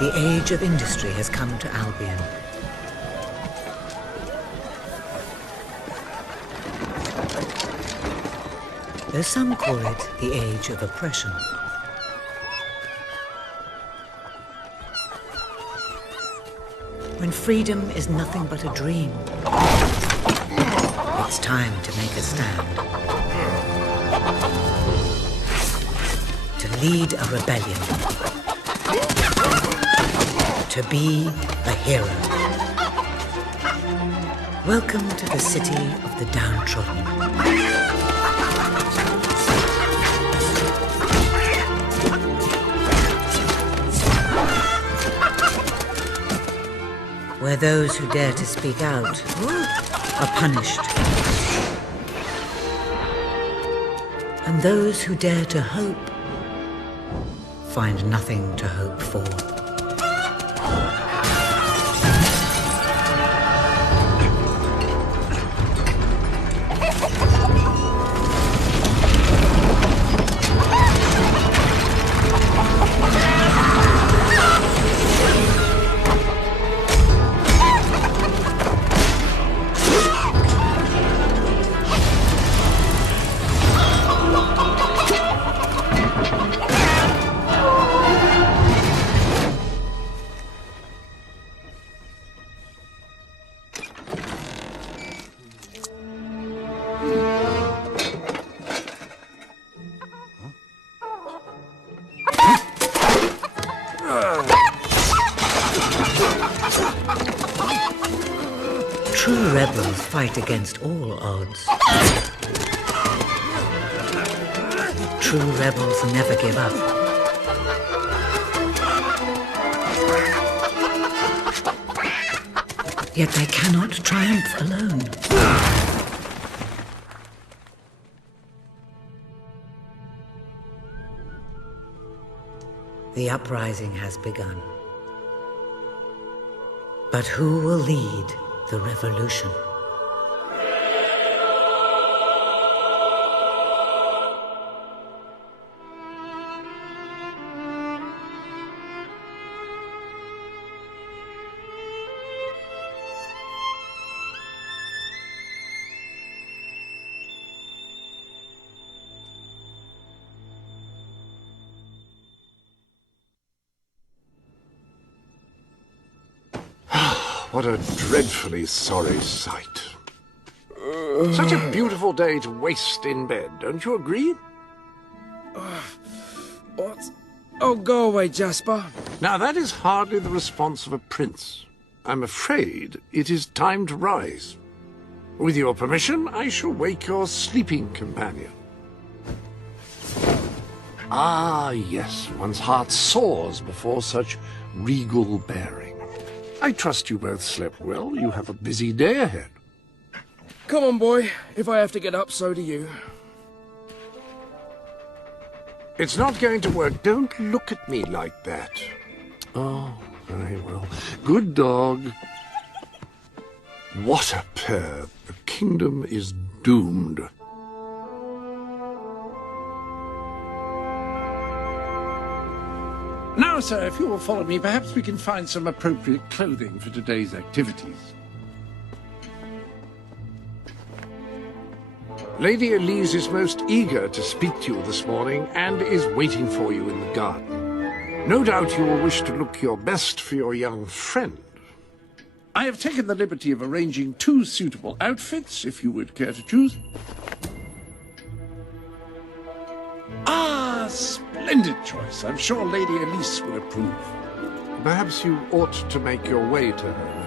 The age of industry has come to Albion. Though some call it the age of oppression. When freedom is nothing but a dream, it's time to make a stand. To lead a rebellion. To be a hero. Welcome to the city of the downtrodden. Where those who dare to speak out are punished. And those who dare to hope find nothing to hope for. True rebels fight against all odds. True rebels never give up. Yet they cannot triumph alone. The uprising has begun. But who will lead the revolution? What a dreadfully sorry sight. Such a beautiful day to waste in bed, don't you agree? What? Oh, go away, Jasper. Now, that is hardly the response of a prince. I'm afraid it is time to rise. With your permission, I shall wake your sleeping companion. Ah, yes, one's heart soars before such regal bearing. I trust you both slept well. You have a busy day ahead. Come on, boy. If I have to get up, so do you. It's not going to work. Don't look at me like that. Oh, very well. Good dog. What a pair. The kingdom is doomed. Now, sir, if you will follow me, perhaps we can find some appropriate clothing for today's activities. Lady Elise is most eager to speak to you this morning and is waiting for you in the garden. No doubt you will wish to look your best for your young friend. I have taken the liberty of arranging 2 suitable outfits, if you would care to choose. Ah, splendid choice. I'm sure Lady Elise will approve. Perhaps you ought to make your way to her now.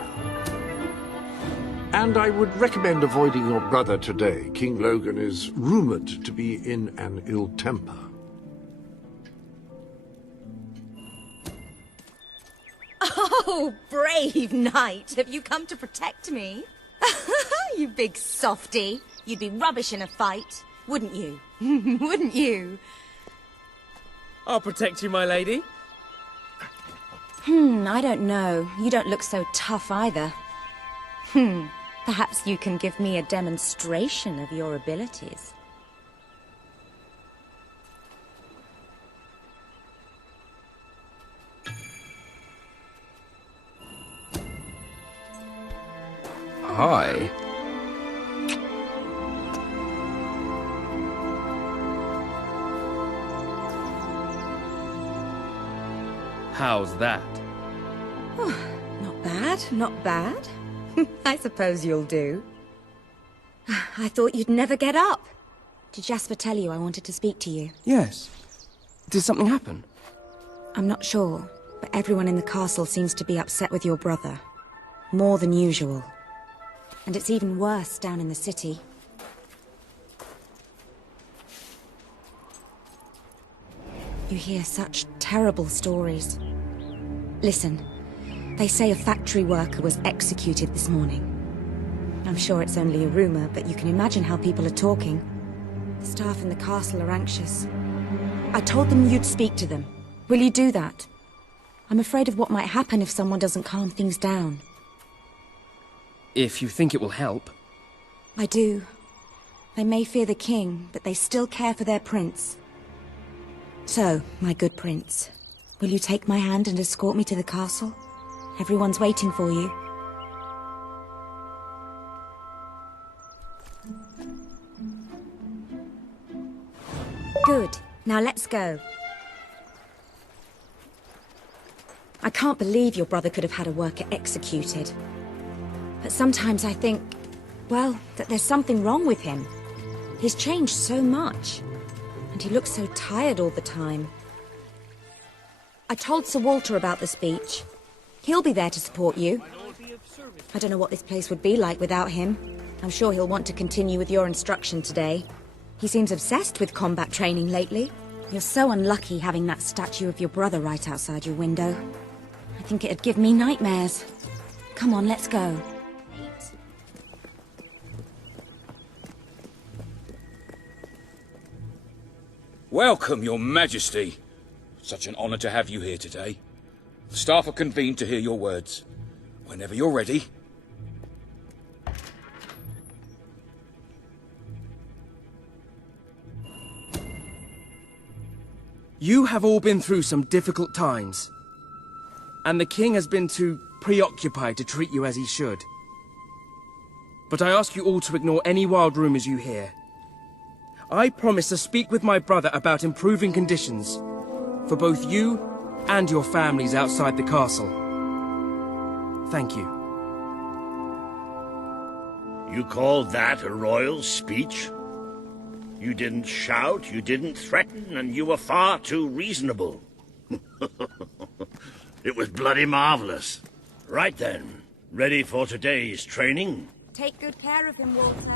And I would recommend avoiding your brother today. King Logan is rumored to be in an ill temper. Oh, brave knight. Have you come to protect me? You big softy. You'd be rubbish in a fight, wouldn't you? Wouldn't you? I'll protect you, my lady. I don't know. You don't look so tough either. Perhaps you can give me a demonstration of your abilities. Hi. How's that? Not bad, not bad. I suppose you'll do. I thought you'd never get up. Did Jasper tell you I wanted to speak to you? Yes. Did something happen? I'm not sure, but everyone in the castle seems to be upset with your brother. More than usual. And it's even worse down in the city. You hear such terrible stories. Listen, they say a factory worker was executed this morning. I'm sure it's only a rumor, but you can imagine how people are talking. The staff in the castle are anxious. I told them you'd speak to them. Will you do that? I'm afraid of what might happen if someone doesn't calm things down. If you think it will help. I do. They may fear the king, but they still care for their prince. So, my good prince, will you take my hand and escort me to the castle? Everyone's waiting for you. Good. Now let's go. I can't believe your brother could have had a worker executed. But sometimes I think, well, that there's something wrong with him. He's changed so much. And he looks so tired all the time. I told Sir Walter about the speech. He'll be there to support you. I don't know what this place would be like without him. I'm sure he'll want to continue with your instruction today. He seems obsessed with combat training lately. You're so unlucky having that statue of your brother right outside your window. I think it'd give me nightmares. Come on, let's go. Welcome, Your Majesty. Such an honor to have you here today. The staff are convened to hear your words. Whenever you're ready. You have all been through some difficult times. And the king has been too preoccupied to treat you as he should. But I ask you all to ignore any wild rumors you hear. I promise to speak with my brother about improving conditions for both you and your families outside the castle. Thank you. You call that a royal speech? You didn't shout, you didn't threaten, and you were far too reasonable. It was bloody marvelous. Right then, ready for today's training? Take good care of him, Walter.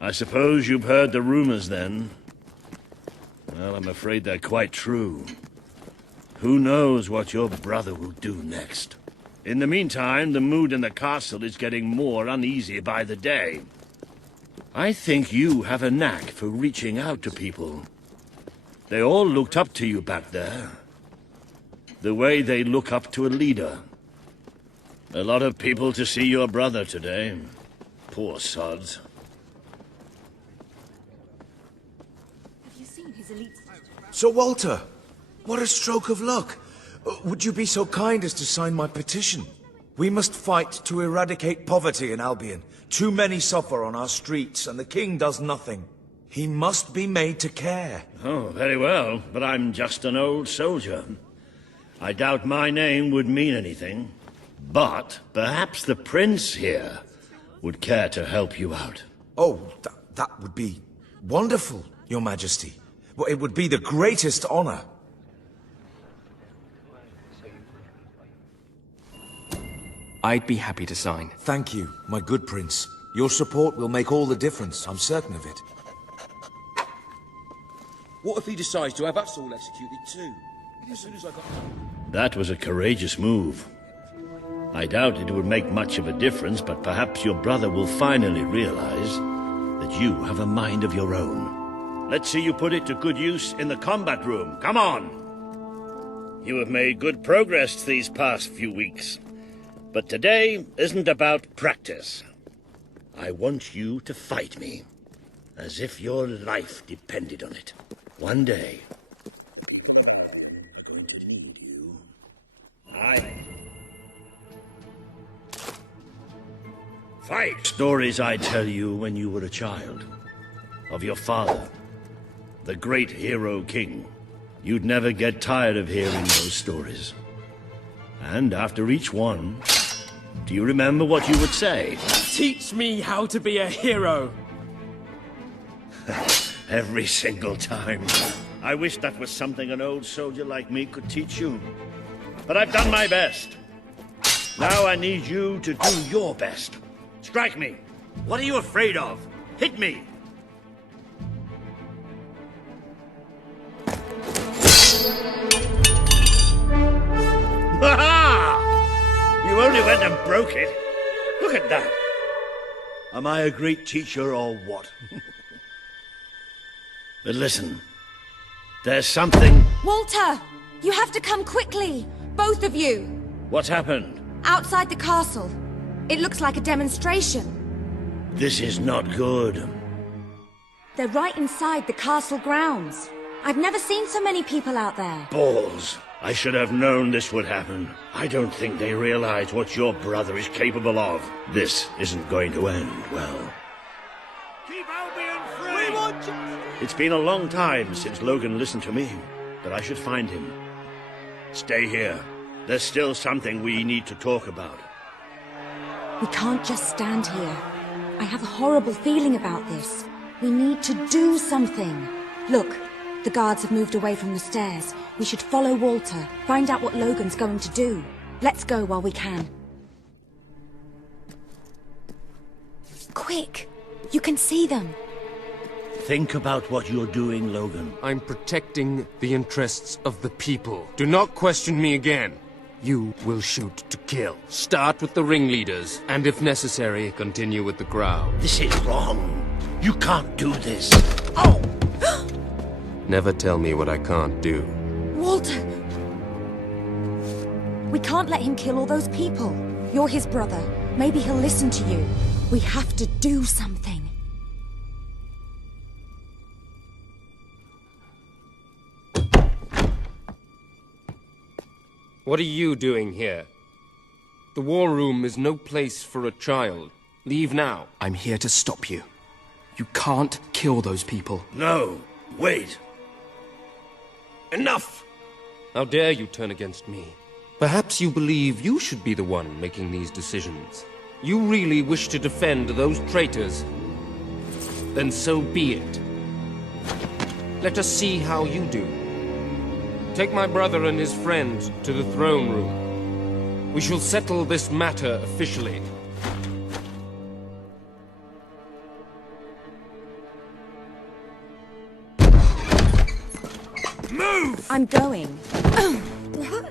I suppose you've heard the rumors then. Well, I'm afraid they're quite true. Who knows what your brother will do next? In the meantime, the mood in the castle is getting more uneasy by the day. I think you have a knack for reaching out to people. They all looked up to you back there. The way they look up to a leader. A lot of people to see your brother today. Poor sods. Sir Walter, what a stroke of luck. Would you be so kind as to sign my petition? We must fight to eradicate poverty in Albion. Too many suffer on our streets, and the king does nothing. He must be made to care. Oh, very well, but I'm just an old soldier. I doubt my name would mean anything. But perhaps the prince here would care to help you out. Oh, that would be wonderful, Your Majesty. Well, it would be the greatest honor. I'd be happy to sign. Thank you, my good prince. Your support will make all the difference, I'm certain of it. What if he decides to have us all executed too? As soon as I got... That was a courageous move. I doubt it would make much of a difference, but perhaps your brother will finally realize that you have a mind of your own. Let's see you put it to good use in the combat room. Come on! You have made good progress these past few weeks. But today isn't about practice. I want you to fight me, as if your life depended on it. One day, people of Albion are going to need you. Fight! Stories I tell you when you were a child. Of your father, the great hero king. You'd never get tired of hearing those stories. And after each one, do you remember what you would say? Teach me how to be a hero! Every single time. I wish that was something an old soldier like me could teach you. But I've done my best. Now I need you to do your best. Strike me. What are you afraid of? Hit me. Ha! You only went and broke it. Look at that. Am I a great teacher or what? But listen, there's something... Walter! You have to come quickly! Both of you! What's happened? Outside the castle. It looks like a demonstration. This is not good. They're right inside the castle grounds. I've never seen so many people out there. Balls. I should have known this would happen. I don't think they realize what your brother is capable of. This isn't going to end well. Keep Albion free! We want justice! It's been a long time since Logan listened to me, but I should find him. Stay here. There's still something we need to talk about. We can't just stand here. I have a horrible feeling about this. We need to do something. Look, the guards have moved away from the stairs. We should follow Walter, find out what Logan's going to do. Let's go while we can. Quick! You can see them. Think about what you're doing, Logan. I'm protecting the interests of the people. Do not question me again. You will shoot to kill. Start with the ringleaders, and if necessary, continue with the crowd. This is wrong. You can't do this. Oh! Never tell me what I can't do. Walter! We can't let him kill all those people. You're his brother. Maybe he'll listen to you. We have to do something. What are you doing here? The war room is no place for a child. Leave now. I'm here to stop you. You can't kill those people. No, wait. Enough! How dare you turn against me? Perhaps you believe you should be the one making these decisions. You really wish to defend those traitors? Then so be it. Let us see how you do. Take my brother and his friend to the throne room. We shall settle this matter officially. Move! I'm going. What?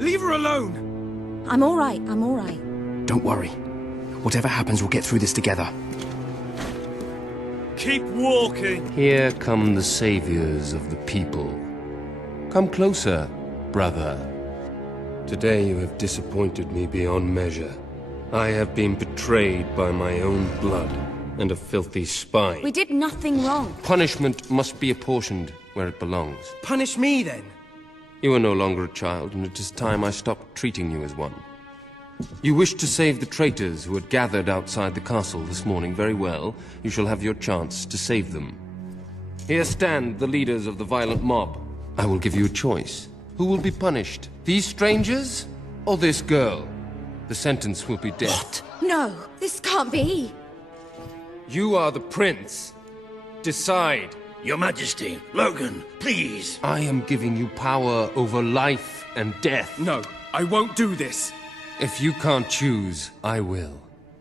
Leave her alone! I'm all right, I'm all right. Don't worry. Whatever happens, we'll get through this together. Keep walking! Here come the saviors of the people. Come closer, brother. Today you have disappointed me beyond measure. I have been betrayed by my own blood and a filthy spy. We did nothing wrong. Punishment must be apportioned where it belongs. Punish me, then. You are no longer a child, and it is time I stopped treating you as one. You wish to save the traitors who had gathered outside the castle this morning. Very well. You shall have your chance to save them. Here stand the leaders of the violent mob. I will give you a choice. Who will be punished? These strangers? Or this girl? The sentence will be death. What? No, this can't be. You are the prince. Decide. Your Majesty, Logan, please. I am giving you power over life and death. No, I won't do this. If you can't choose, I will.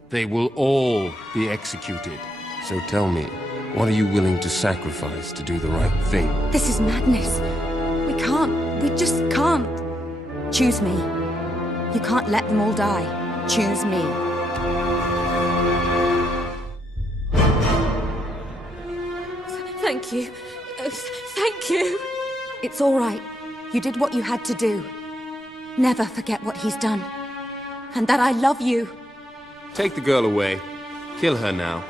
They will all be executed. So tell me, what are you willing to sacrifice to do the right thing? This is madness. We just can't. Choose me. You can't let them all die. Choose me. Thank you. Thank you. It's all right. You did what you had to do. Never forget what he's done. And that I love you. Take the girl away. Kill her now.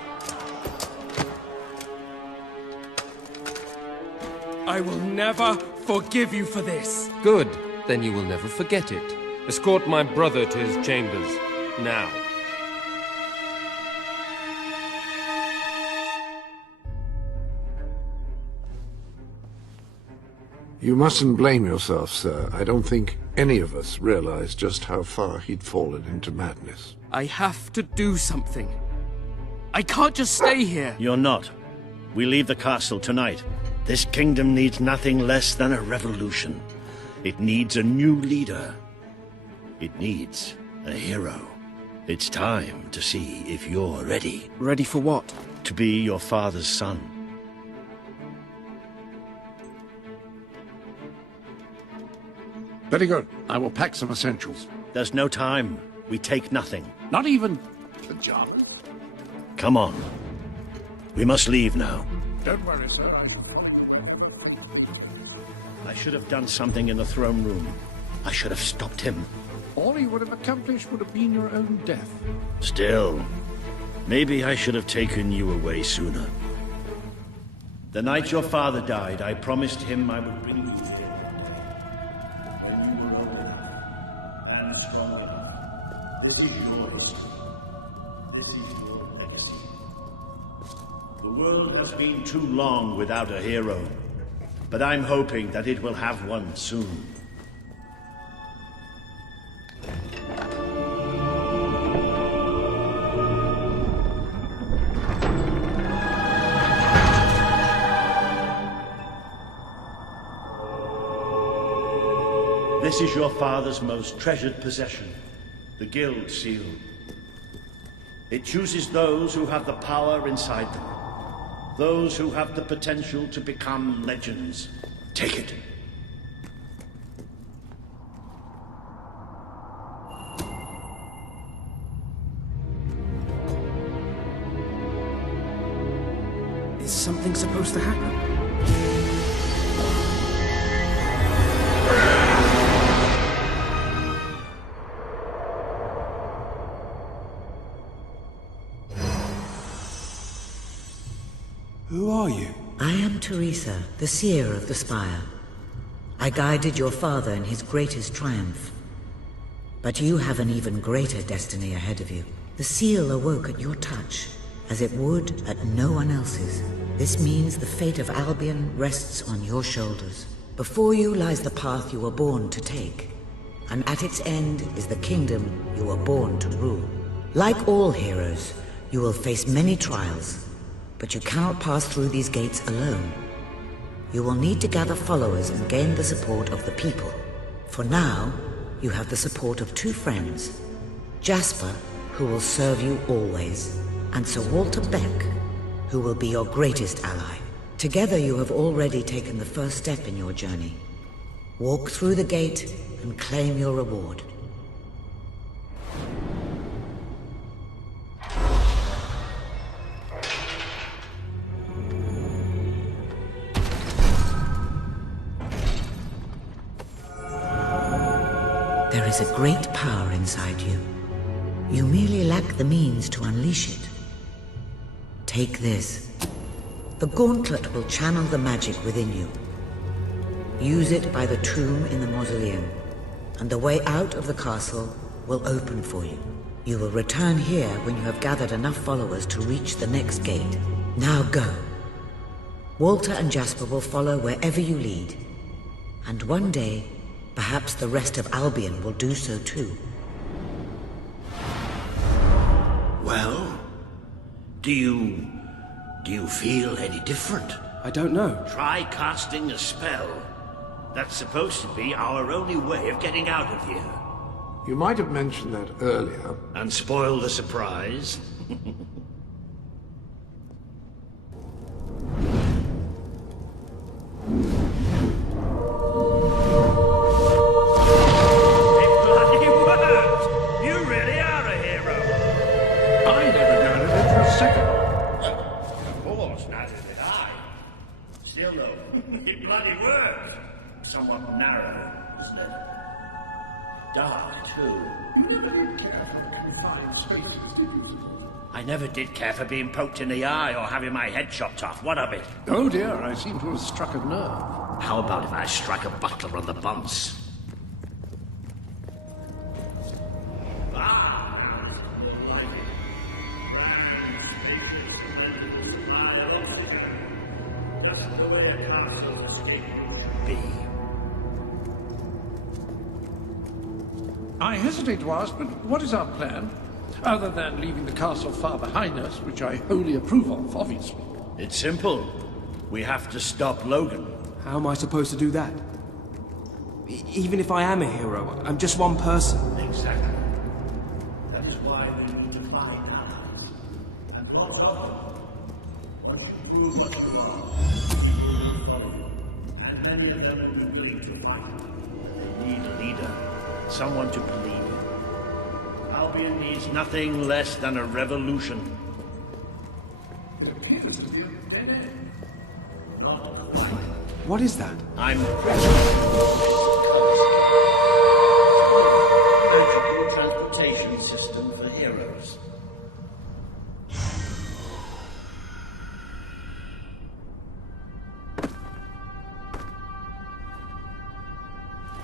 I will never forgive you for this. Good. Then you will never forget it. Escort my brother to his chambers. Now. You mustn't blame yourself, sir. I don't think any of us realized just how far he'd fallen into madness. I have to do something. I can't just stay here. You're not. We leave the castle tonight. This kingdom needs nothing less than a revolution. It needs a new leader. It needs a hero. It's time to see if you're ready. Ready for what? To be your father's son. Very good. I will pack some essentials. There's no time. We take nothing. Not even pajamas. Come on. We must leave now. Don't worry, sir. I should have done something in the throne room. I should have stopped him. All you would have accomplished would have been your own death. Still, maybe I should have taken you away sooner. The night your father died, I promised him I would bring you here. When you were old enough and strong enough. This is your history. This is your legacy. The world has been too long without a hero, but I'm hoping that it will have one soon. This is your father's most treasured possession, the Guild Seal. It chooses those who have the power inside them, those who have the potential to become legends. Take it. Is something supposed to happen? Who are you? I am Teresa, the seer of the spire. I guided your father in his greatest triumph. But you have an even greater destiny ahead of you. The seal awoke at your touch, as it would at no one else's. This means the fate of Albion rests on your shoulders. Before you lies the path you were born to take, and at its end is the kingdom you were born to rule. Like all heroes, you will face many trials, but you cannot pass through these gates alone. You will need to gather followers and gain the support of the people. For now, you have the support of two friends, Jasper, who will serve you always, and Sir Walter Beck, who will be your greatest ally. Together you have already taken the first step in your journey. Walk through the gate and claim your reward. There is a great power inside you. You merely lack the means to unleash it. Take this. The gauntlet will channel the magic within you. Use it by the tomb in the mausoleum, and the way out of the castle will open for you. You will return here when you have gathered enough followers to reach the next gate. Now go. Walter and Jasper will follow wherever you lead. And one day, perhaps the rest of Albion will do so too. Well, do you feel any different? I don't know. Try casting a spell. That's supposed to be our only way of getting out of here. You might have mentioned that earlier. And spoil the surprise. Somewhat narrow, isn't it? Dark, too. You never did care for confined spaces, did you? I never did care for being poked in the eye or having my head chopped off. What of it? Oh dear, I seem to have struck a nerve. How about if I strike a butler on the buns? That's the way a castle escape should be. I hesitate to ask, but what is our plan? Other than leaving the castle far behind us, which I wholly approve of, obviously. It's simple. We have to stop Logan. How am I supposed to do that? Even if I am a hero, I'm just one person. Exactly. That is why we need to find allies. And lots of them. Once you prove what you are, people will follow you. And many of them will be willing to fight. They need a leader. Someone to believe in. Albion needs nothing less than a revolution. It appears to be a dead end. Not quite. What is that? I'm magical transportation system for heroes.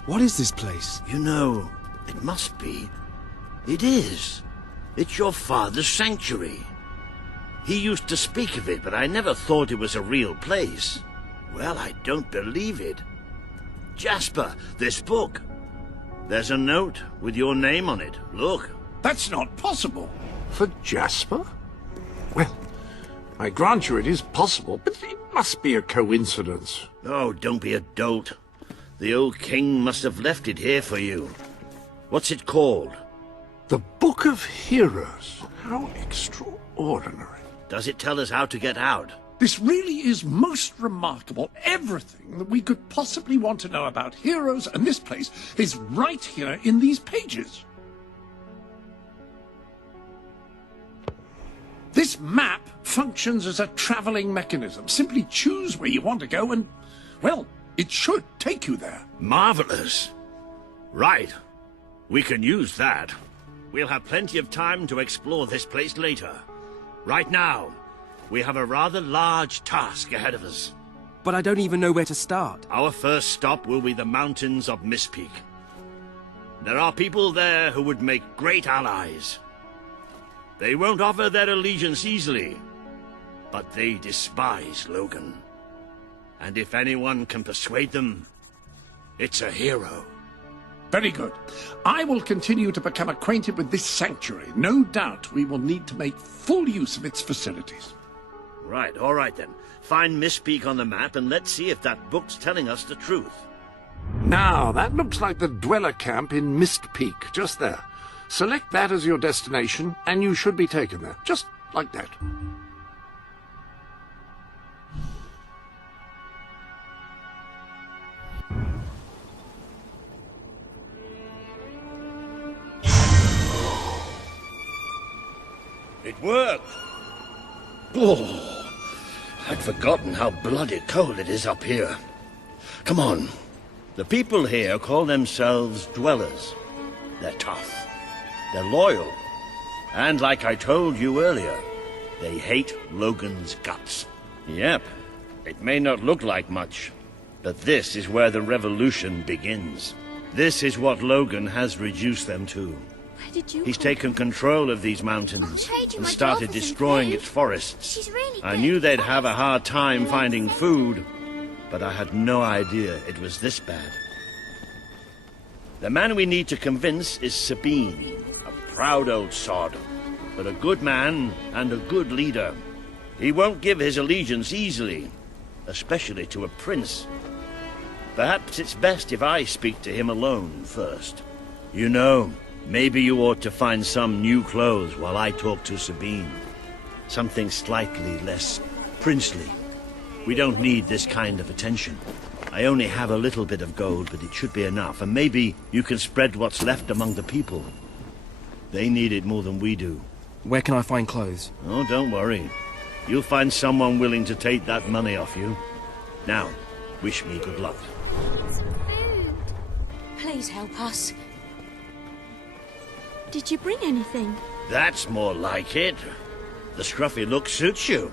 What is this place? You know, it must be. It is. It's your father's sanctuary. He used to speak of it, but I never thought it was a real place. Well, I don't believe it. Jasper, this book. There's a note with your name on it. Look. That's not possible. For Jasper? Well, I grant you it is possible, but it must be a coincidence. Oh, don't be a dolt. The old king must have left it here for you. What's it called? The Book of Heroes. How extraordinary. Does it tell us how to get out? This really is most remarkable. Everything that we could possibly want to know about heroes and this place is right here in these pages. This map functions as a traveling mechanism. Simply choose where you want to go and, well, it should take you there. Marvelous. Right. We can use that. We'll have plenty of time to explore this place later. Right now, we have a rather large task ahead of us. But I don't even know where to start. Our first stop will be the mountains of Mistpeak. There are people there who would make great allies. They won't offer their allegiance easily, but they despise Logan. And if anyone can persuade them, it's a hero. Very good. I will continue to become acquainted with this sanctuary. No doubt we will need to make full use of its facilities. Right, all right then. Find Mistpeak on the map and let's see if that book's telling us the truth. Now, that looks like the dweller camp in Mistpeak, just there. Select that as your destination, and you should be taken there, just like that. It worked! Oh, I'd forgotten how bloody cold it is up here. Come on. The people here call themselves dwellers. They're tough. They're loyal. And like I told you earlier, they hate Logan's guts. Yep. It may not look like much, but this is where the revolution begins. This is what Logan has reduced them to. Where did you He's come taken control of these mountains trade you and my started dolphins destroying and its forests. She's really I good. knew they'd have a hard time finding food, but I had no idea it was this bad. The man we need to convince is Sabine, a proud old sod, but a good man and a good leader. He won't give his allegiance easily, especially to a prince. Perhaps it's best if I speak to him alone first. You know, maybe you ought to find some new clothes while I talk to Sabine. Something slightly less princely. We don't need this kind of attention. I only have a little bit of gold, but it should be enough. And maybe you can spread what's left among the people. They need it more than we do. Where can I find clothes? Oh, don't worry. You'll find someone willing to take that money off you. Now, wish me good luck. Some food. Please help us. Did you bring anything? That's more like it. The scruffy look suits you.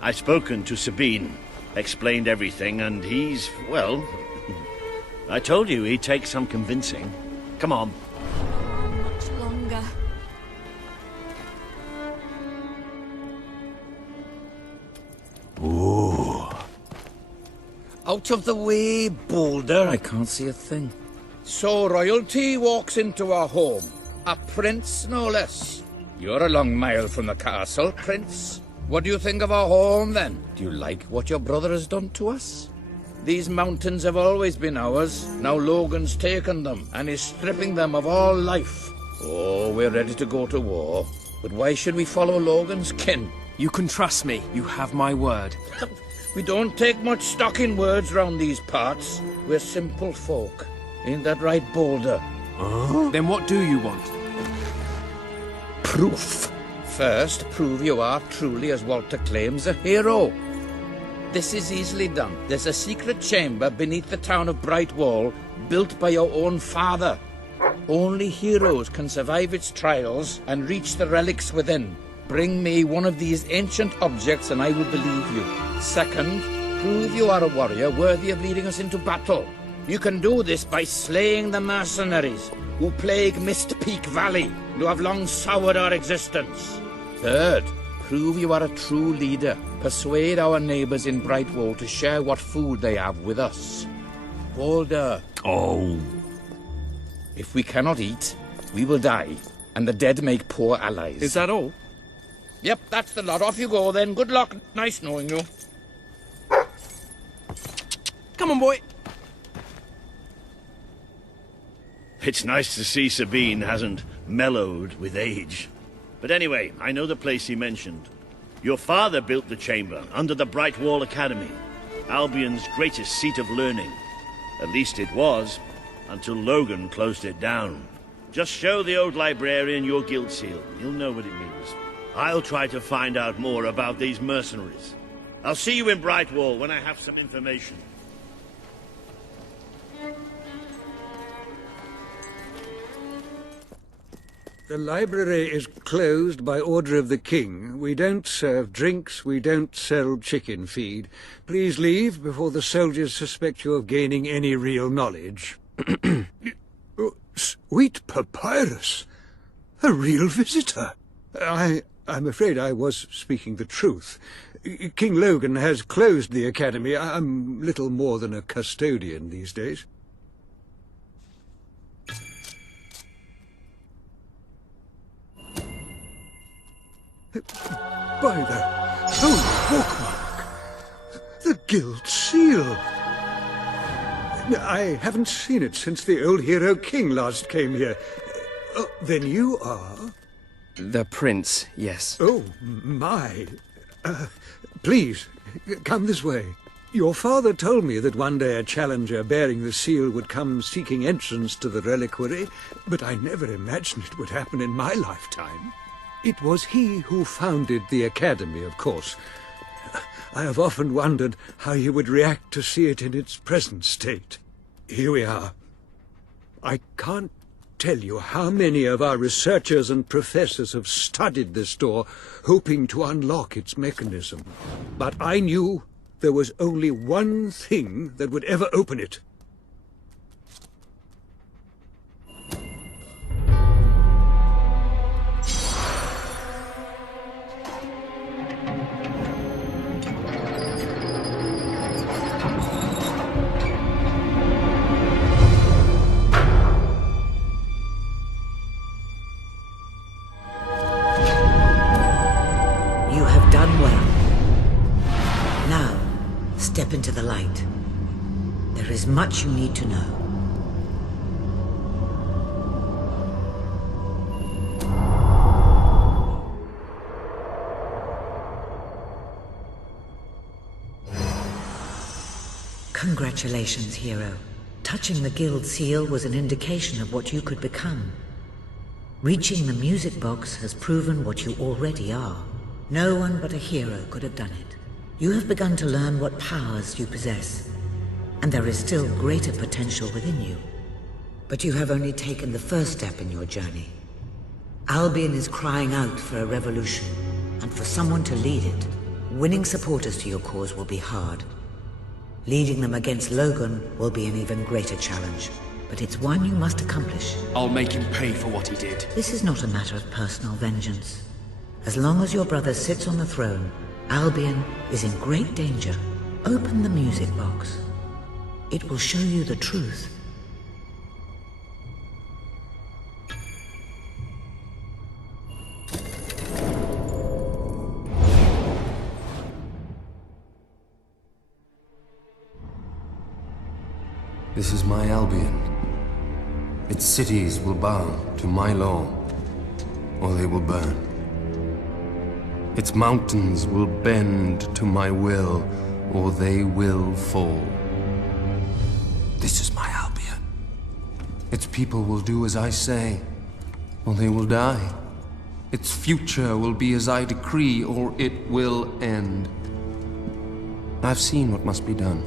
I've spoken to Sabine, explained everything, and he's, well, I told you he'd take some convincing. Come on. How much longer? Out of the way, Boulder. I can't see a thing. So royalty walks into our home. A prince, no less. You're a long mile from the castle, Prince. What do you think of our home, then? Do you like what your brother has done to us? These mountains have always been ours. Now Logan's taken them, and is stripping them of all life. Oh, we're ready to go to war. But why should we follow Logan's kin? You can trust me. You have my word. We don't take much stock in words round these parts. We're simple folk. Ain't that right, Boulder? Then what do you want? Proof. First, prove you are truly, as Walter claims, a hero. This is easily done. There's a secret chamber beneath the town of Brightwall, built by your own father. Only heroes can survive its trials and reach the relics within. Bring me one of these ancient objects and I will believe you. Second, prove you are a warrior worthy of leading us into battle. You can do this by slaying the mercenaries who plague Mist Peak Valley, who have long soured our existence. Third, prove you are a true leader. Persuade our neighbors in Brightwall to share what food they have with us. Boulder. Oh. If we cannot eat, we will die, and the dead make poor allies. Is that all? Yep, that's the lot. Off you go then. Good luck. Nice knowing you. Come on, boy. It's nice to see Sabine hasn't mellowed with age. But anyway, I know the place he mentioned. Your father built the chamber under the Brightwall Academy, Albion's greatest seat of learning. At least it was, until Logan closed it down. Just show the old librarian your guild seal. He'll know what it means. I'll try to find out more about these mercenaries. I'll see you in Brightwall when I have some information. The library is closed by order of the king. We don't serve drinks, we don't sell chicken feed. Please leave before the soldiers suspect you of gaining any real knowledge. Oh, sweet papyrus! A real visitor! I'm afraid I was speaking the truth. King Logan has closed the academy. I'm little more than a custodian these days. By the holy bookmark! The guild seal! I haven't seen it since the old hero king last came here. Then you are? The prince, yes. Oh, my. Please, come this way. Your father told me that one day a challenger bearing the seal would come seeking entrance to the reliquary, but I never imagined it would happen in my lifetime. It was he who founded the academy, of course. I have often wondered how he would react to see it in its present state. Here we are. I can't tell you how many of our researchers and professors have studied this door, hoping to unlock its mechanism. But I knew there was only one thing that would ever open it. Step into the light. There is much you need to know. Congratulations, hero. Touching the guild seal was an indication of what you could become. Reaching the music box has proven what you already are. No one but a hero could have done it. You have begun to learn what powers you possess, and there is still greater potential within you. But you have only taken the first step in your journey. Albion is crying out for a revolution, and for someone to lead it. Winning supporters to your cause will be hard. Leading them against Logan will be an even greater challenge, but it's one you must accomplish. I'll make him pay for what he did. This is not a matter of personal vengeance. As long as your brother sits on the throne, Albion is in great danger. Open the music box. It will show you the truth. This is my Albion. Its cities will bow to my law, or they will burn. Its mountains will bend to my will, or they will fall. This is my Albion. Its people will do as I say, or they will die. Its future will be as I decree, or it will end. I've seen what must be done,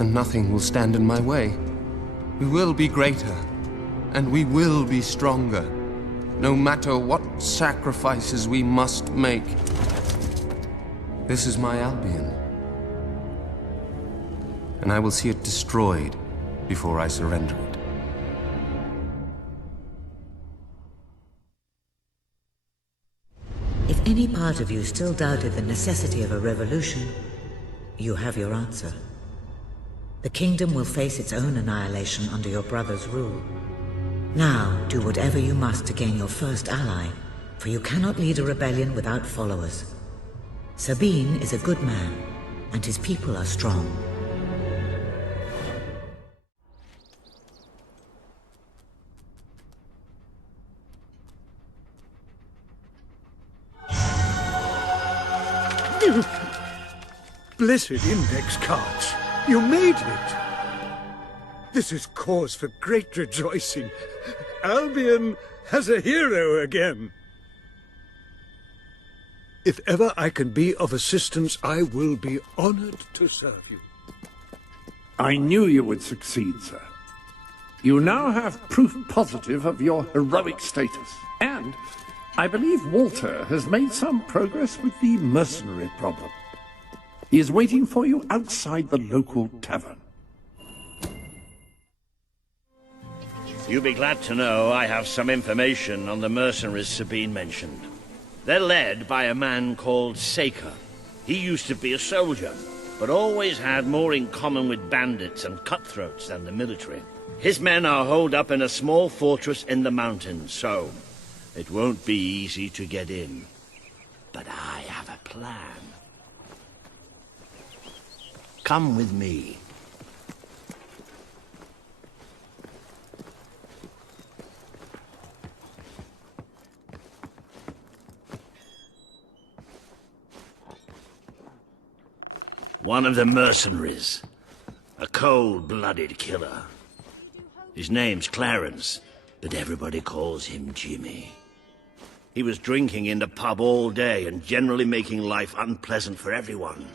and nothing will stand in my way. We will be greater, and we will be stronger, no matter what sacrifices we must make. This is my Albion, and I will see it destroyed before I surrender it. If any part of you still doubted the necessity of a revolution, you have your answer. The kingdom will face its own annihilation under your brother's rule. Now, do whatever you must to gain your first ally, for you cannot lead a rebellion without followers. Sabine is a good man, and his people are strong. Blessed index cards! You made it! This is cause for great rejoicing. Albion has a hero again. If ever I can be of assistance, I will be honored to serve you. I knew you would succeed, sir. You now have proof positive of your heroic status. And I believe Walter has made some progress with the mercenary problem. He is waiting for you outside the local tavern. You'll be glad to know I have some information on the mercenaries Sabine mentioned. They're led by a man called Saker. He used to be a soldier, but always had more in common with bandits and cutthroats than the military. His men are holed up in a small fortress in the mountains, so it won't be easy to get in. But I have a plan. Come with me. One of the mercenaries. A cold-blooded killer. His name's Clarence, but everybody calls him Jimmy. He was drinking in the pub all day and generally making life unpleasant for everyone.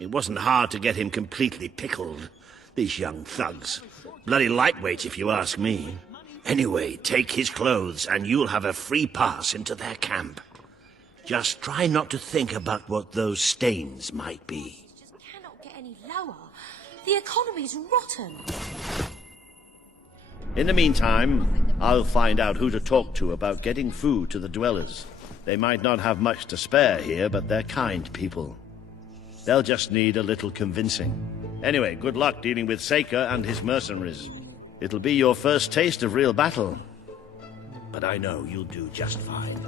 It wasn't hard to get him completely pickled. These young thugs. Bloody lightweight, if you ask me. Anyway, take his clothes and you'll have a free pass into their camp. Just try not to think about what those stains might be. Just cannot get any lower. The economy's rotten. In the meantime, I'll find out who to talk to about getting food to the dwellers. They might not have much to spare here, but they're kind people. They'll just need a little convincing. Anyway, good luck dealing with Saker and his mercenaries. It'll be your first taste of real battle. But I know you'll do just fine.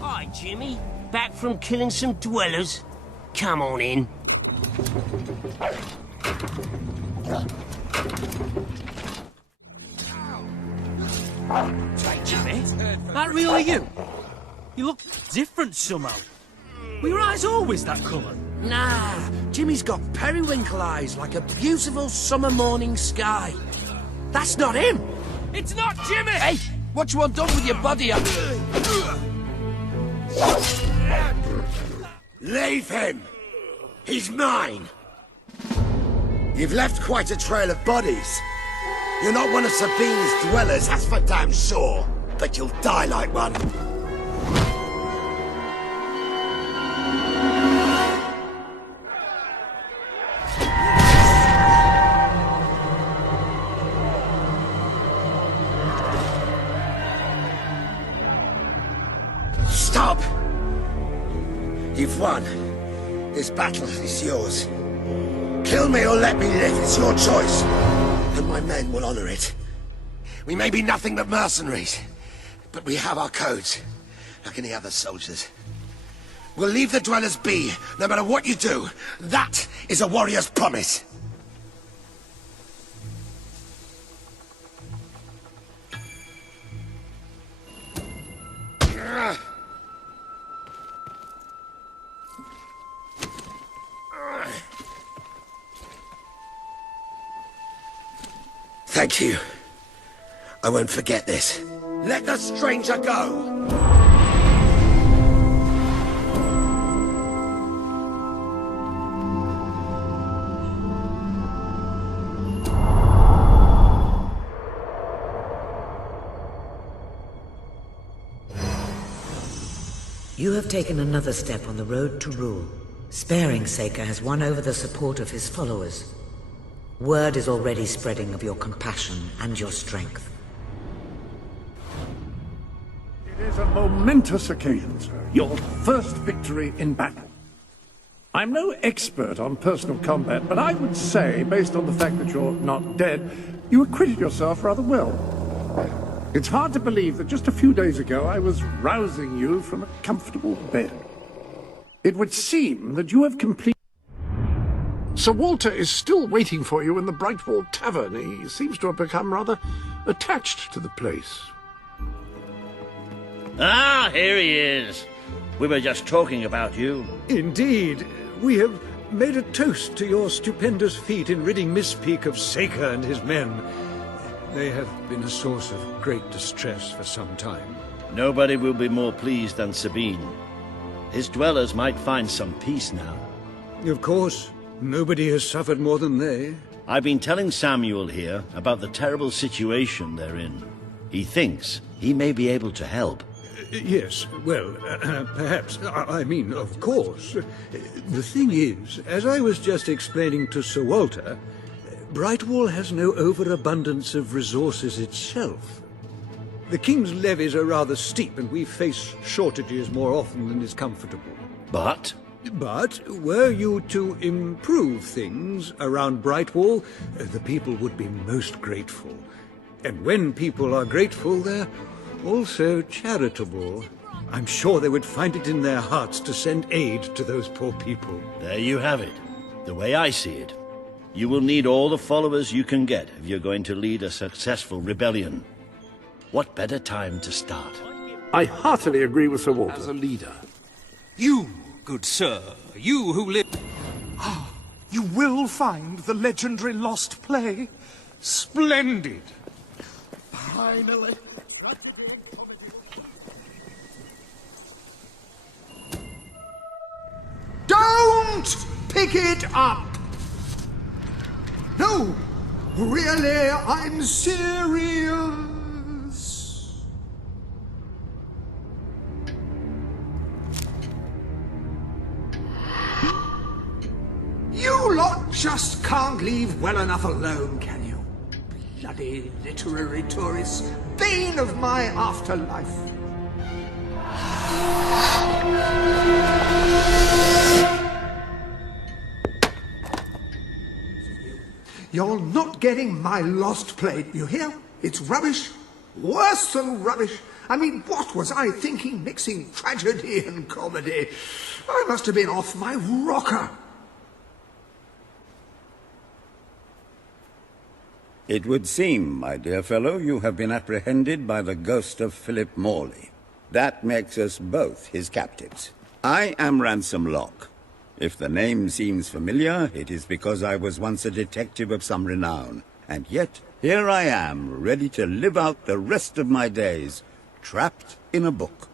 Hi, Jimmy. Back from killing some dwellers? Come on in. Jimmy, that really you? You look different somehow. Were your eyes always that colour? Nah, Jimmy's got periwinkle eyes like a beautiful summer morning sky. That's not him. It's not Jimmy! Hey, what you want done with your body? Leave him! He's mine! You've left quite a trail of bodies. You're not one of Sabine's dwellers, that's for damn sure. But you'll die like one. Stop! You've won. This battle is yours. Kill me or let me live, it's your choice. And my men will honor it. We may be nothing but mercenaries, but we have our codes, like any other soldiers. We'll leave the dwellers be, no matter what you do. That is a warrior's promise. Thank you. I won't forget this. Let the stranger go! You have taken another step on the road to rule. Sparing Saker has won over the support of his followers. Word is already spreading of your compassion and your strength. It is a momentous occasion, sir. Your first victory in battle. I'm no expert on personal combat, but I would say, based on the fact that you're not dead, you acquitted yourself rather well. It's hard to believe that just a few days ago I was rousing you from a comfortable bed. It would seem that you have completed... Sir Walter is still waiting for you in the Brightwall Tavern. He seems to have become rather attached to the place. Ah, here he is. We were just talking about you. Indeed. We have made a toast to your stupendous feat in ridding Mistpeak of Saker and his men. They have been a source of great distress for some time. Nobody will be more pleased than Sabine. His dwellers might find some peace now. Of course. Nobody has suffered more than they. I've been telling Samuel here about the terrible situation they're in. He thinks he may be able to help. Yes, well, perhaps. I mean, of course. The thing is, as I was just explaining to Sir Walter, Brightwall has no overabundance of resources itself. The King's levies are rather steep, and we face shortages more often than is comfortable. But were you to improve things around Brightwall, the people would be most grateful. And when people are grateful, they're also charitable. I'm sure they would find it in their hearts to send aid to those poor people. There you have it. The way I see it. You will need all the followers you can get if you're going to lead a successful rebellion. What better time to start? I heartily agree with Sir Walter. As a leader. You, good sir, you who live... You will find the legendary lost play? Splendid! Finally! Don't pick it up! No! Really, I'm serious! You lot just can't leave well enough alone, can you? Bloody literary tourists, bane of my afterlife. You're not getting my lost play, you hear? It's rubbish. Worse than rubbish. I mean, what was I thinking mixing tragedy and comedy? I must have been off my rocker. It would seem, my dear fellow, you have been apprehended by the ghost of Philip Morley. That makes us both his captives. I am Ransom Locke. If the name seems familiar, it is because I was once a detective of some renown. And yet, here I am, ready to live out the rest of my days, trapped in a book.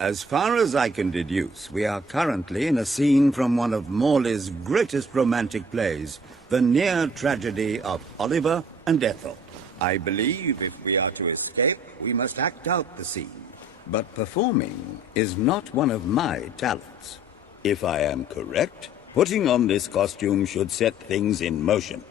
As far as I can deduce, we are currently in a scene from one of Morley's greatest romantic plays, the near tragedy of Oliver and Ethel. I believe if we are to escape, we must act out the scene. But performing is not one of my talents. If I am correct, putting on this costume should set things in motion.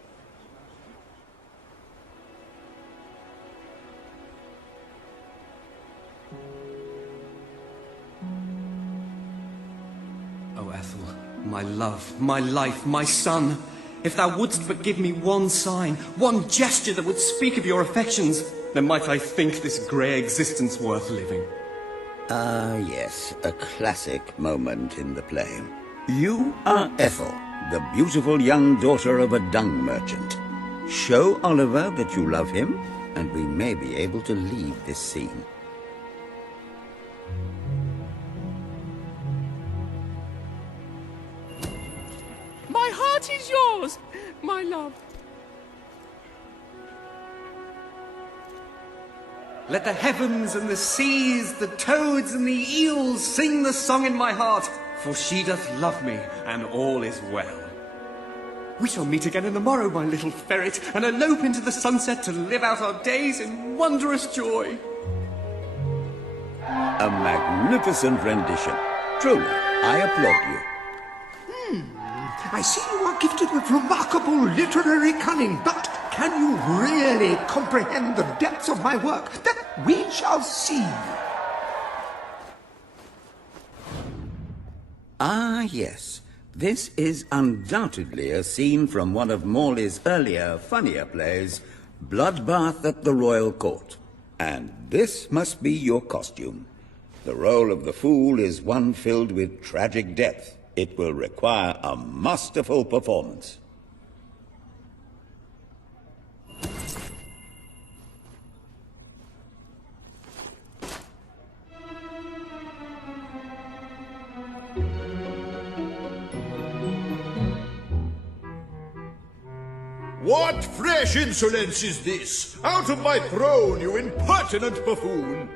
Oh, Ethel, my love, my life, my son. If thou wouldst but give me one sign, one gesture that would speak of your affections, then might I think this grey existence worth living. Ah, yes, a classic moment in the play. You are Ethel, the beautiful young daughter of a dung merchant. Show Oliver that you love him, and we may be able to leave this scene. My heart is yours, my love. Let the heavens and the seas, the toads and the eels sing the song in my heart, for she doth love me, and all is well. We shall meet again in the morrow, my little ferret, and elope into the sunset to live out our days in wondrous joy. A magnificent rendition. Truly, I applaud you. I see you are gifted with remarkable literary cunning, but can you really comprehend the depths of my work? That we shall see. Ah, yes. This is undoubtedly a scene from one of Morley's earlier, funnier plays, Bloodbath at the Royal Court. And this must be your costume. The role of the fool is one filled with tragic depth. It will require a masterful performance. What fresh insolence is this? Out of my throne, you impertinent buffoon!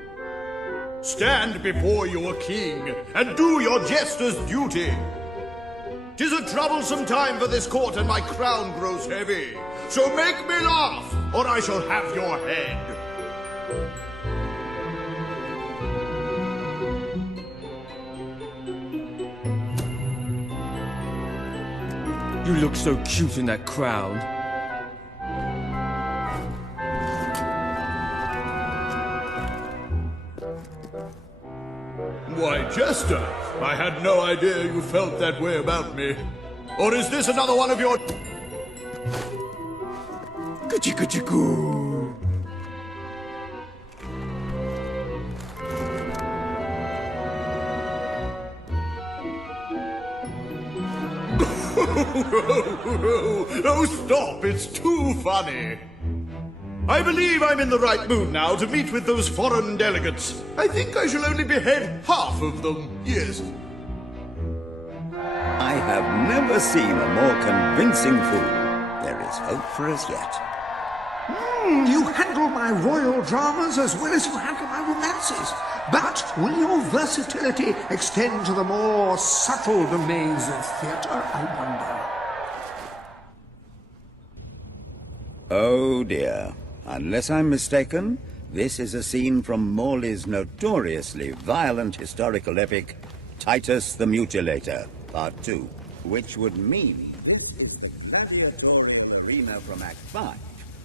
Stand before your king, and do your jester's duty. 'Tis a troublesome time for this court, and my crown grows heavy. So make me laugh, or I shall have your head. You look so cute in that crown. Why, Jester, I had no idea you felt that way about me. Or is this another one of your... Kuchi-kuchi-goo. Oh, stop, it's too funny. I believe I'm in the right mood now to meet with those foreign delegates. I think I shall only behead half of them, yes. I have never seen a more convincing fool. There is hope for us yet. You handle my royal dramas as well as you handle my romances. But will your versatility extend to the more subtle domains of theatre, I wonder? Oh dear. Unless I'm mistaken, this is a scene from Morley's notoriously violent historical epic, Titus the Mutilator, Part 2, which would mean the gladiatorial arena from Act 5,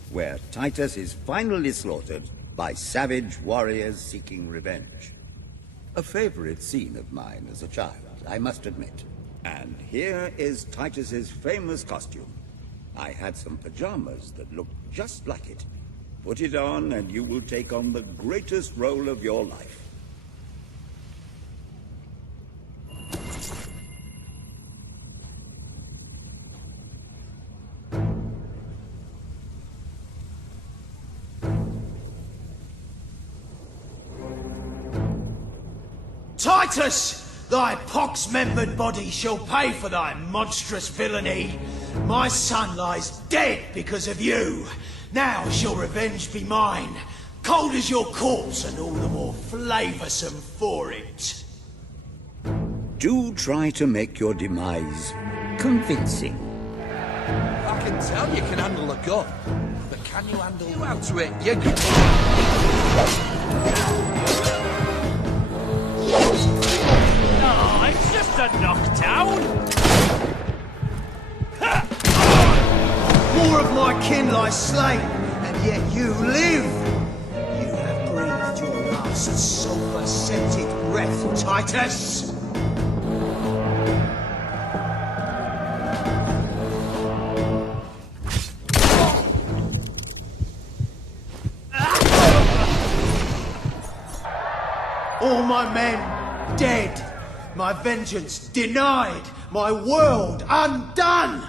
where Titus is finally slaughtered by savage warriors seeking revenge. A favorite scene of mine as a child, I must admit. And here is Titus's famous costume. I had some pajamas that looked just like it. Put it on and you will take on the greatest role of your life. Titus, thy pox-membered body shall pay for thy monstrous villainy. My son lies dead because of you. Now shall revenge be mine, cold as your corpse and all the more flavoursome for it. Do try to make your demise convincing. I can tell you can handle a gun, but can you handle you out to it? You No, it's just a knockdown. More of my kin lie slain, and yet you live. You have breathed your last sulphur-scented breath, Titus. All my men dead. My vengeance denied. My world undone.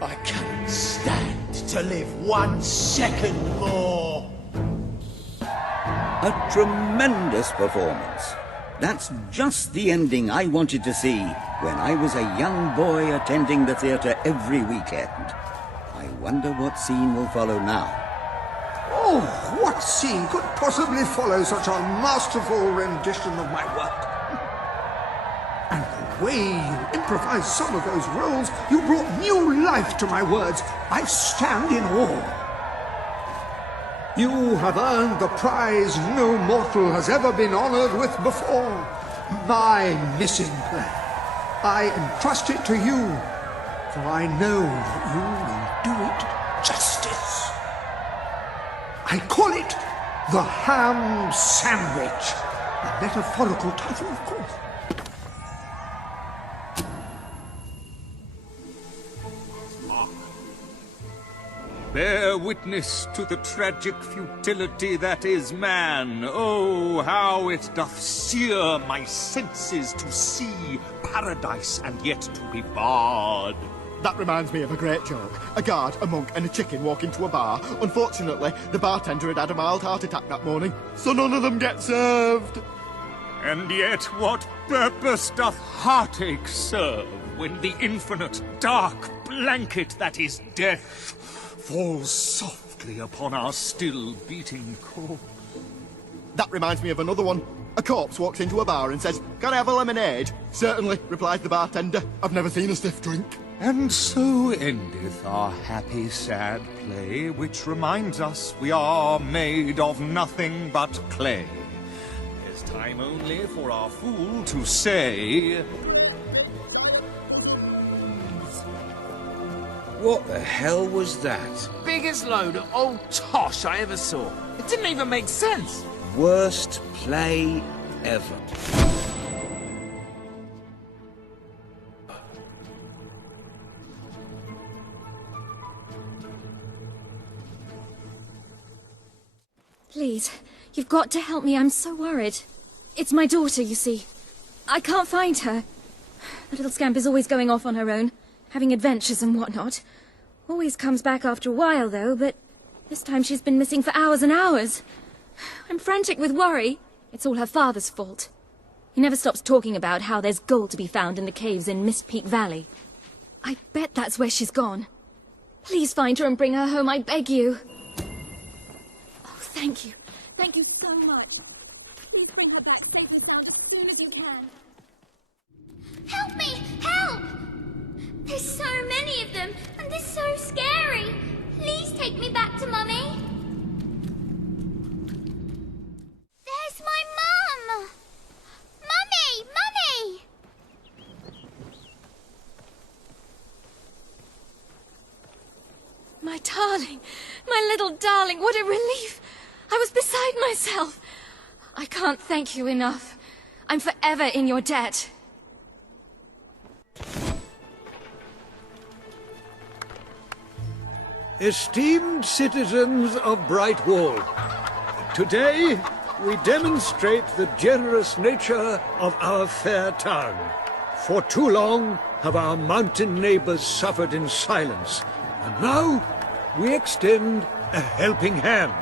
I cannot stand to live 1 second more. A tremendous performance. That's just the ending I wanted to see when I was a young boy attending the theatre every weekend. I wonder what scene will follow now. Oh, what scene could possibly follow such a masterful rendition of my work? And the way you improvised some of those roles, you brought new life to my words. I stand in awe. You have earned the prize no mortal has ever been honored with before. My missing play. I entrust it to you, for I know that you will do it justice. I call it the Ham Sandwich. A metaphorical title, of course. Bear witness to the tragic futility that is man. Oh, how it doth sear my senses to see paradise and yet to be barred. That reminds me of a great joke. A guard, a monk, and a chicken walk into a bar. Unfortunately, the bartender had had a mild heart attack that morning, so none of them get served. And yet what purpose doth heartache serve when the infinite dark blanket that is death falls softly upon our still beating corpse? That reminds me of another one. A corpse walks into a bar and says, "Can I have a lemonade?" "Certainly," replies the bartender. "I've never seen a stiff drink." And so endeth our happy sad play, which reminds us we are made of nothing but clay. There's time only for our fool to say, What the hell was that? Biggest load of old tosh I ever saw. It didn't even make sense. Worst play ever. Please, you've got to help me. I'm so worried. It's my daughter, you see. I can't find her. The little scamp is always going off on her own, having adventures and whatnot. Always comes back after a while, though, but this time she's been missing for hours and hours. I'm frantic with worry. It's all her father's fault. He never stops talking about how there's gold to be found in the caves in Mist Peak Valley. I bet that's where she's gone. Please find her and bring her home, I beg you. Oh, thank you. Thank you so much. Please bring her back safe and sound as soon as you can. Help me! Help! There's so many of them, and they're so scary. Please take me back to Mummy. There's my mum! Mummy! Mummy! My darling, my little darling, what a relief! I was beside myself. I can't thank you enough. I'm forever in your debt. Esteemed citizens of Brightwall, today we demonstrate the generous nature of our fair town. For too long have our mountain neighbors suffered in silence, and now we extend a helping hand.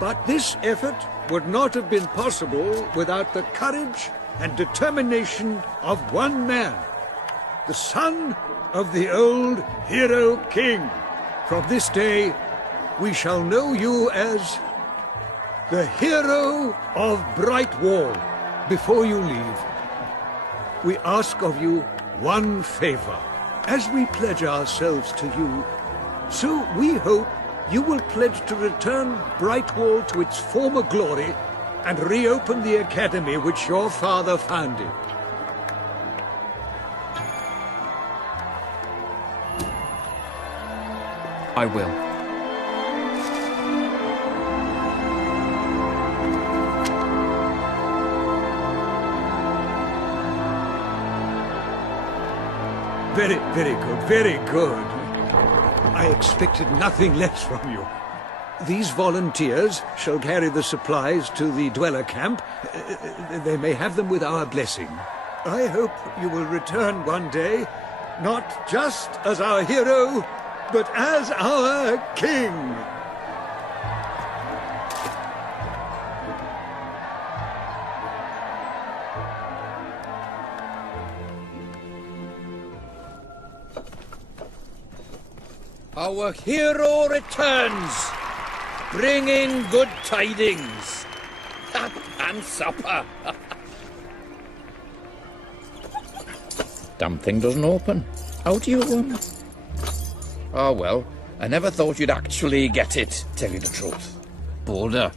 But this effort would not have been possible without the courage and determination of one man, the son of the old hero king. From this day, we shall know you as the hero of Brightwall. Before you leave, we ask of you one favor. As we pledge ourselves to you, so we hope you will pledge to return Brightwall to its former glory and reopen the academy which your father founded. I will. Very good, very good. I expected nothing less from you. These volunteers shall carry the supplies to the dweller camp. They may have them with our blessing. I hope you will return one day, not just as our hero, but as our king. Our hero returns, bringing good tidings. And supper. Damn thing doesn't open. How do you, Oh well, I never thought you'd actually get it, tell you the truth. Boulder.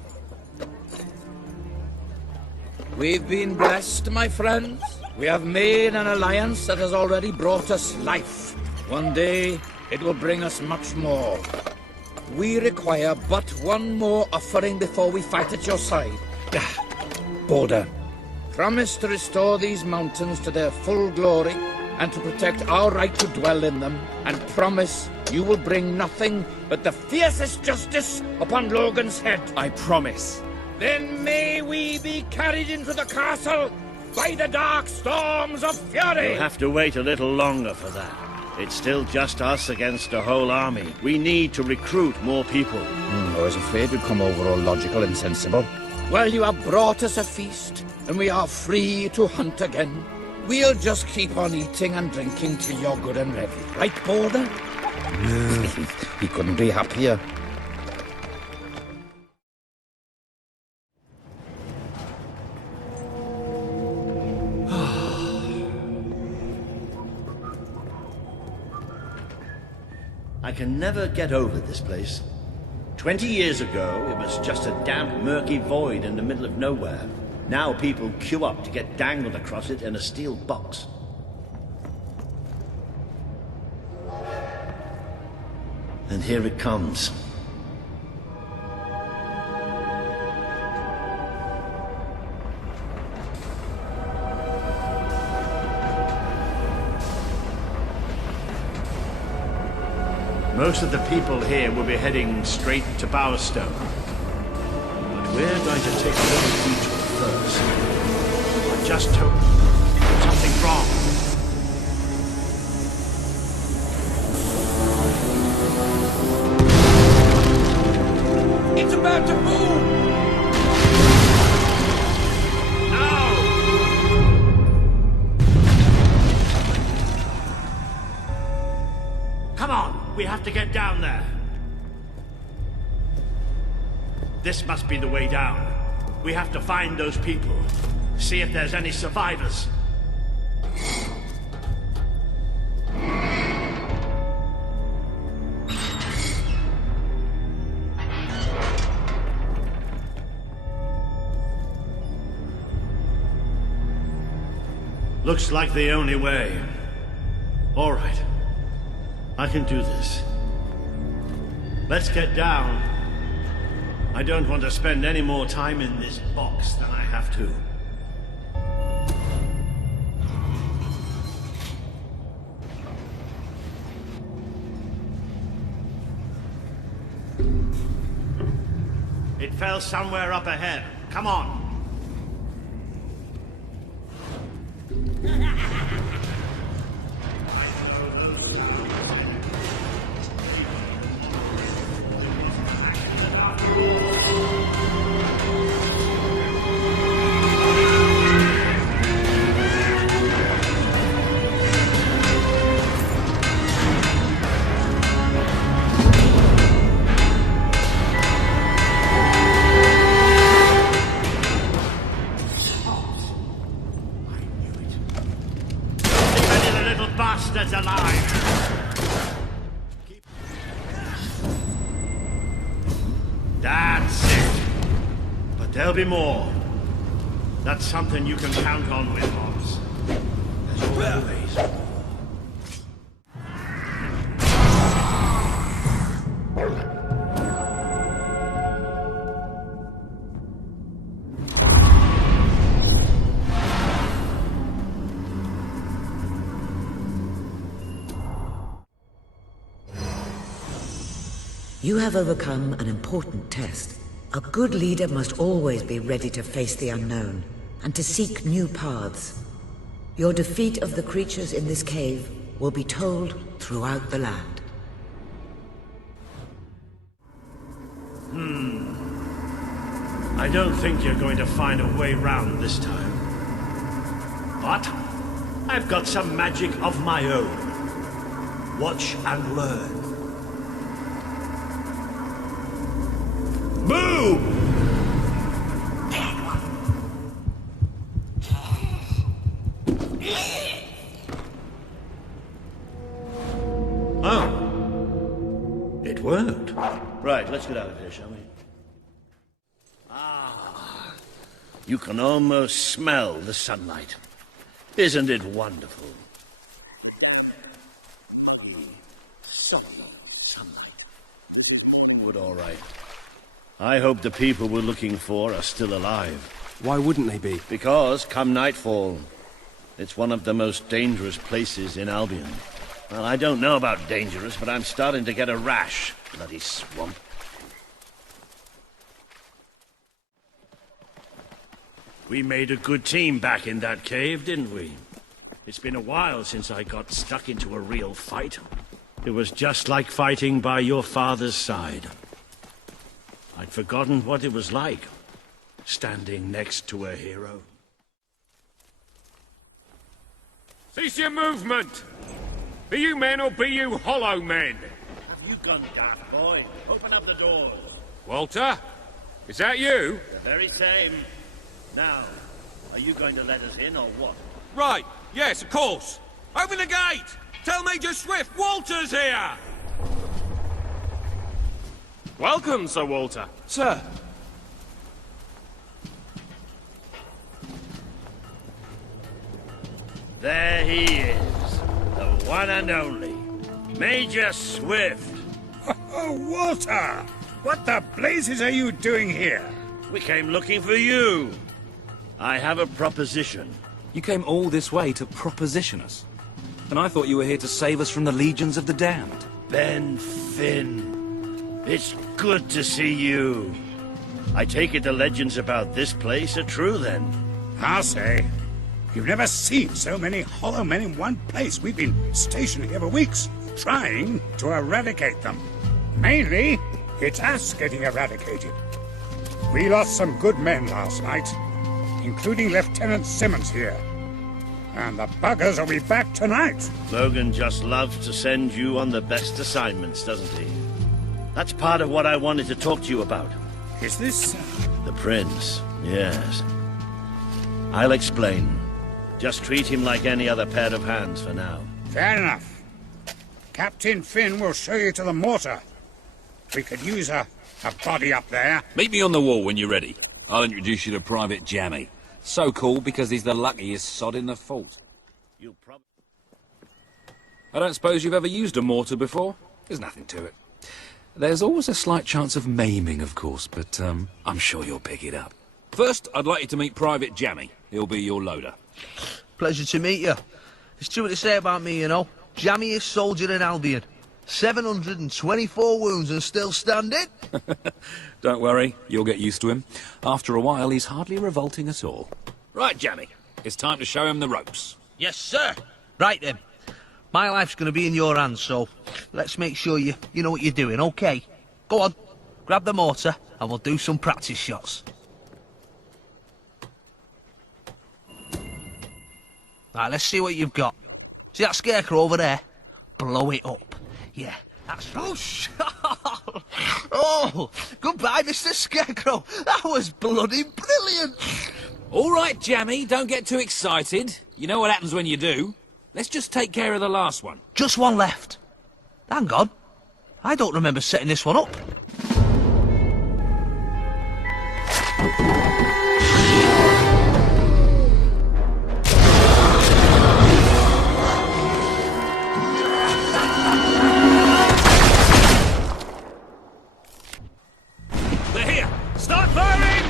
We've been blessed, my friends. We have made an alliance that has already brought us life. One day, it will bring us much more. We require but one more offering before we fight at your side. Boulder, promise to restore these mountains to their full glory and to protect our right to dwell in them, and promise you will bring nothing but the fiercest justice upon Logan's head. I promise. Then may we be carried into the castle by the dark storms of fury. You'll have to wait a little longer for that. It's still just us against a whole army. We need to recruit more people. I was afraid we'd come over all logical and sensible. Well, you have brought us a feast, and we are free to hunt again. We'll just keep on eating and drinking till you're good and ready. Right, Boulder? He couldn't be happier. I can never get over this place. 20 years ago, it was just a damp, murky void in the middle of nowhere. Now people queue up to get dangled across it in a steel box. And here it comes. Most of the people here will be heading straight to Bowerstone. But we're going to take a little detour first. I just hope something's wrong. It's about to boom! Come on, we have to get down there. This must be the way down. We have to find those people. See if there's any survivors. Looks like the only way. All right. I can do this. Let's get down. I don't want to spend any more time in this box than I have to. It fell somewhere up ahead. Come on. Bastards alive! That's it. But there'll be more. That's something you can count on with, Hobbs. There's always more. You have overcome an important test. A good leader must always be ready to face the unknown, and to seek new paths. Your defeat of the creatures in this cave will be told throughout the land. I don't think you're going to find a way round this time. But I've got some magic of my own. Watch and learn. Boom! Oh. It worked. Right, let's get out of here, shall we? Ah. You can almost smell the sunlight. Isn't it wonderful? Sunlight. Good, all right. I hope the people we're looking for are still alive. Why wouldn't they be? Because, come nightfall, it's one of the most dangerous places in Albion. Well, I don't know about dangerous, but I'm starting to get a rash. Bloody swamp. We made a good team back in that cave, didn't we? It's been a while since I got stuck into a real fight. It was just like fighting by your father's side. I'd forgotten what it was like, standing next to a hero. Cease your movement! Be you men or be you hollow men? Have you gone daft, boy? Open up the door. Walter? Is that you? The very same. Now, are you going to let us in or what? Right, yes, of course. Open the gate! Tell Major Swift Walter's here! Welcome, Sir Walter. Sir. There he is. The one and only. Major Swift. Oh, Walter! What the blazes are you doing here? We came looking for you. I have a proposition. You came all this way to proposition us. And I thought you were here to save us from the legions of the damned. Ben Finn. It's good to see you. I take it the legends about this place are true, then? I'll say. You've never seen so many hollow men in one place. We've been stationed here for weeks, trying to eradicate them. Mainly, it's us getting eradicated. We lost some good men last night, including Lieutenant Simmons here. And the buggers will be back tonight. Logan just loves to send you on the best assignments, doesn't he? That's part of what I wanted to talk to you about. Is this... The Prince, yes. I'll explain. Just treat him like any other pair of hands for now. Fair enough. Captain Finn will show you to the mortar. We could use a body up there. Meet me on the wall when you're ready. I'll introduce you to Private Jammy. So cool because he's the luckiest sod in the fort. I don't suppose you've ever used a mortar before? There's nothing to it. There's always a slight chance of maiming, of course, but I'm sure you'll pick it up. First, I'd like you to meet Private Jammy. He'll be your loader. Pleasure to meet you. There's too much to say about me, you know. Jammiest soldier in Albion. 724 wounds and still standing. Don't worry, you'll get used to him. After a while, he's hardly revolting at all. Right, Jammy, it's time to show him the ropes. Yes, sir. Right then. My life's going to be in your hands, so let's make sure you know what you're doing, okay? Go on, grab the mortar and we'll do some practice shots. Right, let's see what you've got. See that scarecrow over there? Blow it up. Yeah, that's right. Oh, goodbye, Mr. Scarecrow. That was bloody brilliant. All right, Jammy, don't get too excited. You know what happens when you do. Let's just take care of the last one. Just one left. Hang on. I don't remember setting this one up. They're here. Start firing!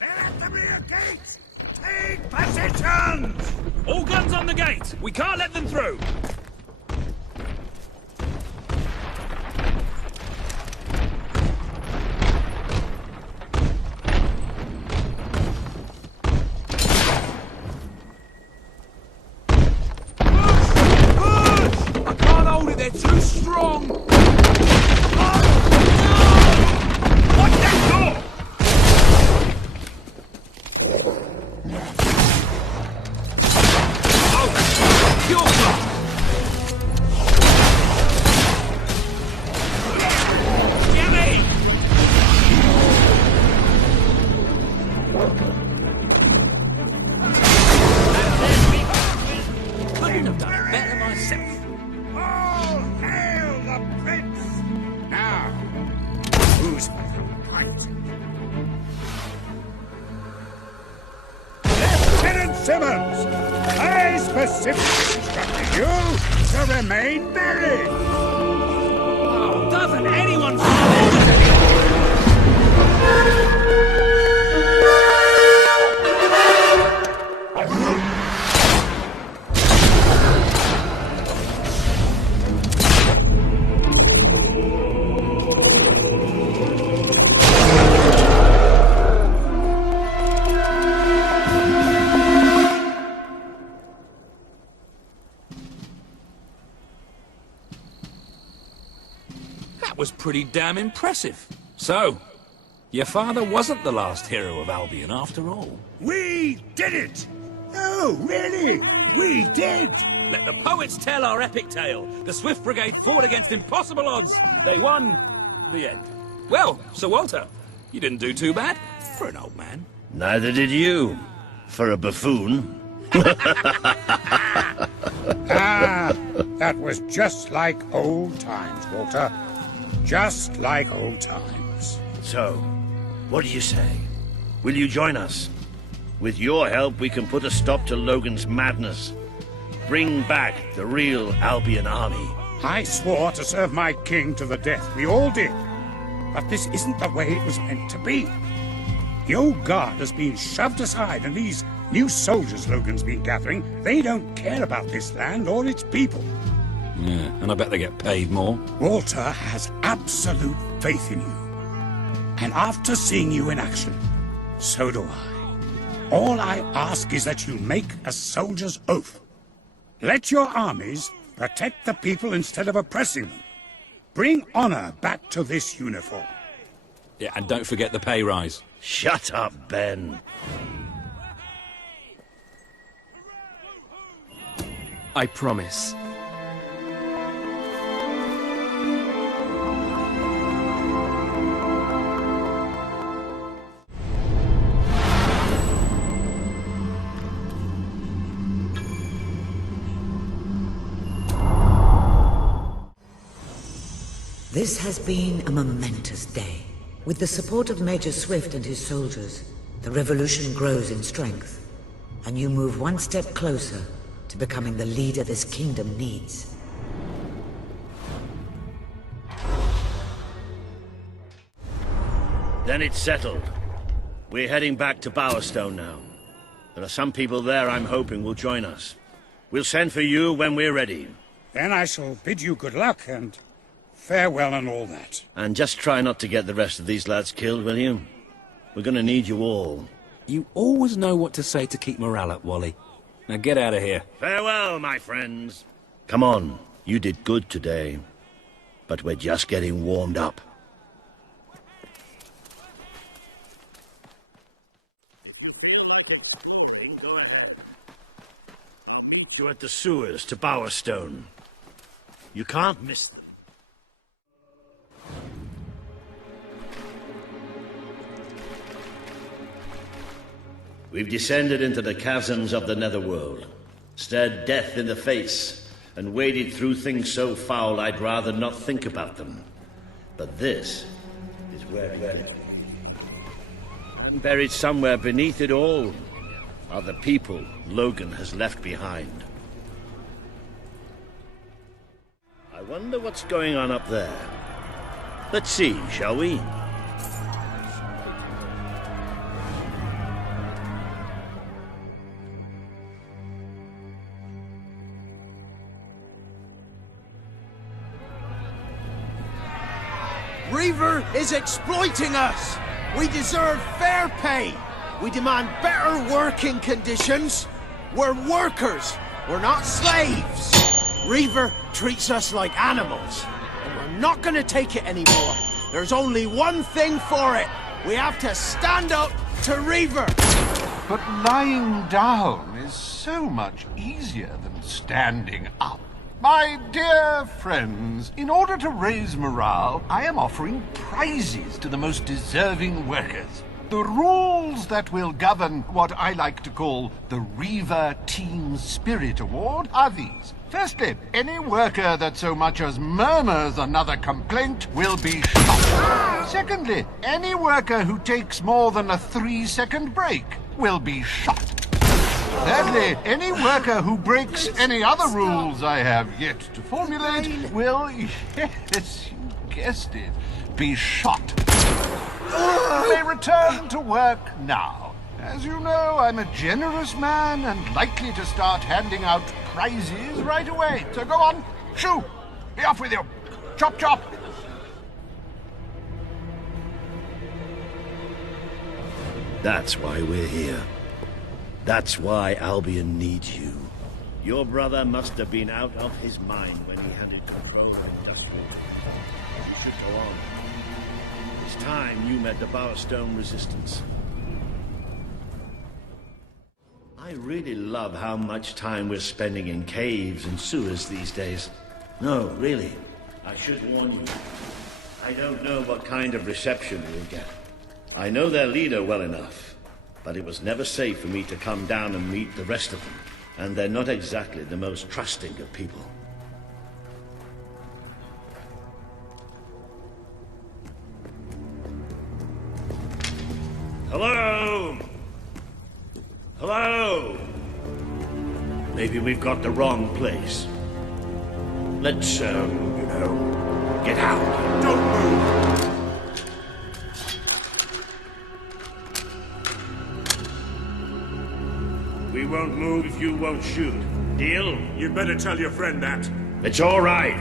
They're at the rear gates! Take positions! All guns on the gate. We can't let them through. Couldn't have done it better myself. All hail the prince! Now, who's right? Lieutenant Simmons, I specifically instructed you to remain buried. Oh, doesn't anyone That was pretty damn impressive. So, your father wasn't the last hero of Albion after all. We did it! Oh, really? We did! Let the poets tell our epic tale. The Swift Brigade fought against impossible odds. They won. The end. Well, Sir Walter, you didn't do too bad for an old man. Neither did you, for a buffoon. Ah, that was just like old times, Walter. Just like old times. So, what do you say? Will you join us? With your help, we can put a stop to Logan's madness. Bring back the real Albion army. I swore to serve my king to the death. We all did. But this isn't the way it was meant to be. The old guard has been shoved aside, and these new soldiers Logan's been gathering, they don't care about this land or its people. Yeah, and I bet they get paid more. Walter has absolute faith in you. And after seeing you in action, so do I. All I ask is that you make a soldier's oath. Let your armies protect the people instead of oppressing them. Bring honor back to this uniform. Yeah, and don't forget the pay rise. Shut up, Ben. I promise. This has been a momentous day. With the support of Major Swift and his soldiers, the revolution grows in strength, and you move one step closer to becoming the leader this kingdom needs. Then it's settled. We're heading back to Bowerstone now. There are some people there I'm hoping will join us. We'll send for you when we're ready. Then I shall bid you good luck and farewell and all that. And just try not to get the rest of these lads killed, will you? We're gonna need you all. You always know what to say to keep morale up, Wally. Now get out of here. Farewell, my friends. Come on, you did good today. But we're just getting warmed up. Go ahead. You're at the sewers to Bowerstone. You can't miss them. We've descended into the chasms of the netherworld, stared death in the face, and waded through things so foul I'd rather not think about them. But this is where it is. And buried somewhere beneath it all are the people Logan has left behind. I wonder what's going on up there. Let's see, shall we? Reaver is exploiting us! We deserve fair pay! We demand better working conditions! We're workers! We're not slaves! Reaver treats us like animals, and we're not gonna take it anymore. There's only one thing for it. We have to stand up to Reaver! But lying down is so much easier than standing up. My dear friends, in order to raise morale, I am offering prizes to the most deserving workers. The rules that will govern what I like to call the Reaver Team Spirit Award are these. Firstly, any worker that so much as murmurs another complaint will be shot. Secondly, any worker who takes more than a 3-second break will be shot. Thirdly, any worker who breaks any other rules I have yet to formulate will, yes, you guessed it, be shot. You may return to work now. As you know, I'm a generous man and likely to start handing out prizes right away. So go on, shoo! Be off with you! Chop chop! That's why we're here. That's why Albion needs you. Your brother must have been out of his mind when he handed control of Industrial. You should go on. It's time you met the Bowerstone Resistance. I really love how much time we're spending in caves and sewers these days. No, really. I should warn you. I don't know what kind of reception we'll get. I know their leader well enough, but it was never safe for me to come down and meet the rest of them. And they're not exactly the most trusting of people. Hello? Hello? Maybe we've got the wrong place. Let's, you know, get out. Don't move! We won't move if you won't shoot. Deal? You'd better tell your friend that. It's all right.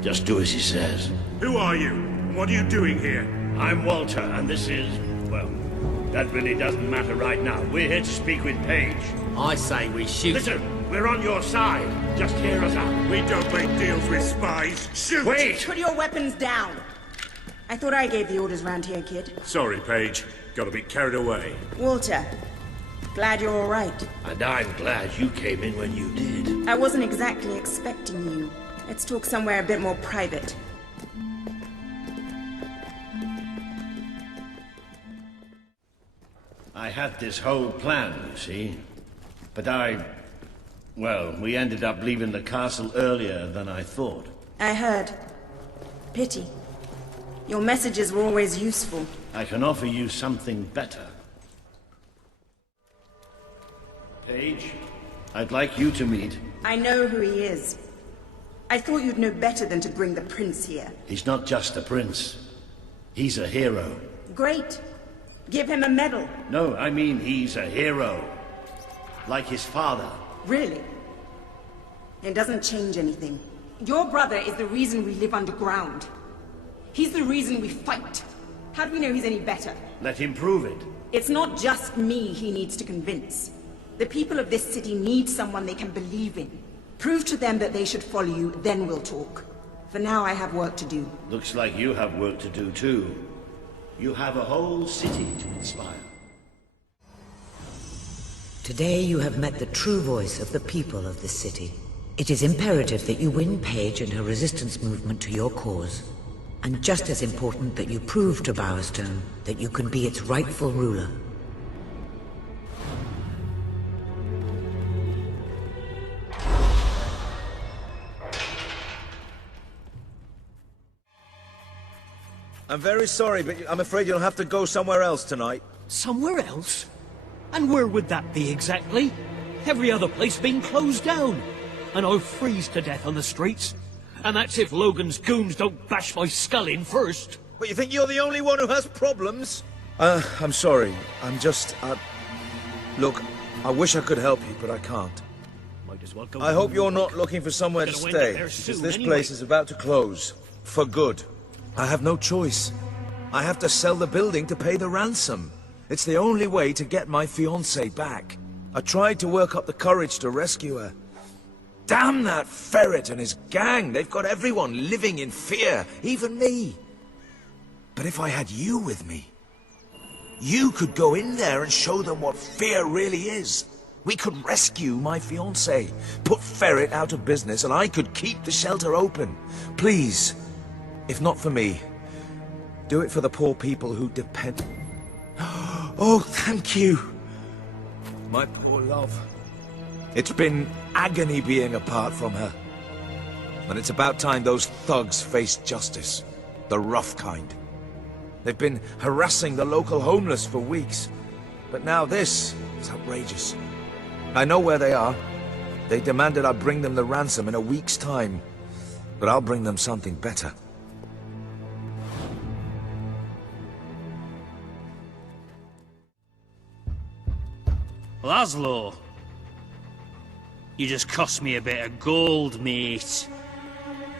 Just do as he says. Who are you? What are you doing here? I'm Walter, and this is, well, that really doesn't matter right now. We're here to speak with Paige. I say we shoot. Listen, we're on your side. Just hear us out. We don't make deals with spies. Shoot! Wait! Put your weapons down. I thought I gave the orders round here, kid. Sorry, Paige. Got a bit carried away. Walter, glad you're all right. And I'm glad you came in when you did. I wasn't exactly expecting you. Let's talk somewhere a bit more private. I had this whole plan, you see. But well, we ended up leaving the castle earlier than I thought. I heard. Pity. Your messages were always useful. I can offer you something better. Paige, I'd like you to meet. I know who he is. I thought you'd know better than to bring the prince here. He's not just a prince. He's a hero. Great. Give him a medal. No, I mean he's a hero. Like his father. Really? It doesn't change anything. Your brother is the reason we live underground. He's the reason we fight. How do we know he's any better? Let him prove it. It's not just me he needs to convince. The people of this city need someone they can believe in. Prove to them that they should follow you, then we'll talk. For now, I have work to do. Looks like you have work to do too. You have a whole city to inspire. Today you have met the true voice of the people of this city. It is imperative that you win Paige and her resistance movement to your cause. And just as important that you prove to Bowerstone that you can be its rightful ruler. I'm very sorry, but I'm afraid you'll have to go somewhere else tonight. Somewhere else? And where would that be exactly? Every other place being closed down. And I'll freeze to death on the streets. And that's if Logan's goons don't bash my skull in first. But you think you're the only one who has problems? I'm sorry. I'm just, Look, I wish I could help you, but I can't. Might as well go. I hope you're not looking for somewhere to stay, because this place is about to close. For good. I have no choice. I have to sell the building to pay the ransom. It's the only way to get my fiancée back. I tried to work up the courage to rescue her. Damn that ferret and his gang! They've got everyone living in fear, even me. But if I had you with me, you could go in there and show them what fear really is. We could rescue my fiancée, put Ferret out of business, and I could keep the shelter open. Please, if not for me, do it for the poor people who depend... Oh, thank you. My poor love. It's been agony being apart from her. And it's about time those thugs faced justice. The rough kind. They've been harassing the local homeless for weeks. But now this is outrageous. I know where they are. They demanded I bring them the ransom in a week's time. But I'll bring them something better. Laszlo, you just cost me a bit of gold, mate.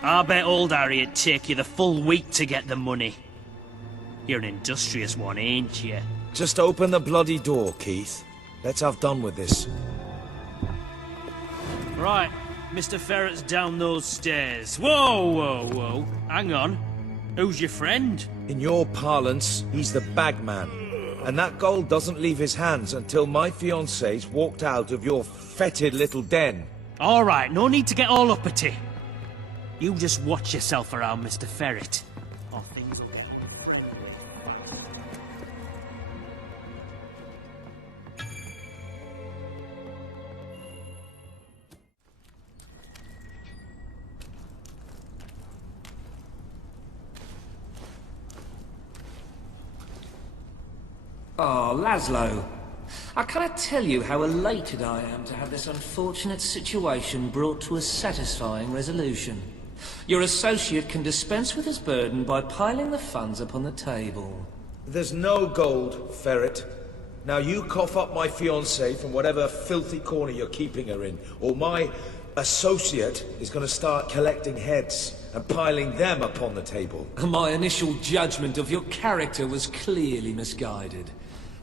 I bet old Harry'd take you the full week to get the money. You're an industrious one, ain't you? Just open the bloody door, Keith. Let's have done with this. Right, Mr. Ferret's down those stairs. Whoa, whoa, whoa. Hang on. Who's your friend? In your parlance, he's the bagman. And that gold doesn't leave his hands until my fiancée's walked out of your fetid little den. All right, no need to get all uppity. You just watch yourself around, Mr. Ferret, or things will get very bad. Oh, Laszlo. I cannot tell you how elated I am to have this unfortunate situation brought to a satisfying resolution. Your associate can dispense with his burden by piling the funds upon the table. There's no gold, Ferret. Now you cough up my fiancée from whatever filthy corner you're keeping her in, or my associate is going to start collecting heads and piling them upon the table. My initial judgment of your character was clearly misguided.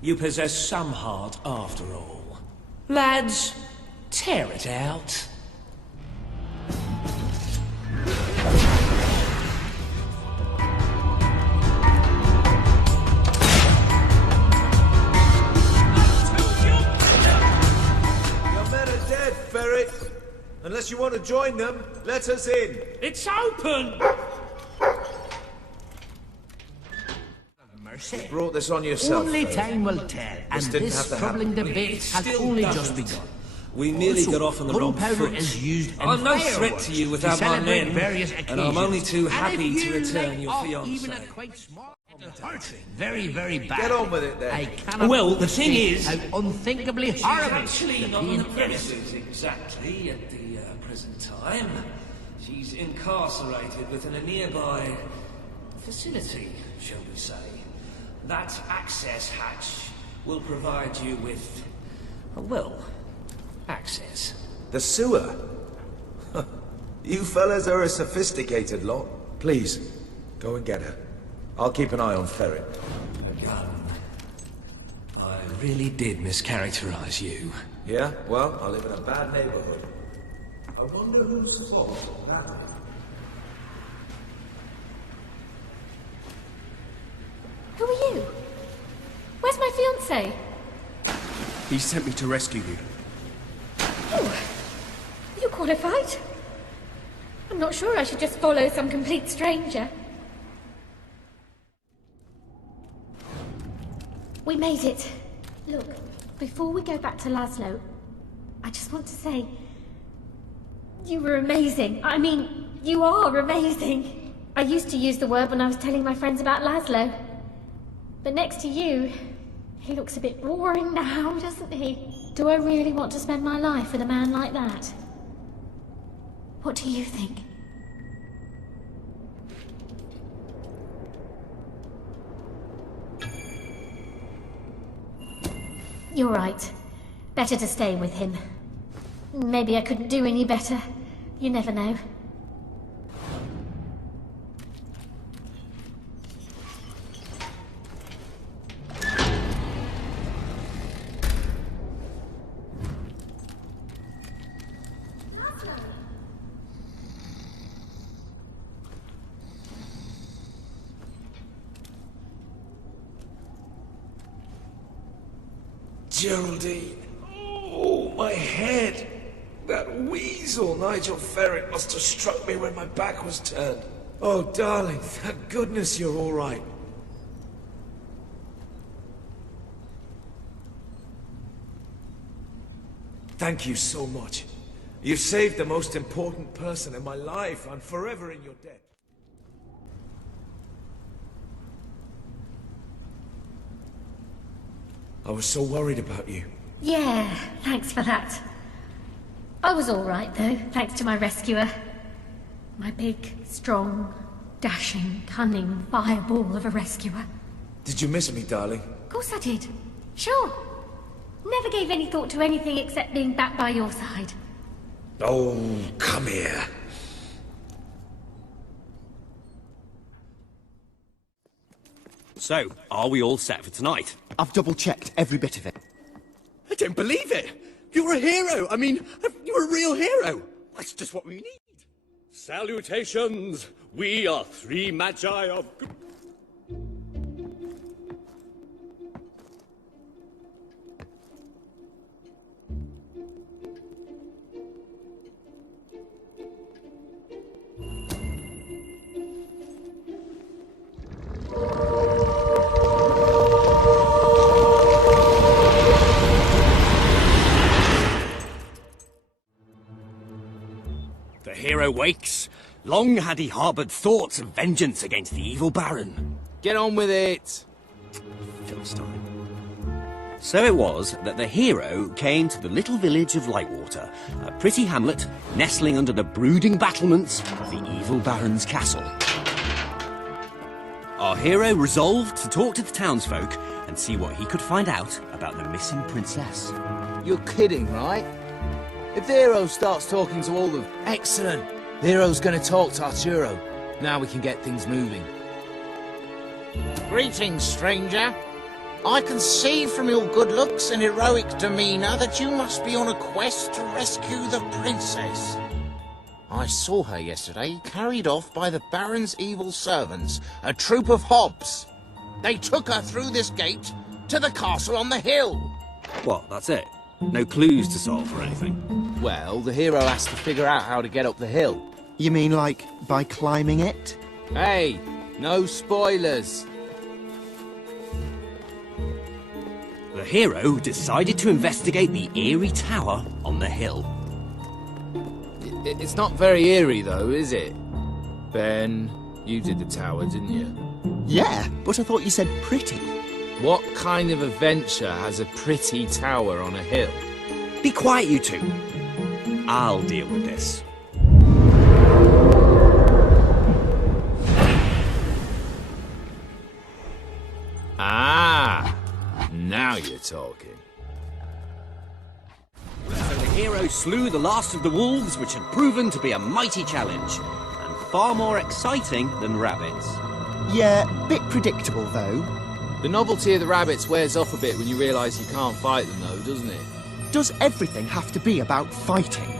You possess some heart after all. Lads, tear it out. Your men are dead, Ferret. Unless you want to join them, let us in. It's open! You brought this on yourself. Only Ferret. time will tell, and this troubling debate has only just begun. We nearly Also, got off on the wrong gunpowder foot. is used in I'm no fireworks threat to you without to my celebrate men, various and I'm only too occasions. happy And if to you return let your off fiancée. even a quite small very, very bad. Get on with it, then. I cannot Well, the thing overstate is, how unthinkably she's horrible actually the not on being the premises exactly at the present time. She's incarcerated within a nearby facility, shall we say. That access hatch will provide you with, well, access. The sewer? You fellas are a sophisticated lot. Please, go and get her. I'll keep an eye on Ferret. I really did mischaracterize you. Yeah? Well, I live in a bad neighborhood. I wonder who's fault that. Who are you? Where's my fiancé? He sent me to rescue you. Oh, are you qualified? I'm not sure I should just follow some complete stranger. We made it. Look, before we go back to Laszlo, I just want to say, you were amazing. I mean, you are amazing. I used to use the word when I was telling my friends about Laszlo. But next to you, he looks a bit boring now, doesn't he? Do I really want to spend my life with a man like that? What do you think? You're right. Better to stay with him. Maybe I couldn't do any better. You never know. Geraldine. Oh, my head. That weasel Nigel Ferret must have struck me when my back was turned. Oh, darling, thank goodness you're all right. Thank you so much. You saved the most important person in my life. I'm forever in your debt. I was so worried about you. Yeah, thanks for that. I was alright though, thanks to my rescuer. My big, strong, dashing, cunning fireball of a rescuer. Did you miss me, darling? Of course I did. Sure. Never gave any thought to anything except being back by your side. Oh, come here. So, are we all set for tonight? I've double-checked every bit of it. I don't believe it! You're a hero! I mean, you're a real hero! That's just what we need! Salutations! We are 3 Magi of... The hero wakes. Long had he harboured thoughts of vengeance against the evil Baron. Get on with it! Philistine. So it was that the hero came to the little village of Lightwater, a pretty hamlet nestling under the brooding battlements of the evil Baron's castle. Our hero resolved to talk to the townsfolk and see what he could find out about the missing princess. You're kidding, right? If the hero starts talking to all the... Excellent! The hero's gonna talk to Arturo. Now we can get things moving. Greetings, stranger. I can see from your good looks and heroic demeanour that you must be on a quest to rescue the princess. I saw her yesterday, carried off by the Baron's evil servants, a troop of hobs. They took her through this gate to the castle on the hill. What, that's it? No clues to solve or anything? Well, the hero has to figure out how to get up the hill. You mean, like, by climbing it? Hey, no spoilers. The hero decided to investigate the eerie tower on the hill. It's not very eerie, though, is it? Ben, you did the tower, didn't you? Yeah, but I thought you said pretty. What kind of adventure has a pretty tower on a hill? Be quiet, you two. I'll deal with this. Ah, now you're talking. So the hero slew the last of the wolves, which had proven to be a mighty challenge, and far more exciting than rabbits. Yeah, bit predictable, though. The novelty of the rabbits wears off a bit when you realise you can't fight them, though, doesn't it? Does everything have to be about fighting?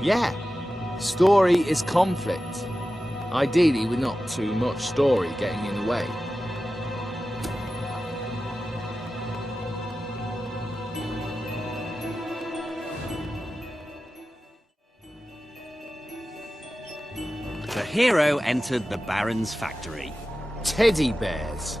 Yeah. Story is conflict. Ideally, with not too much story getting in the way. The hero entered the Baron's factory. Teddy bears?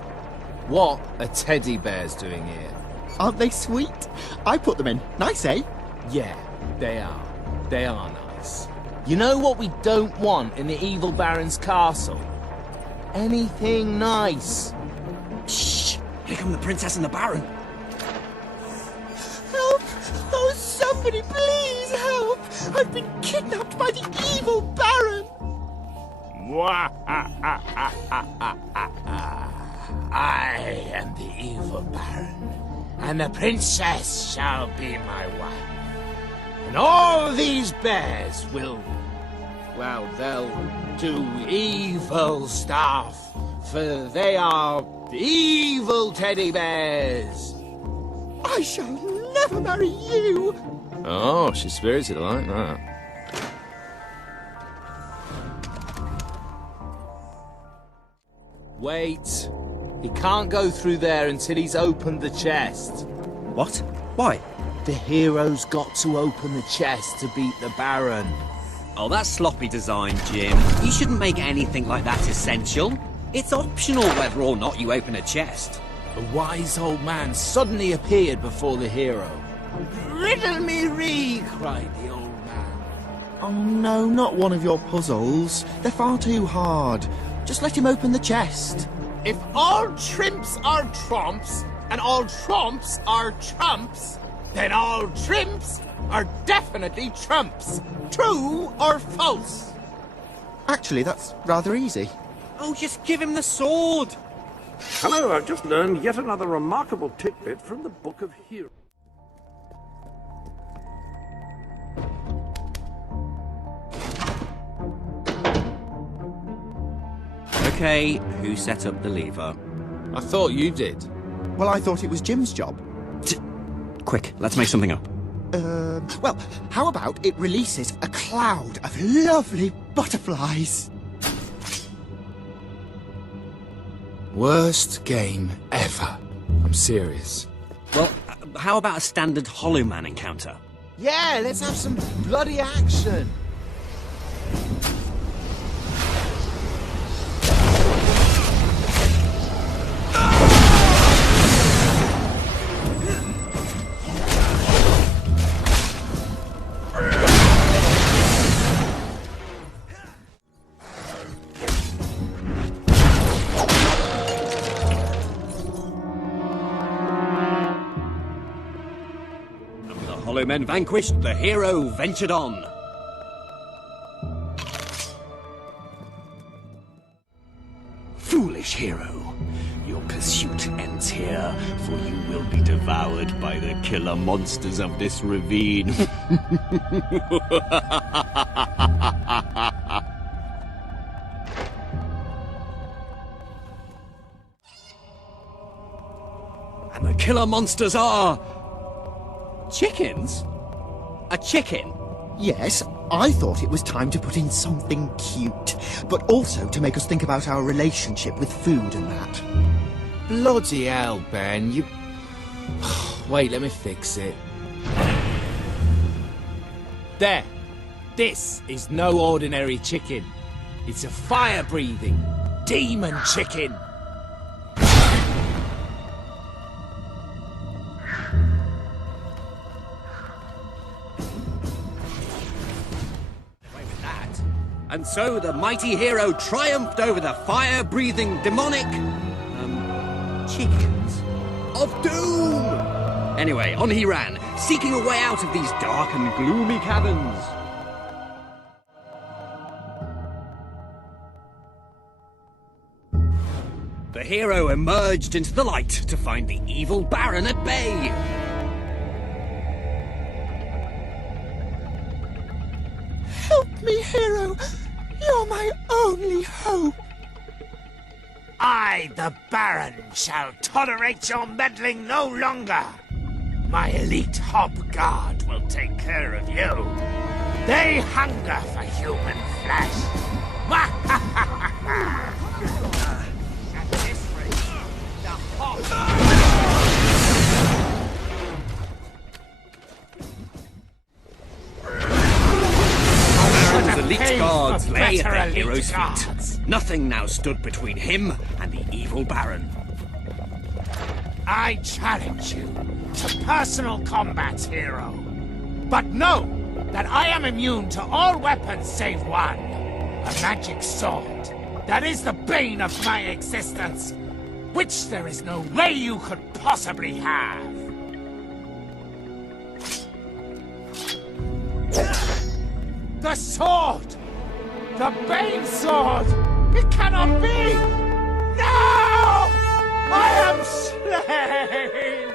What are teddy bears doing here? Aren't they sweet? I put them in. Nice, eh? Yeah, they are. They are nice. You know what we don't want in the evil Baron's castle? Anything nice. Shh! Here come the princess and the Baron. Help! Oh, somebody please help! I've been kidnapped by the evil Baron! I am the evil Baron, and the princess shall be my wife. And all these bears will, well, they'll do evil stuff, for they are evil teddy bears. I shall never marry you! Oh, she's spirited like that. Wait. He can't go through there until he's opened the chest. What? Why? The hero's got to open the chest to beat the Baron. Oh, that's sloppy design, Jim. You shouldn't make anything like that essential. It's optional whether or not you open a chest. A wise old man suddenly appeared before the hero. Riddle me ree, cried the old man. Oh no, not one of your puzzles. They're far too hard. Just let him open the chest. If all trimps are trumps, and all trumps are trumps, then all trimps are definitely trumps. True or false? Actually, that's rather easy. Oh, just give him the sword! Hello, I've just learned yet another remarkable tidbit from the Book of Heroes. Okay, who set up the lever? I thought you did. Well, I thought it was Jim's job. Quick, let's make something up. Well, how about it releases a cloud of lovely butterflies? Worst game ever. I'm serious. Well, how about a standard Hollow Man encounter? Yeah, let's have some bloody action. Hollow men vanquished, the hero ventured on. Foolish hero, your pursuit ends here, for you will be devoured by the killer monsters of this ravine. And the killer monsters are... chickens? A chicken? Yes, I thought it was time to put in something cute, but also to make us think about our relationship with food and that. Bloody hell, Ben, you... Wait, let me fix it. There. This is no ordinary chicken. It's a fire-breathing demon chicken. And so the mighty hero triumphed over the fire-breathing demonic... chickens of doom! Anyway, on he ran, seeking a way out of these dark and gloomy caverns. The hero emerged into the light to find the evil Baron at bay. Help me, hero! You're my only hope! I, the Baron, shall tolerate your meddling no longer. My elite hob guard will take care of you. They hunger for human flesh. At this rate, the hob... Baron's elite guards lay at the hero's feet. Nothing now stood between him and the evil Baron. I challenge you to personal combat, hero. But know that I am immune to all weapons save one. A magic sword. That is the bane of my existence. Which there is no way you could possibly have. The sword! The Bane sword! It cannot be! No! I am slain!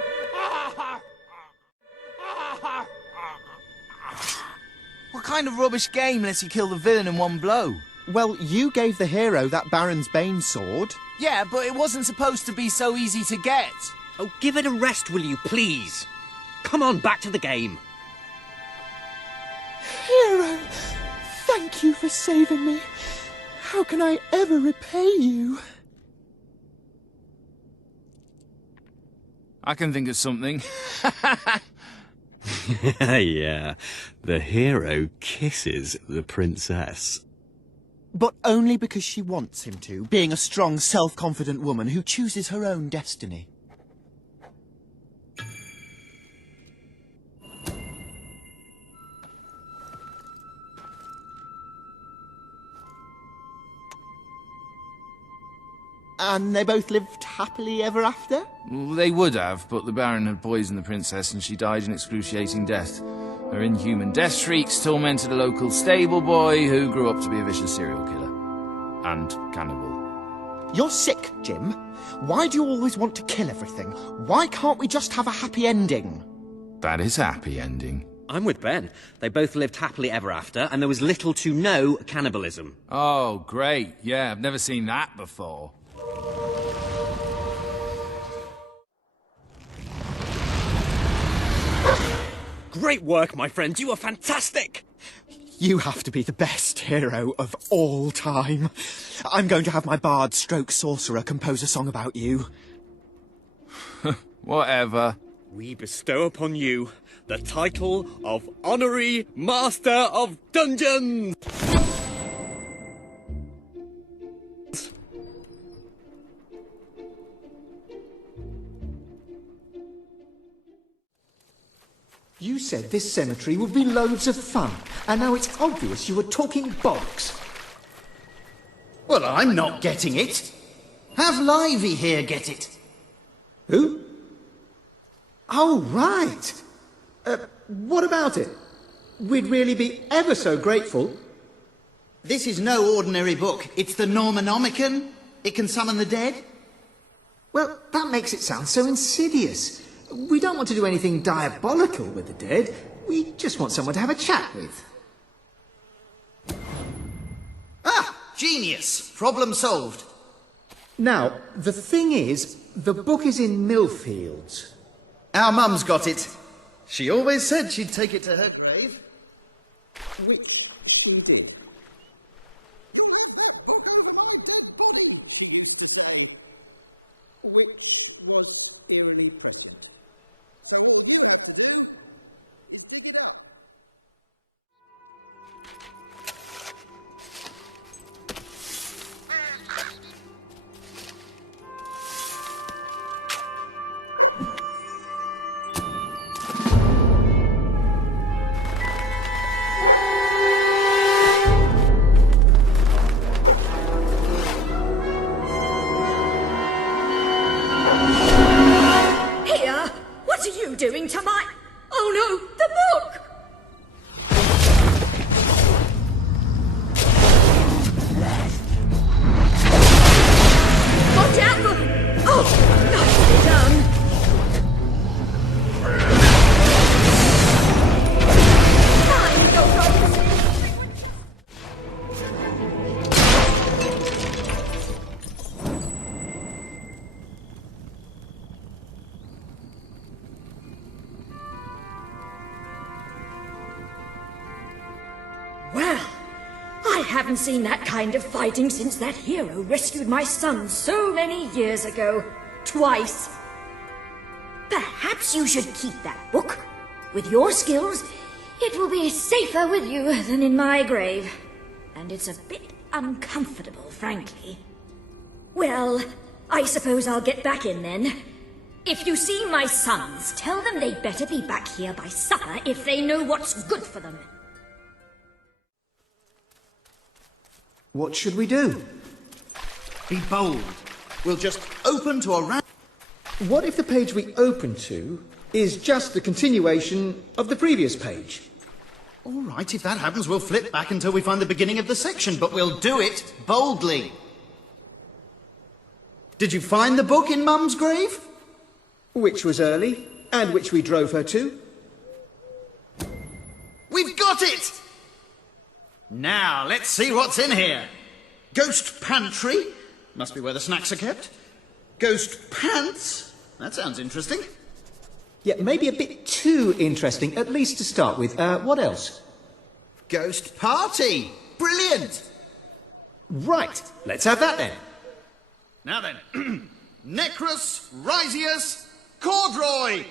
What kind of rubbish game lets you kill the villain in one blow? Well, you gave the hero that Baron's Bane sword. Yeah, but it wasn't supposed to be so easy to get. Oh, give it a rest, will you, please? Come on, back to the game. Hero, thank you for saving me. How can I ever repay you? I can think of something. Yeah, the hero kisses the princess. But only because she wants him to, being a strong, self-confident woman who chooses her own destiny. And they both lived happily ever after? Well, they would have, but the Baron had poisoned the princess and she died an excruciating death. Her inhuman death shrieks tormented a local stable boy who grew up to be a vicious serial killer. And cannibal. You're sick, Jim. Why do you always want to kill everything? Why can't we just have a happy ending? That is a happy ending. I'm with Ben. They both lived happily ever after, and there was little to no cannibalism. Oh, great. Yeah, I've never seen that before. Great work, my friend. You were fantastic! You have to be the best hero of all time. I'm going to have my bard stroke sorcerer compose a song about you. Whatever. We bestow upon you the title of Honorary Master of Dungeons! You said this cemetery would be loads of fun, and now it's obvious you were talking bollocks. Well, I'm not getting it. Have Livy here get it. Who? Oh, right. What about it? We'd really be ever so grateful. This is no ordinary book. It's the Normanomicon. It can summon the dead. Well, that makes it sound so insidious. We don't want to do anything diabolical with the dead. We just want someone to have a chat with. Ah! Genius! Problem solved. Now, the thing is, the book is in Millfields. Our mum's got it. She always said she'd take it to her grave. Which she did. Which was eerily present. So what you have to do is pick it up. Doing to my... Oh no, the book! Watch out for... Oh, nicely done. Fine, go dogs. I haven't seen that kind of fighting since that hero rescued my son so many years ago. Twice. Perhaps you should keep that book. With your skills, it will be safer with you than in my grave. And it's a bit uncomfortable, frankly. Well, I suppose I'll get back in then. If you see my sons, tell them they'd better be back here by supper if they know what's good for them. What should we do? Be bold. We'll just open to a What if the page we open to is just the continuation of the previous page? All right, if that happens, we'll flip back until we find the beginning of the section, but we'll do it boldly. Did you find the book in Mum's grave? Which was early, and which we drove her to. We've got it! Now, let's see what's in here. Ghost pantry. Must be where the snacks are kept. Ghost pants. That sounds interesting. Yeah, maybe a bit too interesting, at least to start with. What else? Ghost party. Brilliant. Right, let's have that then. Now then. Necrus, Risius, Cordroy.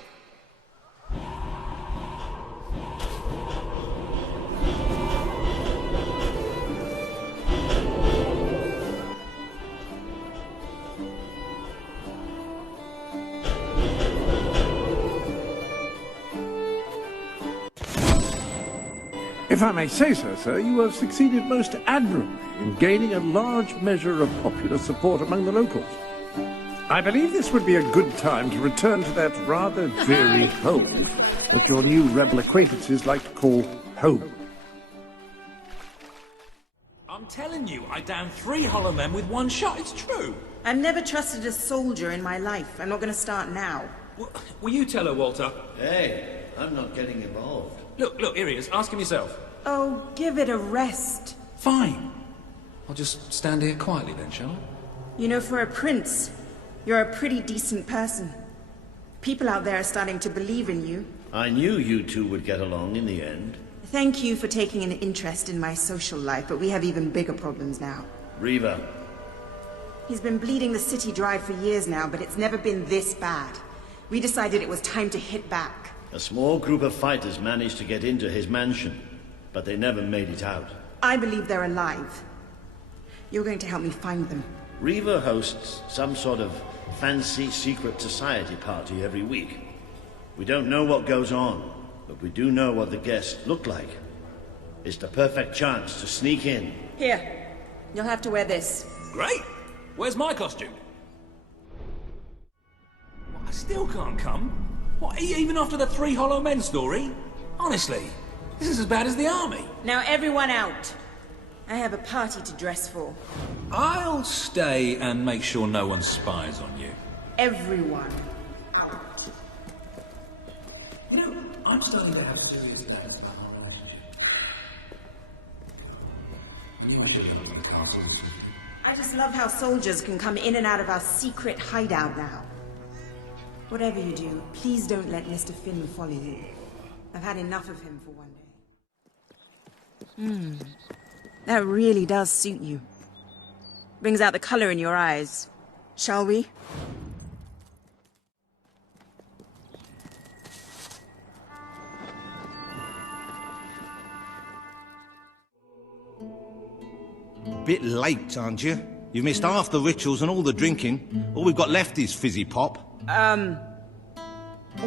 If I may say so, sir, you have succeeded most admirably in gaining a large measure of popular support among the locals. I believe this would be a good time to return to that rather dreary home that your new rebel acquaintances like to call home. I'm telling you, I downed 3 hollow men with 1 shot. It's true. I've never trusted a soldier in my life. I'm not going to start now. Will you tell her, Walter? Hey, I'm not getting involved. Look, here he is. Ask him yourself. Oh, give it a rest. Fine. I'll just stand here quietly then, shall I? You know, for a prince, you're a pretty decent person. People out there are starting to believe in you. I knew you two would get along in the end. Thank you for taking an interest in my social life, but we have even bigger problems now. Riva. He's been bleeding the city dry for years now, but it's never been this bad. We decided it was time to hit back. A small group of fighters managed to get into his mansion, but they never made it out. I believe they're alive. You're going to help me find them. Riva hosts some sort of fancy secret society party every week. We don't know what goes on, but we do know what the guests look like. It's the perfect chance to sneak in. Here, you'll have to wear this. Great! Where's my costume? What, I still can't come? What, even after the 3 hollow men story? Honestly, this is as bad as the army. Now everyone out. I have a party to dress for. I'll stay and make sure no one spies on you. Everyone out. You know, I'm starting to have serious doubts about our relationship. I knew I should have looked at the castle. I just love how soldiers can come in and out of our secret hideout now. Whatever you do, please don't let Mr. Finn follow you. I've had enough of him for one day. That really does suit you. Brings out the color in your eyes. Shall we? Bit late, aren't you? You've missed half the rituals and all the drinking. All we've got left is fizzy pop.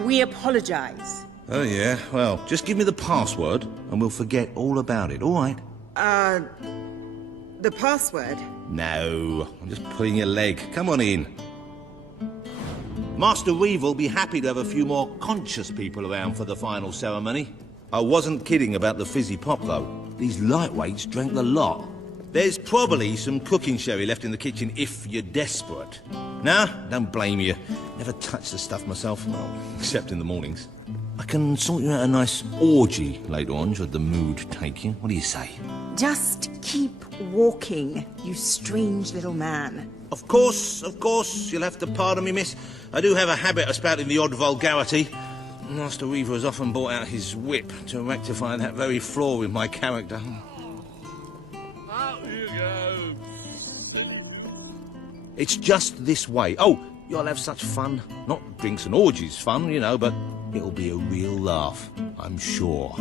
We apologize. Oh, yeah? Well, just give me the password and we'll forget all about it, all right? The password? No, I'm just pulling your leg. Come on in. Master Reeve will be happy to have a few more conscious people around for the final ceremony. I wasn't kidding about the fizzy pop, though. These lightweights drank the lot. There's probably some cooking sherry left in the kitchen if you're desperate. Nah, don't blame you. Never touched the stuff myself, well, except in the mornings. I can sort you out a nice orgy later on, should the mood take you. What do you say? Just keep walking, you strange little man. Of course, you'll have to pardon me, miss. I do have a habit of spouting the odd vulgarity. Master Reaver has often brought out his whip to rectify that very flaw in my character. Out you go. It's just this way. Oh, you'll have such fun. Not drinks and orgies fun, you know, but it'll be a real laugh, I'm sure.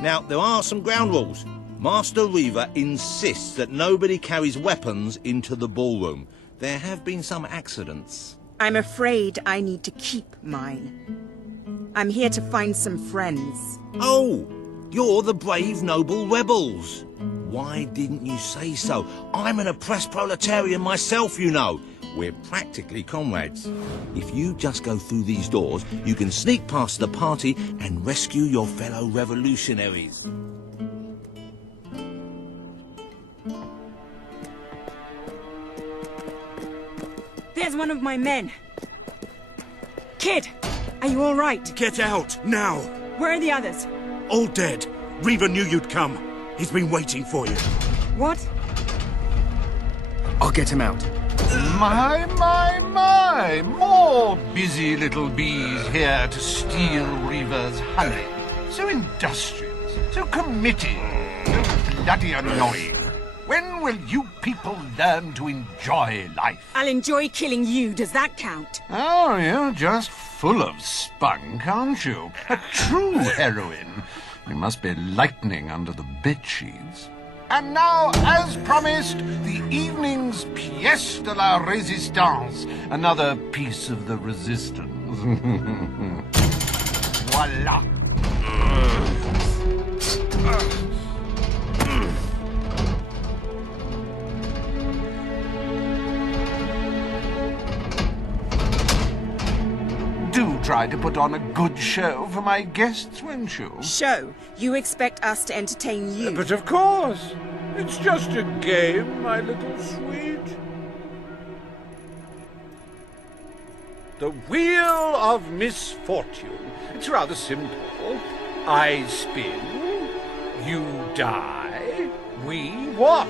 Now, there are some ground rules. Master Reaver insists that nobody carries weapons into the ballroom. There have been some accidents. I'm afraid I need to keep mine. I'm here to find some friends. Oh, you're the brave, noble rebels. Why didn't you say so? I'm an oppressed proletarian myself, you know. We're practically comrades. If you just go through these doors, you can sneak past the party and rescue your fellow revolutionaries. There's one of my men. Kid, are you all right? Get out, now! Where are the others? All dead. Reaver knew you'd come. He's been waiting for you. What? I'll get him out. My! More busy little bees here to steal Reaver's honey. So industrious, so committed, so bloody annoying. When will you people learn to enjoy life? I'll enjoy killing you, does that count? Oh, you're just full of spunk, aren't you? A true heroine. You must be lightning under the bedsheets. And now, as promised, the evening's pièce de la résistance. Another piece of the resistance. Voila. try to put on a good show for my guests, won't you? Show? You expect us to entertain you? But of course. It's just a game, my little sweet. The Wheel of Misfortune. It's rather simple. I spin, you die, we watch.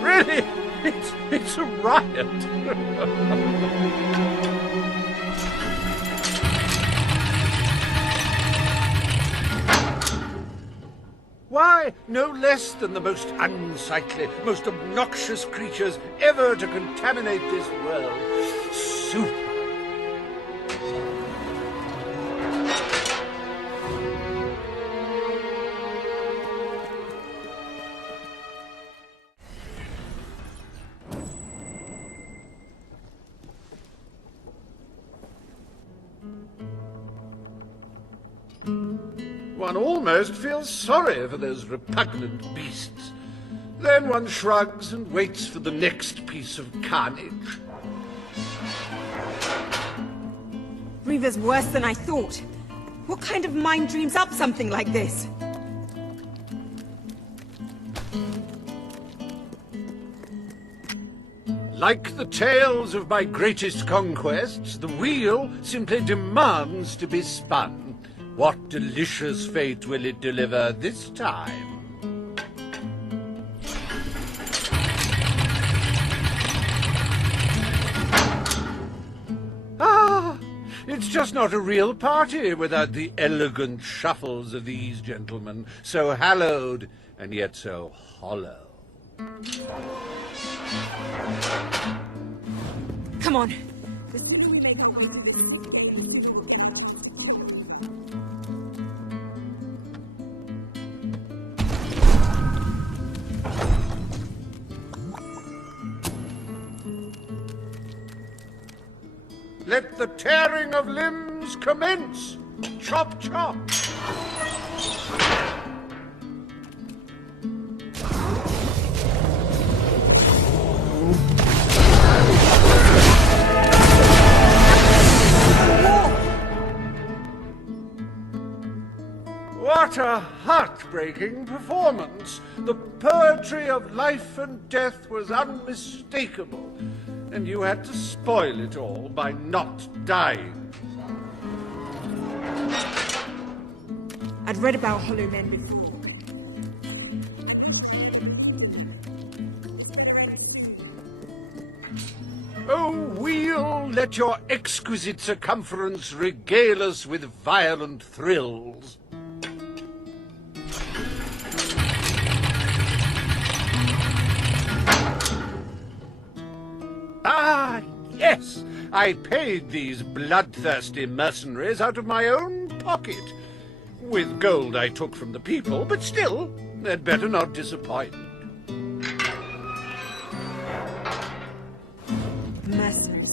Really, it's a riot. Why, no less than the most unsightly, most obnoxious creatures ever to contaminate this world. Super. One almost feels sorry for those repugnant beasts. Then one shrugs and waits for the next piece of carnage. Reaver's worse than I thought. What kind of mind dreams up something like this? Like the tales of my greatest conquests, the wheel simply demands to be spun. What delicious fate will it deliver this time? Ah, it's just not a real party without the elegant shuffles of these gentlemen, so hallowed and yet so hollow. Come on. The sooner we make our way to this. Let the tearing of limbs commence! Chop, chop! What a heartbreaking performance! The poetry of life and death was unmistakable. And you had to spoil it all by not dying. I'd read about hollow men before. Oh, wheel, let your exquisite circumference regale us with violent thrills. Ah, yes! I paid these bloodthirsty mercenaries out of my own pocket. With gold I took from the people, but still, they'd better not disappoint. Mercenaries.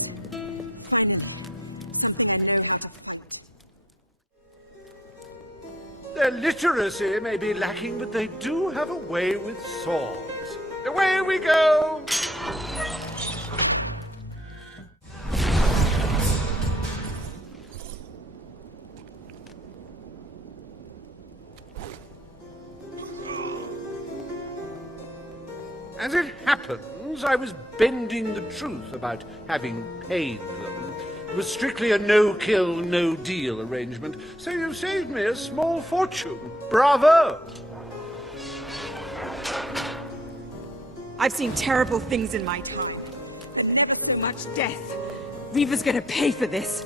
Their literacy may be lacking, but they do have a way with swords. Away we go! As it happens, I was bending the truth about having paid them. It was strictly a no-kill, no-deal arrangement, so you saved me a small fortune. Bravo! I've seen terrible things in my time. So much death. Reaver's gonna pay for this.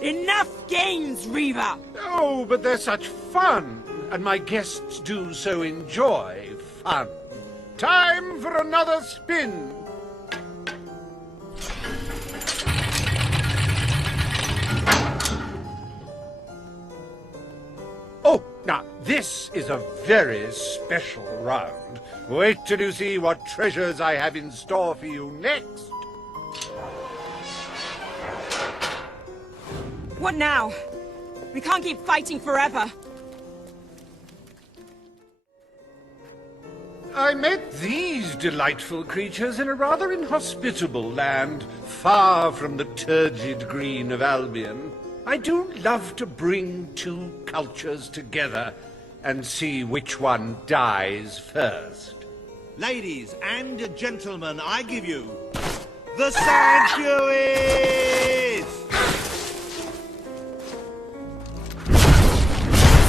Enough games, Reaver! Oh, but they're such fun, and my guests do so enjoy fun. Time for another spin. Oh, now, this is a very special round. Wait till you see what treasures I have in store for you next. What now? We can't keep fighting forever. I met these delightful creatures in a rather inhospitable land, far from the turgid green of Albion. I do love to bring two cultures together and see which one dies first. Ladies and gentlemen, I give you the Sanctuaries!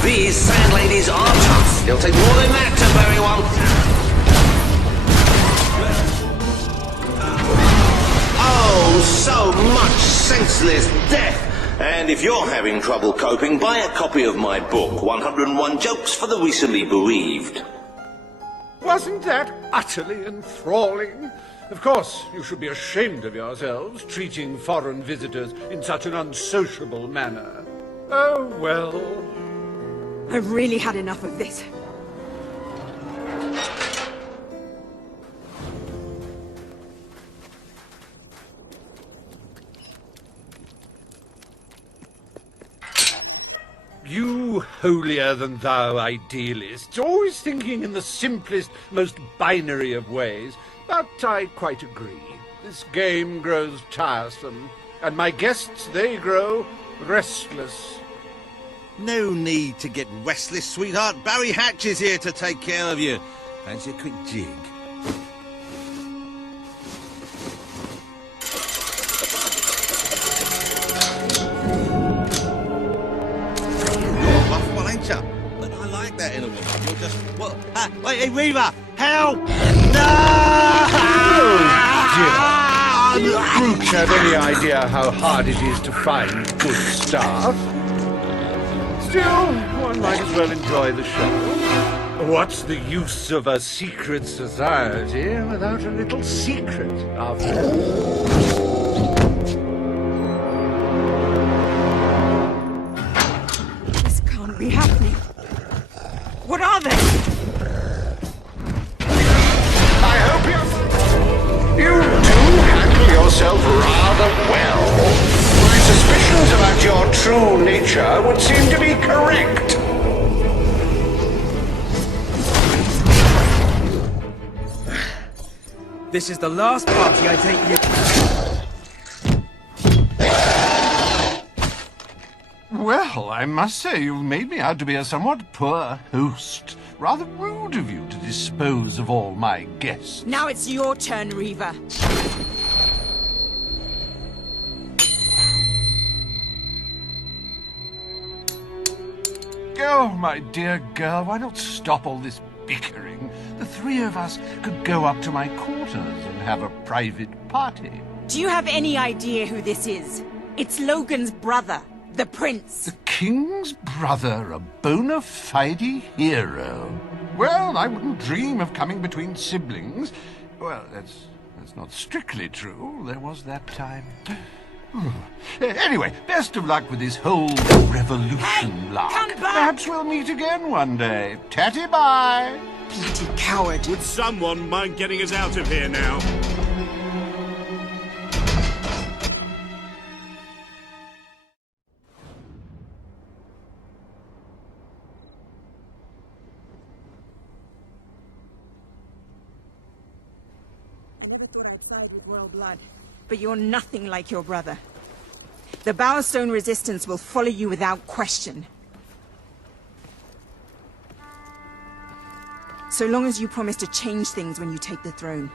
These sand ladies are tough. It'll take more than that to bury one. Oh, so much senseless death. And if you're having trouble coping, buy a copy of my book, 101 Jokes for the Recently Bereaved. Wasn't that utterly enthralling? Of course, you should be ashamed of yourselves, treating foreign visitors in such an unsociable manner. Oh, well. I've really had enough of this. You holier-than-thou idealists, always thinking in the simplest, most binary of ways. But I quite agree. This game grows tiresome, and my guests, they grow restless. No need to get restless, sweetheart. Barry Hatch is here to take care of you. Fancy a quick jig? You're a rough one, ain't you? But I like that in a woman. You're just... What? Wait, hey, Reaver! Help! No! Oh, dear. Brooch have any idea how hard it is to find good staff? Still, one might as well enjoy the show. What's the use of a secret society without a little secret, after all? This can't be happening. What are they? I hope you do handle yourself rather well. My suspicions about your true nature would seem to be correct. This is the last party I take you... Well, I must say you've made me out to be a somewhat poor host. Rather rude of you to dispose of all my guests. Now it's your turn, Reaver. Oh, my dear girl, why not stop all this bickering? The three of us could go up to my quarters and have a private party. Do you have any idea who this is? It's Logan's brother, the Prince. The King's brother, a bona fide hero. Well, I wouldn't dream of coming between siblings. Well, that's not strictly true. There was that time. Anyway, best of luck with this whole revolution lark. Come back! Perhaps we'll meet again one day. Tatty bye! Bloody coward. Would someone mind getting us out of here now? I never thought I'd side with royal blood. But you're nothing like your brother. The Bowerstone Resistance will follow you without question. So long as you promise to change things when you take the throne.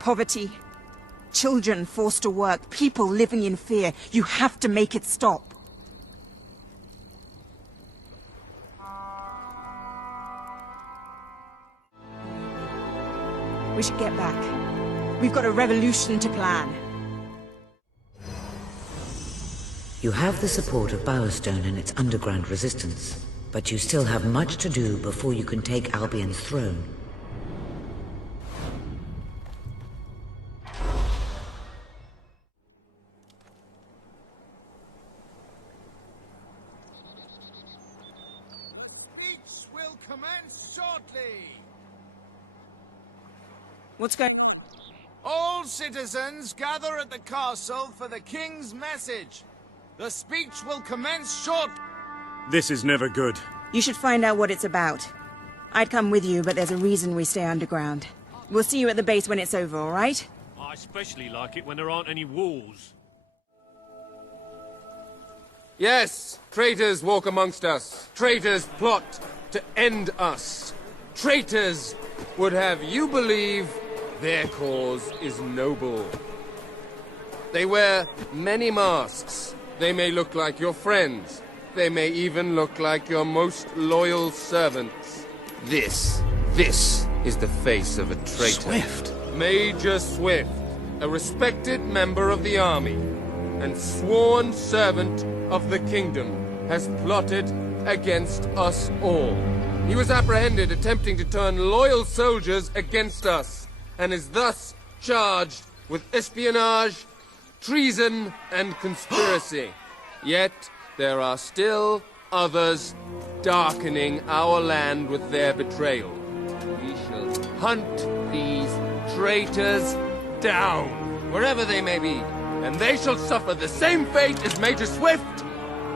Poverty, children forced to work, people living in fear. You have to make it stop. We should get back. We've got a revolution to plan. You have the support of Bowerstone and its underground resistance, but you still have much to do before you can take Albion's throne. Each will commence shortly. What's going on? All citizens gather at the castle for the king's message. The speech will commence shortly. This is never good. You should find out what it's about. I'd come with you, but there's a reason we stay underground. We'll see you at the base when it's over, all right? I especially like it when there aren't any walls. Yes, traitors walk amongst us. Traitors plot to end us. Traitors would have you believe their cause is noble. They wear many masks. They may look like your friends. They may even look like your most loyal servants. This is the face of a traitor. Swift? Major Swift, a respected member of the army and sworn servant of the kingdom, has plotted against us all. He was apprehended attempting to turn loyal soldiers against us, and is thus charged with espionage, treason, and conspiracy. Yet, there are still others darkening our land with their betrayal. We shall hunt these traitors down, wherever they may be, and they shall suffer the same fate as Major Swift,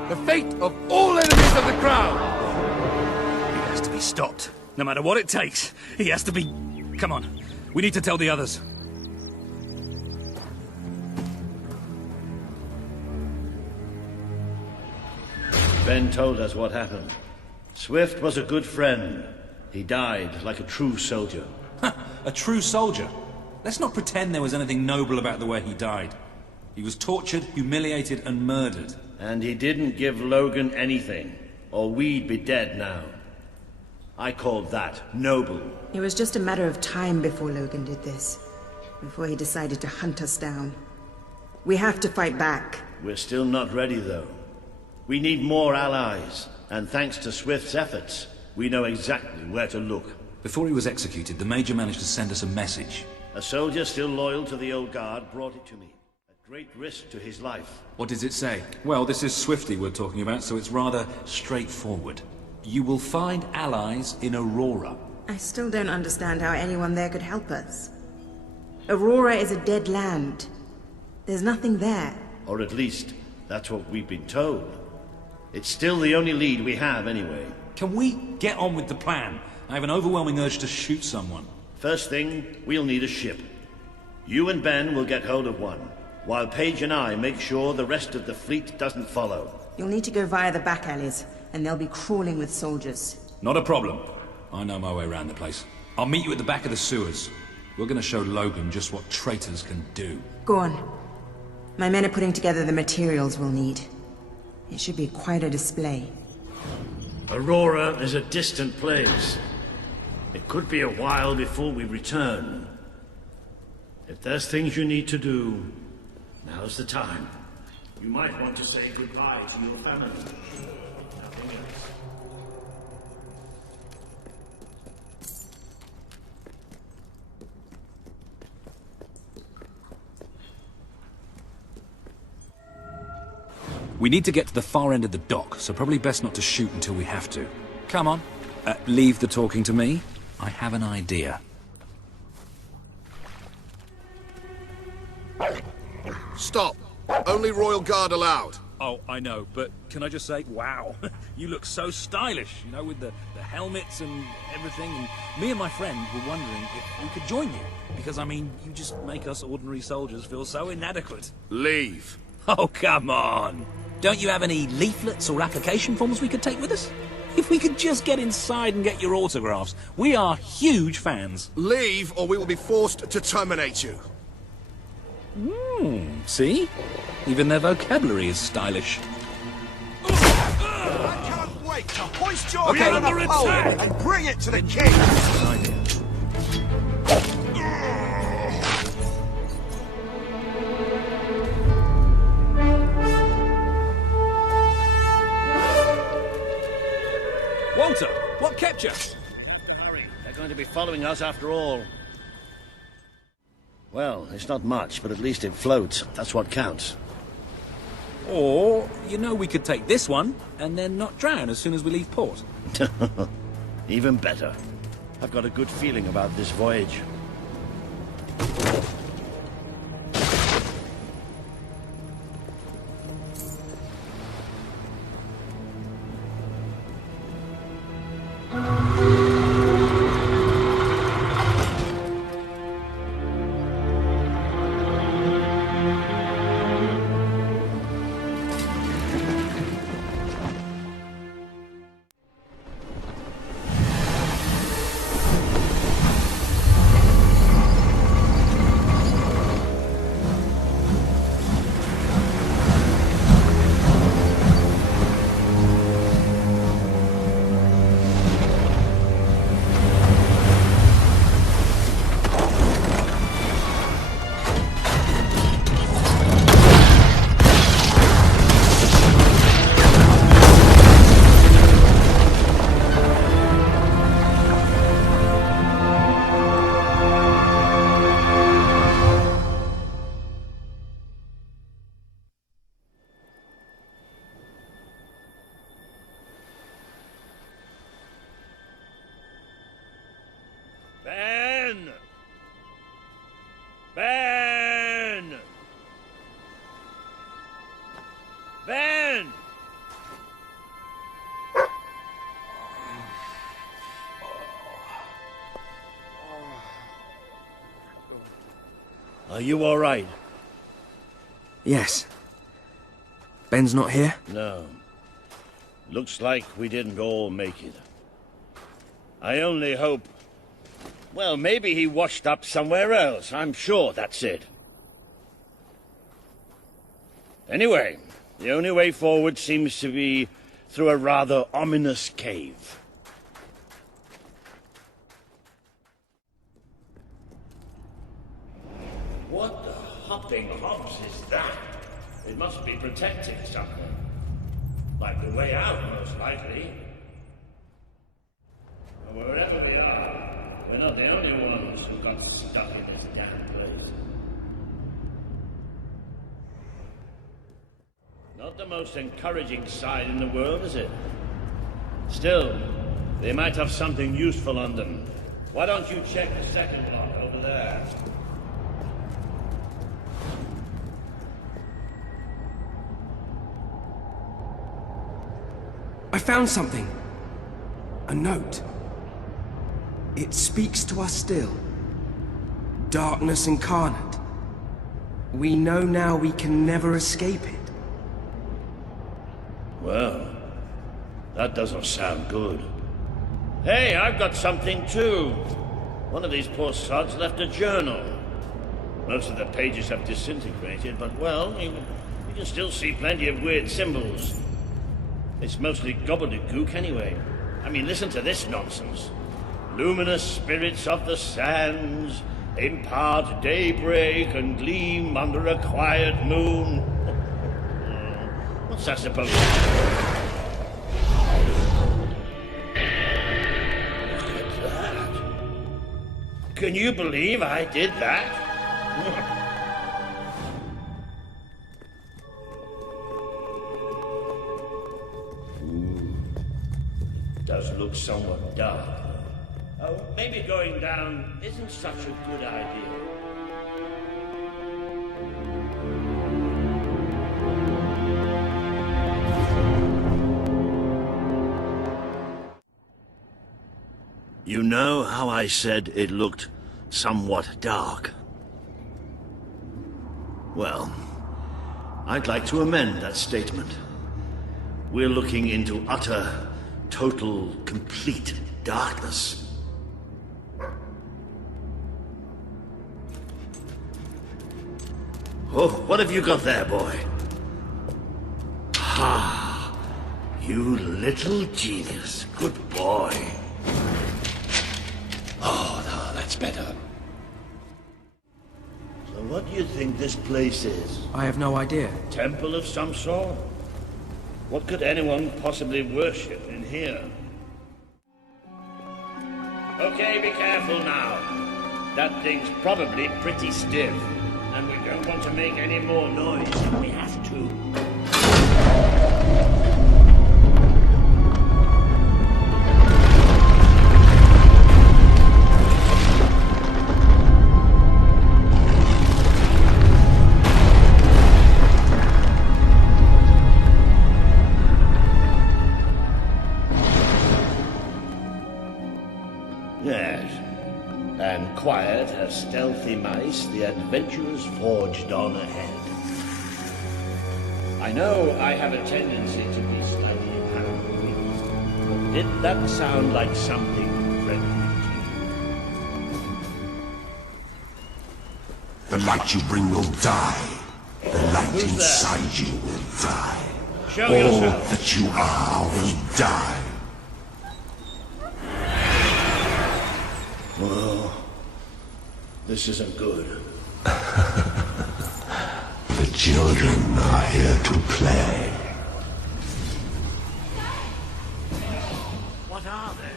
the fate of all enemies of the crown. He has to be stopped, no matter what it takes. He has to be... Come on, we need to tell the others. Ben told us what happened. Swift was a good friend. He died like a true soldier. A true soldier? Let's not pretend there was anything noble about the way he died. He was tortured, humiliated, and murdered. And he didn't give Logan anything, or we'd be dead now. I called that noble. It was just a matter of time before Logan did this. Before he decided to hunt us down. We have to fight back. We're still not ready, though. We need more allies, and thanks to Swift's efforts, we know exactly where to look. Before he was executed, the Major managed to send us a message. A soldier still loyal to the old guard brought it to me. At great risk to his life. What does it say? Well, this is Swifty we're talking about, so it's rather straightforward. You will find allies in Aurora. I still don't understand how anyone there could help us. Aurora is a dead land. There's nothing there. Or at least, that's what we've been told. It's still the only lead we have, anyway. Can we get on with the plan? I have an overwhelming urge to shoot someone. First thing, we'll need a ship. You and Ben will get hold of one, while Paige and I make sure the rest of the fleet doesn't follow. You'll need to go via the back alleys, and they'll be crawling with soldiers. Not a problem. I know my way around the place. I'll meet you at the back of the sewers. We're gonna show Logan just what traitors can do. Go on. My men are putting together the materials we'll need. It should be quite a display. Aurora is a distant place. It could be a while before we return. If there's things you need to do, now's the time. You might want to say goodbye to your family. Nothing else. We need to get to the far end of the dock, so probably best not to shoot until we have to. Come on. Leave the talking to me. I have an idea. Stop! Only Royal Guard allowed. Oh, I know, but can I just say, wow, you look so stylish, you know, with the helmets and everything, and me and my friend were wondering if we could join you, because, I mean, you just make us ordinary soldiers feel so inadequate. Leave. Oh, come on. Don't you have any leaflets or application forms we could take with us? If we could just get inside and get your autographs. We are huge fans. Leave, or we will be forced to terminate you. See? Even their vocabulary is stylish. I can't wait to hoist your banner of power and bring it to the king! Walter, what kept you? Hurry, they're going to be following us after all. Well, it's not much, but at least it floats. That's what counts. Or, you know, we could take this one, and then not drown as soon as we leave port. Even better. I've got a good feeling about this voyage. Ben! Are you all right? Yes. Ben's not here? No. Looks like we didn't all make it. I only hope... Well, maybe he washed up somewhere else. I'm sure that's it. Anyway, the only way forward seems to be through a rather ominous cave. What the hopping hops is that? It must be protecting something. Like the way out, most likely. And wherever we are, we're not the only ones who got stuck in this damn place. Not the most encouraging sight in the world, is it? Still, they might have something useful on them. Why don't you check the second block over there? I found something. A note. It speaks to us still. Darkness incarnate. We know now we can never escape it. Well, that doesn't sound good. Hey, I've got something too. One of these poor sods left a journal. Most of the pages have disintegrated, but well, you can still see plenty of weird symbols. It's mostly gobbledygook anyway. I mean, listen to this nonsense. Luminous spirits of the sands impart daybreak and gleam under a quiet moon. What's that supposed to be? Look at that. Can you believe I did that? Does look somewhat dark. Oh, maybe going down isn't such a good idea. You know how I said it looked somewhat dark? Well, I'd like to amend that statement. We're looking into utter, total, complete darkness. Oh, what have you got there, boy? Ah, you little genius. Good boy. Oh, no, that's better. So what do you think this place is? I have no idea. Temple of some sort? What could anyone possibly worship in here? Okay, be careful now. That thing's probably pretty stiff, and we don't want to make any more noise than we have to. Yes, and quiet as stealthy mice, the adventurers forged on ahead. I know I have a tendency to be slightly paranoid, but did that sound like something friendly The light you bring will die. The light Who's inside there? you will die. Show All yourself. that you are will die. Well, this isn't good. The children are here to play. What are they?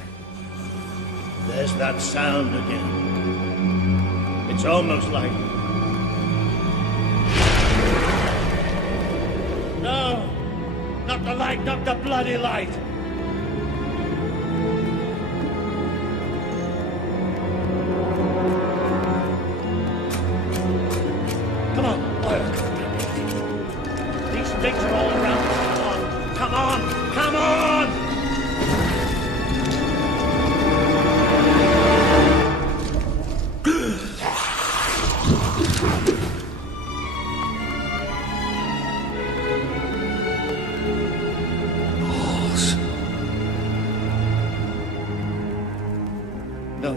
There's that sound again. It's almost like... No! Not the light, not the bloody light! Come on, Oil. These things are all around. Come on! Come on! No,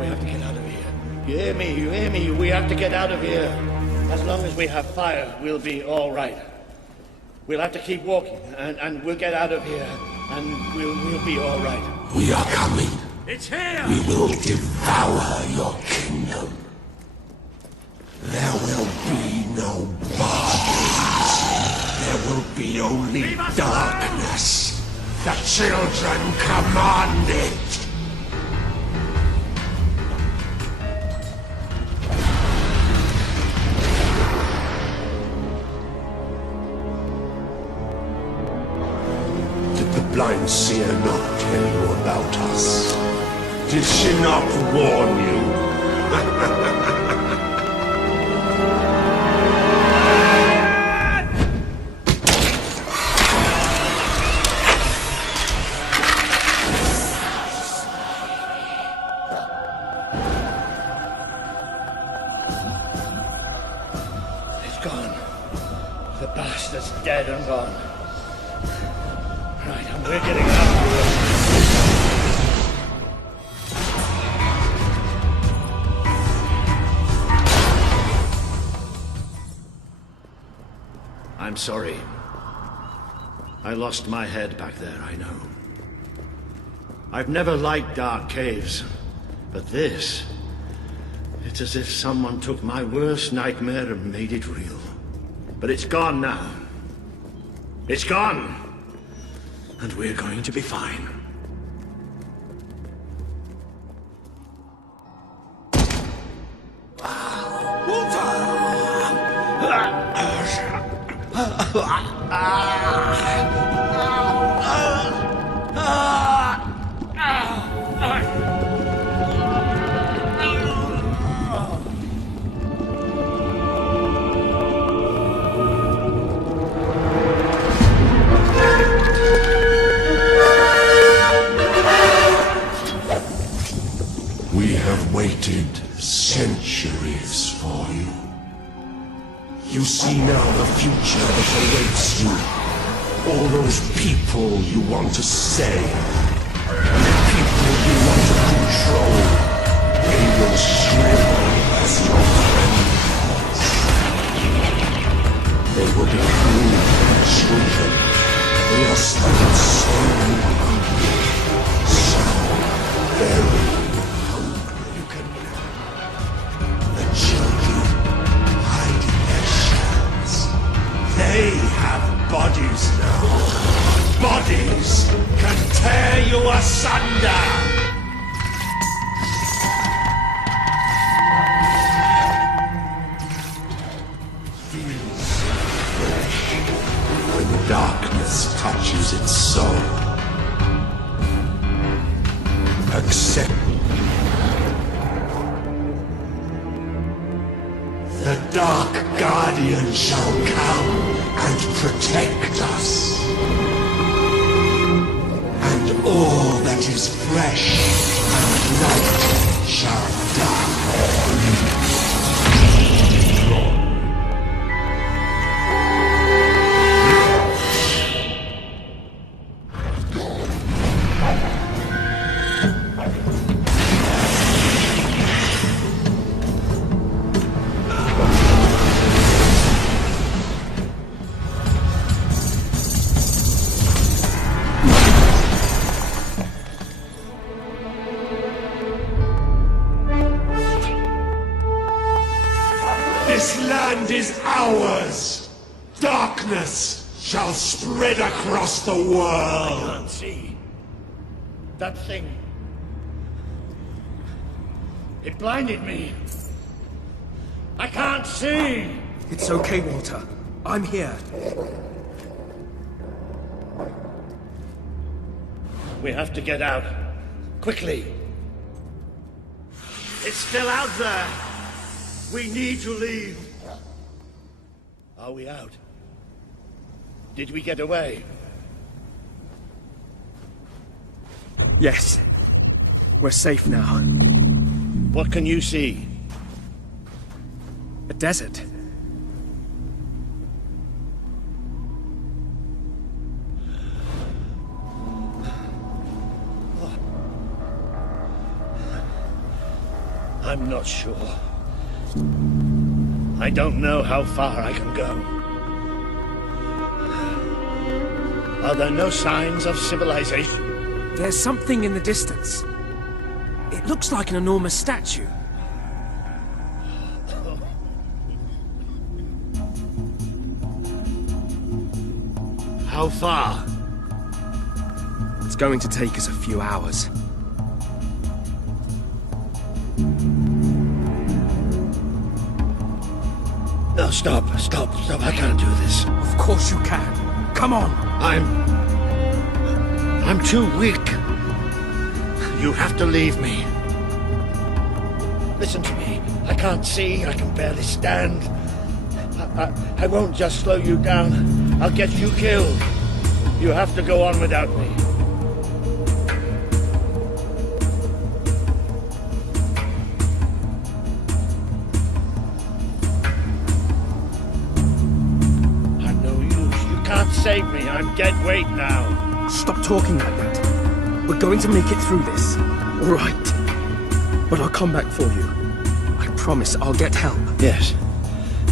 we have to get out of here. You hear me? You hear me? We have to get out of here. As long as we have fire, we'll be all right. We'll have to keep walking, and we'll get out of here, and we'll be all right. We are coming. It's here! We will devour your kingdom. There will be no bodies. There will be only darkness. The children command it. Did the blind seer not tell you about us? Did she not warn you? The bastard's dead and gone. Right, and we're getting out of here. I'm sorry. I lost my head back there, I know. I've never liked dark caves, but this... It's as if someone took my worst nightmare and made it real. But it's gone now. It's gone! And we're going to be fine. We have waited centuries for you. You see now the future that awaits you. All those people you want to save. The people you want to control. They will shrivel as your friends. They will be cruel and children. They are still so hungry. So very they have bodies now. Bodies can tear you asunder. Feels fresh when darkness touches its soul. Accept. The Dark Guardian shall come and protect us. And all that is fresh and light shall die. This land is ours! Darkness shall spread across the world! I can't see. That thing... It blinded me. I can't see! It's okay, Walter. I'm here. We have to get out. Quickly. It's still out there. We need to leave. Are we out? Did we get away? Yes. We're safe now. What can you see? A desert. I'm not sure. I don't know how far I can go. Are there no signs of civilization? There's something in the distance. It looks like an enormous statue. How far? It's going to take us a few hours. No, stop. I can't do this. Of course you can. Come on. I'm too weak. You have to leave me. Listen to me. I can't see. I can barely stand. I won't just slow you down. I'll get you killed. You have to go on without me. I'm no use. You can't save me. I'm dead weight now. Stop talking like that. We're going to make it through this. All right. But I'll come back for you. I promise I'll get help. Yes.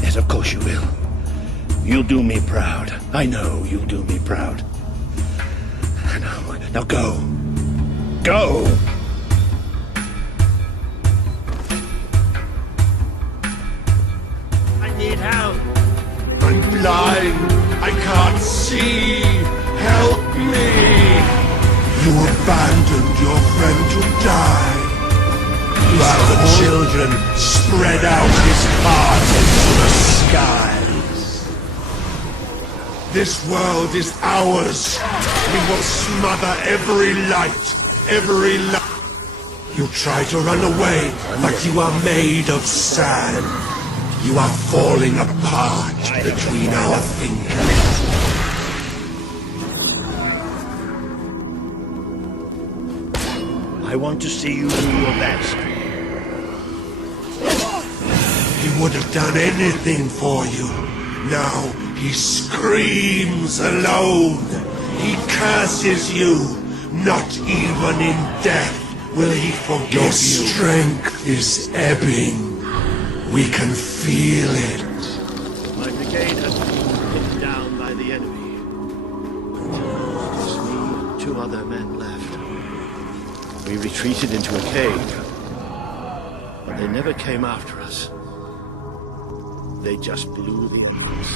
Yes, of course you will. You'll do me proud. I know you'll do me proud. I know. Now go. Go! I need help. I'm blind. I can't see. Help me. You abandoned your friend to die. While the children spread out his heart into the skies. This world is ours. We will smother every light, every light. You try to run away, but you are made of sand. You are falling apart between our fingers. I want to see you do your best. He would have done anything for you. Now he screams alone. He curses you. Not even in death will he forgive you. Your strength is ebbing. We can feel it. My brigade has been pinned down by the enemy. It's me and 2 other men left. We retreated into a cave, but they never came after us. They just blew the entrance.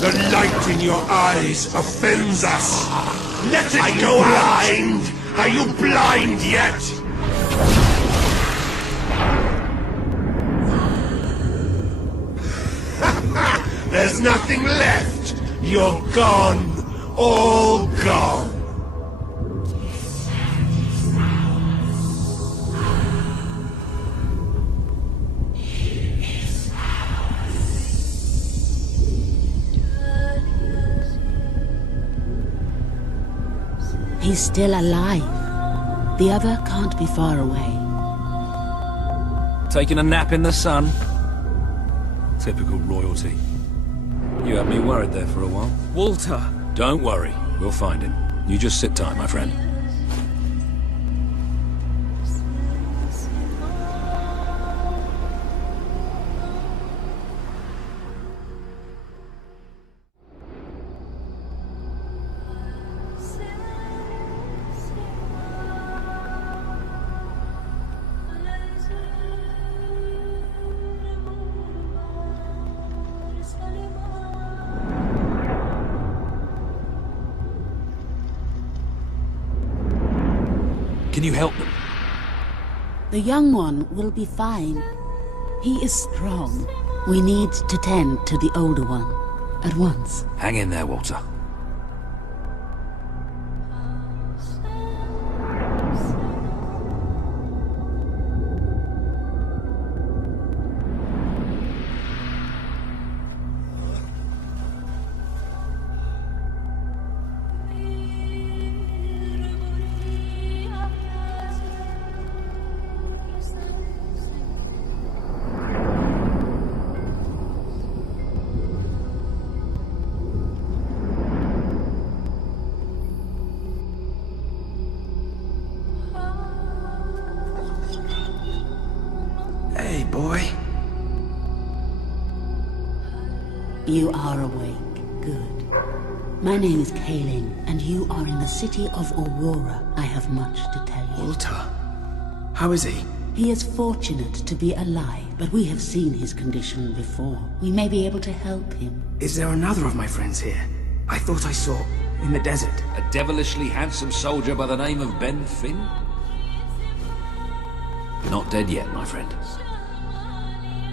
The light in your eyes offends us. Let it go blind. Are you blind yet? There's nothing left. You're gone. All gone. He's still alive. The other can't be far away. Taking a nap in the sun? Typical royalty. You had me worried there for a while. Walter! Don't worry, we'll find him. You just sit tight, my friend. Can you help them? The young one will be fine. He is strong. We need to tend to the older one at once. Hang in there, Walter. You are awake. Good. My name is Kaelin, and you are in the city of Aurora. I have much to tell you. Walter? How is he? He is fortunate to be alive, but we have seen his condition before. We may be able to help him. Is there another of my friends here? I thought I saw in the desert. A devilishly handsome soldier by the name of Ben Finn? Not dead yet, my friend.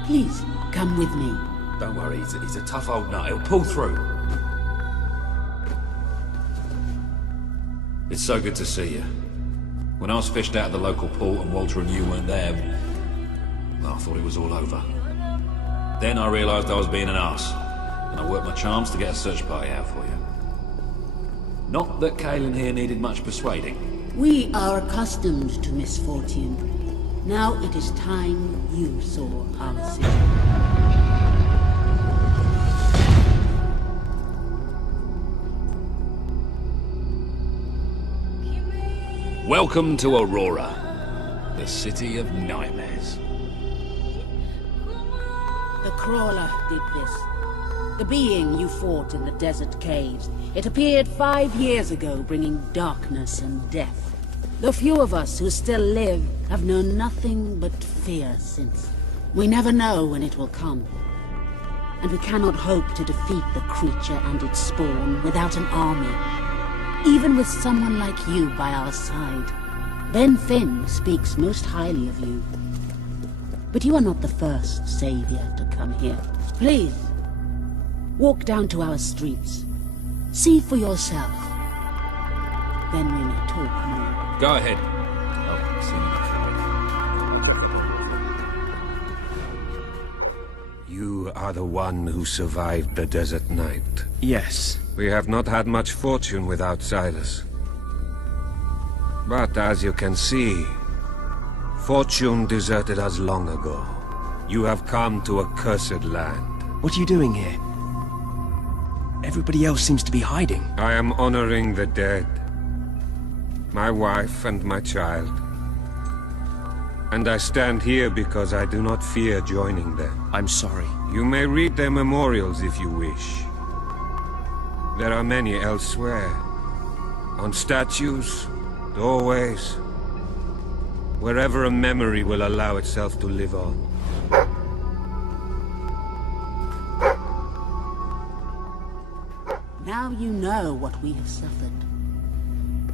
Please, come with me. Don't worry, he's a tough old nut. He'll pull through. It's so good to see you. When I was fished out of the local port and Walter and you weren't there, well, I thought it was all over. Then I realised I was being an arse, and I worked my charms to get a search party out for you. Not that Kaelin here needed much persuading. We are accustomed to misfortune. Now it is time you saw our city. Welcome to Aurora, the city of nightmares. The Crawler did this. The being you fought in the desert caves. It appeared 5 years ago, bringing darkness and death. The few of us who still live have known nothing but fear since. We never know when it will come. And we cannot hope to defeat the creature and its spawn without an army. Even with someone like you by our side. Ben Finn speaks most highly of you. But you are not the first savior to come here. Please, walk down to our streets. See for yourself. Then we may talk more. Go ahead. Oh, You are the one who survived the desert night. Yes. We have not had much fortune with outsiders. But as you can see, fortune deserted us long ago. You have come to a cursed land. What are you doing here? Everybody else seems to be hiding. I am honoring the dead. My wife and my child. And I stand here because I do not fear joining them. I'm sorry. You may read their memorials if you wish. There are many elsewhere. On statues, doorways. Wherever a memory will allow itself to live on. Now you know what we have suffered.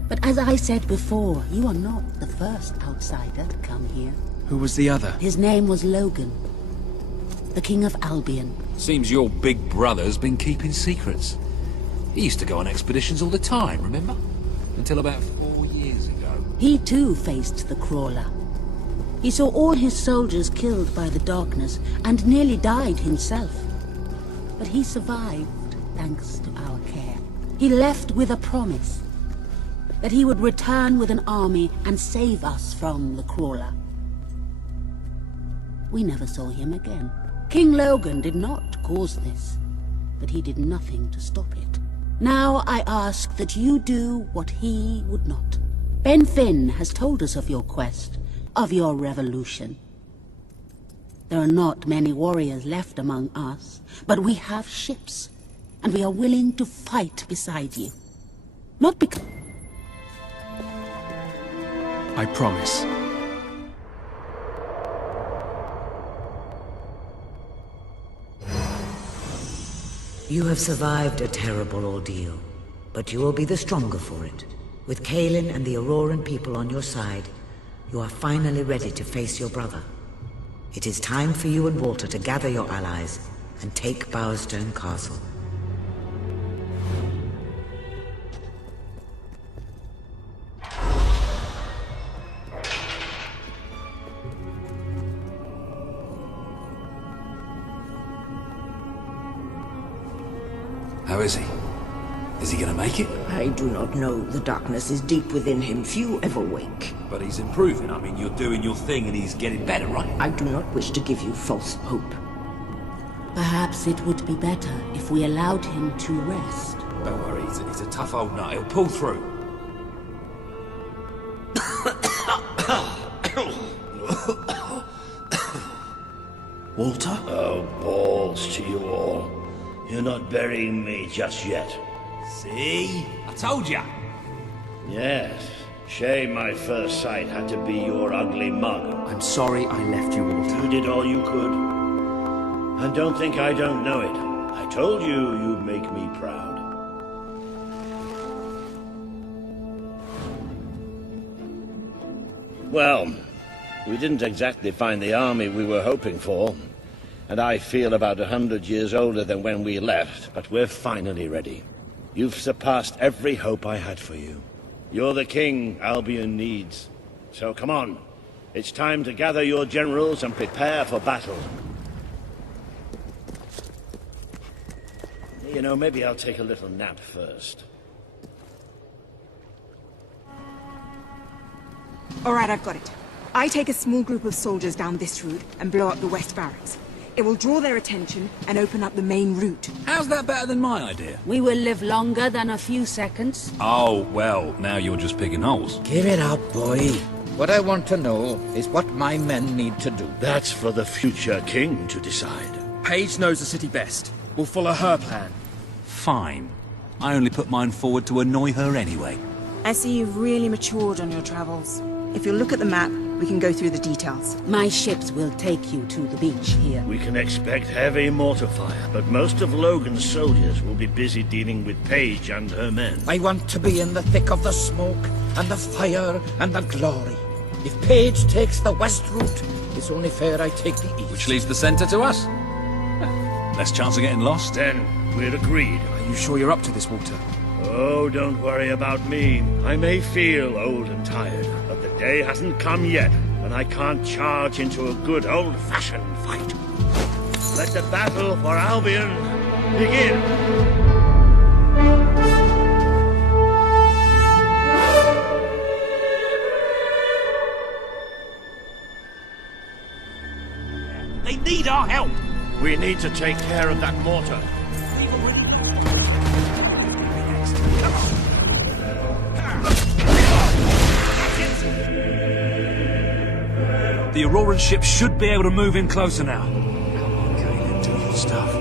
But as I said before, you are not the first outsider to come here. Who was the other? His name was Logan, the King of Albion. Seems your big brother's been keeping secrets. He used to go on expeditions all the time, remember? Until about 4 years ago. He too faced the Crawler. He saw all his soldiers killed by the darkness and nearly died himself. But he survived thanks to our care. He left with a promise that he would return with an army and save us from the Crawler. We never saw him again. King Logan did not cause this, but he did nothing to stop it. Now I ask that you do what he would not. Ben Finn has told us of your quest, of your revolution. There are not many warriors left among us, but we have ships, and we are willing to fight beside you. Not because... I promise. You have survived a terrible ordeal, but you will be the stronger for it. With Kaelin and the Auroran people on your side, you are finally ready to face your brother. It is time for you and Walter to gather your allies and take Bowerstone Castle. How is he? Is he gonna make it? I do not know. The darkness is deep within him. Few ever wake. But he's improving. I mean, you're doing your thing and he's getting better, right? I do not wish to give you false hope. Perhaps it would be better if we allowed him to rest. Don't worry, he's a tough old nut. He'll pull through. Walter? Oh, balls to you all. You're not burying me just yet. See? I told ya. Yes. Shame my first sight had to be your ugly mug. I'm sorry I left you, Walter. You did all you could. And don't think I don't know it. I told you you'd make me proud. Well, we didn't exactly find the army we were hoping for. And I feel about 100 years older than when we left, but we're finally ready. You've surpassed every hope I had for you. You're the king Albion needs. So come on. It's time to gather your generals and prepare for battle. You know, maybe I'll take a little nap first. All right, I've got it. I take a small group of soldiers down this route and blow up the west barracks. It will draw their attention and open up the main route. How's that better than my idea? We will live longer than a few seconds. Oh, well, now you're just picking holes. Give it up, boy. What I want to know is what my men need to do. That's for the future king to decide. Paige knows the city best. We'll follow her plan. Fine. I only put mine forward to annoy her anyway. I see you've really matured on your travels. If you'll look at the map, we can go through the details. My ships will take you to the beach here. We can expect heavy mortar fire, but most of Logan's soldiers will be busy dealing with Paige and her men. I want to be in the thick of the smoke, and the fire, and the glory. If Paige takes the west route, it's only fair I take the east. Which leaves the center to us. Less chance of getting lost. Then we're agreed. Are you sure you're up to this, Walter? Oh, don't worry about me. I may feel old and tired, but the day hasn't come yet, and I can't charge into a good old-fashioned fight. Let the battle for Albion begin. They need our help. We need to take care of that mortar. The Auroran ship should be able to move in closer now. Come on, Kaelin, do your stuff.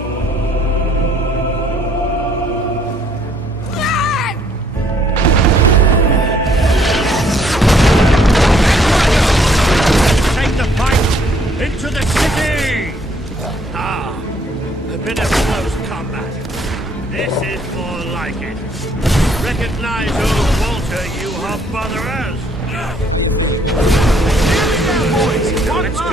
Take the fight into the city! Ah, a bit of close combat. This is more like it. Recognize old Walter, you hot-botherers! Let's go!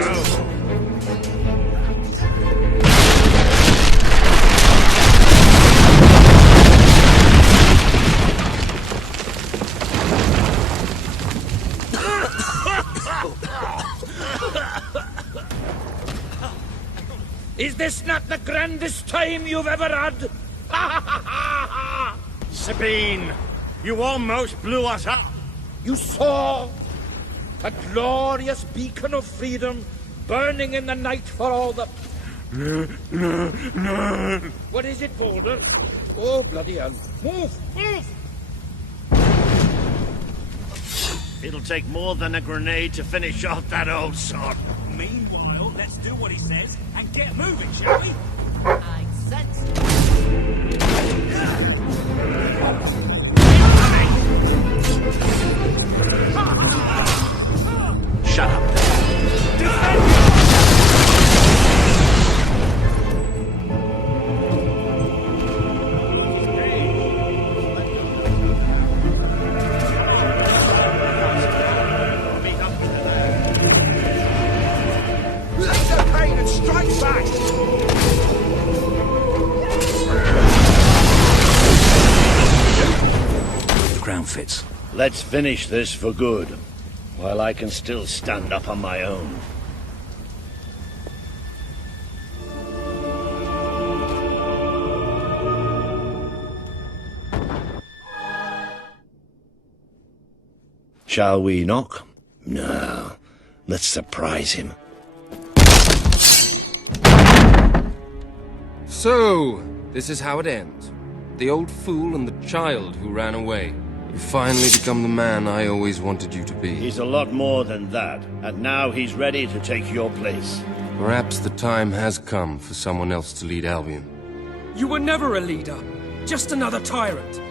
Is this not the grandest time you've ever had? Sabine, you almost blew us up. You saw a glorious beacon of freedom burning in the night for all the... No. What is it, Boulder? Oh, bloody hell. Move! Move! It'll take more than a grenade to finish off that old sod. Meanwhile, let's do what he says and get moving, shall we? I sense it. Shut up. Laser pain and strike back! The ground fits. Let's finish this for good, while I can still stand up on my own. Shall we knock? No. Let's surprise him. So, this is how it ends. The old fool and the child who ran away. You finally become the man I always wanted you to be. He's a lot more than that, and now he's ready to take your place. Perhaps the time has come for someone else to lead Albion. You were never a leader, just another tyrant.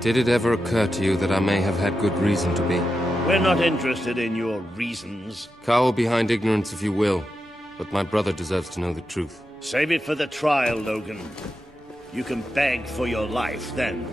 Did it ever occur to you that I may have had good reason to be? We're not interested in your reasons. Cower behind ignorance if you will, but my brother deserves to know the truth. Save it for the trial, Logan. You can beg for your life then.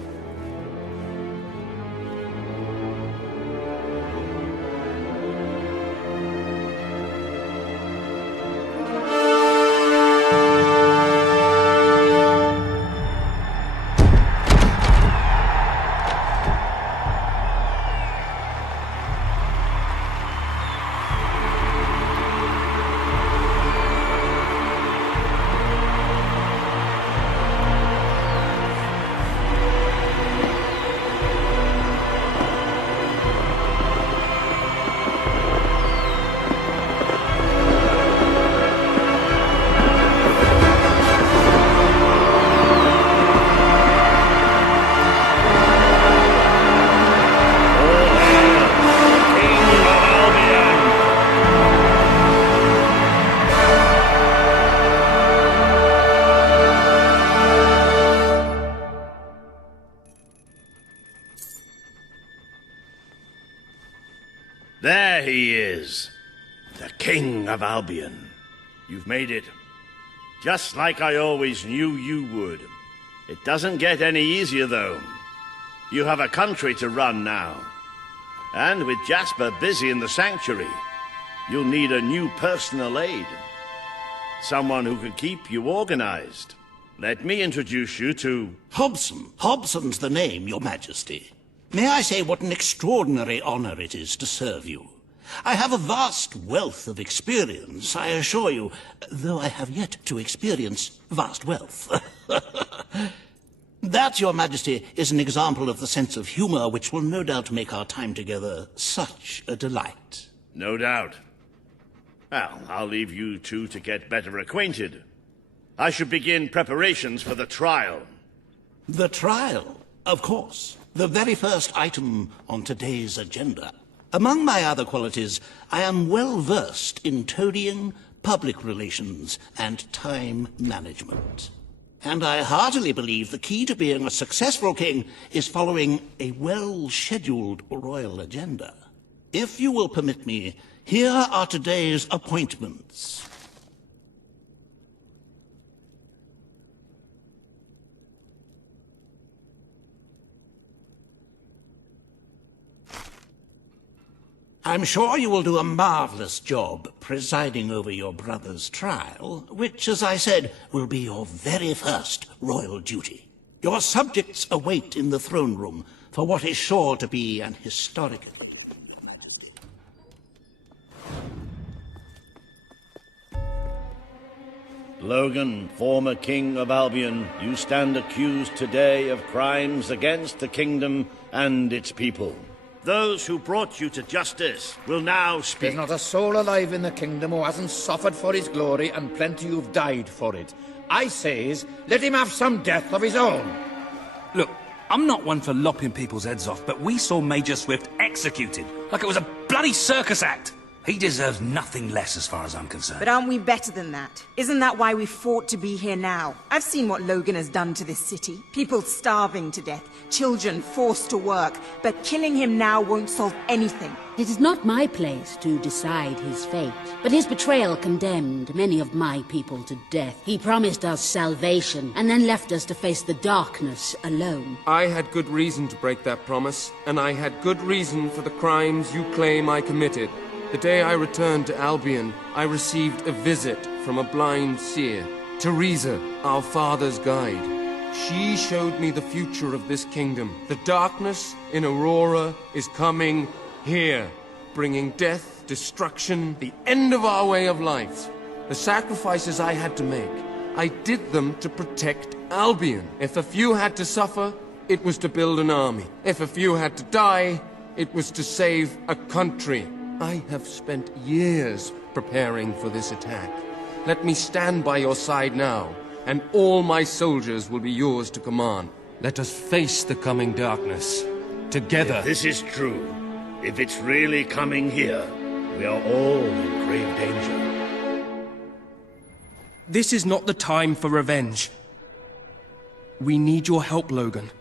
There he is, the King of Albion. You've made it, just like I always knew you would. It doesn't get any easier, though. You have a country to run now. And with Jasper busy in the sanctuary, you'll need a new personal aide. Someone who can keep you organized. Let me introduce you to... Hobson. Hobson's the name, Your Majesty. May I say what an extraordinary honor it is to serve you? I have a vast wealth of experience, I assure you, though I have yet to experience vast wealth. That, Your Majesty, is an example of the sense of humor which will no doubt make our time together such a delight. No doubt. Well, I'll leave you two to get better acquainted. I should begin preparations for the trial. The trial, of course. The very first item on today's agenda. Among my other qualities, I am well versed in toadying, public relations, and time management. And I heartily believe the key to being a successful king is following a well-scheduled royal agenda. If you will permit me, here are today's appointments. I'm sure you will do a marvelous job presiding over your brother's trial, which, as I said, will be your very first royal duty. Your subjects await in the throne room for what is sure to be an historic... Logan, former King of Albion, you stand accused today of crimes against the kingdom and its people. Those who brought you to justice will now speak. There's not a soul alive in the kingdom who hasn't suffered for his glory, and plenty who've died for it. I says, let him have some death of his own. Look, I'm not one for lopping people's heads off, but we saw Major Swift executed like it was a bloody circus act. He deserves nothing less as far as I'm concerned. But aren't we better than that? Isn't that why we fought to be here now? I've seen what Logan has done to this city. People starving to death, children forced to work. But killing him now won't solve anything. It is not my place to decide his fate, but his betrayal condemned many of my people to death. He promised us salvation, and then left us to face the darkness alone. I had good reason to break that promise, and I had good reason for the crimes you claim I committed. The day I returned to Albion, I received a visit from a blind seer, Teresa, our father's guide. She showed me the future of this kingdom. The darkness in Aurora is coming here, bringing death, destruction, the end of our way of life. The sacrifices I had to make, I did them to protect Albion. If a few had to suffer, it was to build an army. If a few had to die, it was to save a country. I have spent years preparing for this attack. Let me stand by your side now, and all my soldiers will be yours to command. Let us face the coming darkness, together. If this is true, if it's really coming here, we are all in grave danger. This is not the time for revenge. We need your help, Logan.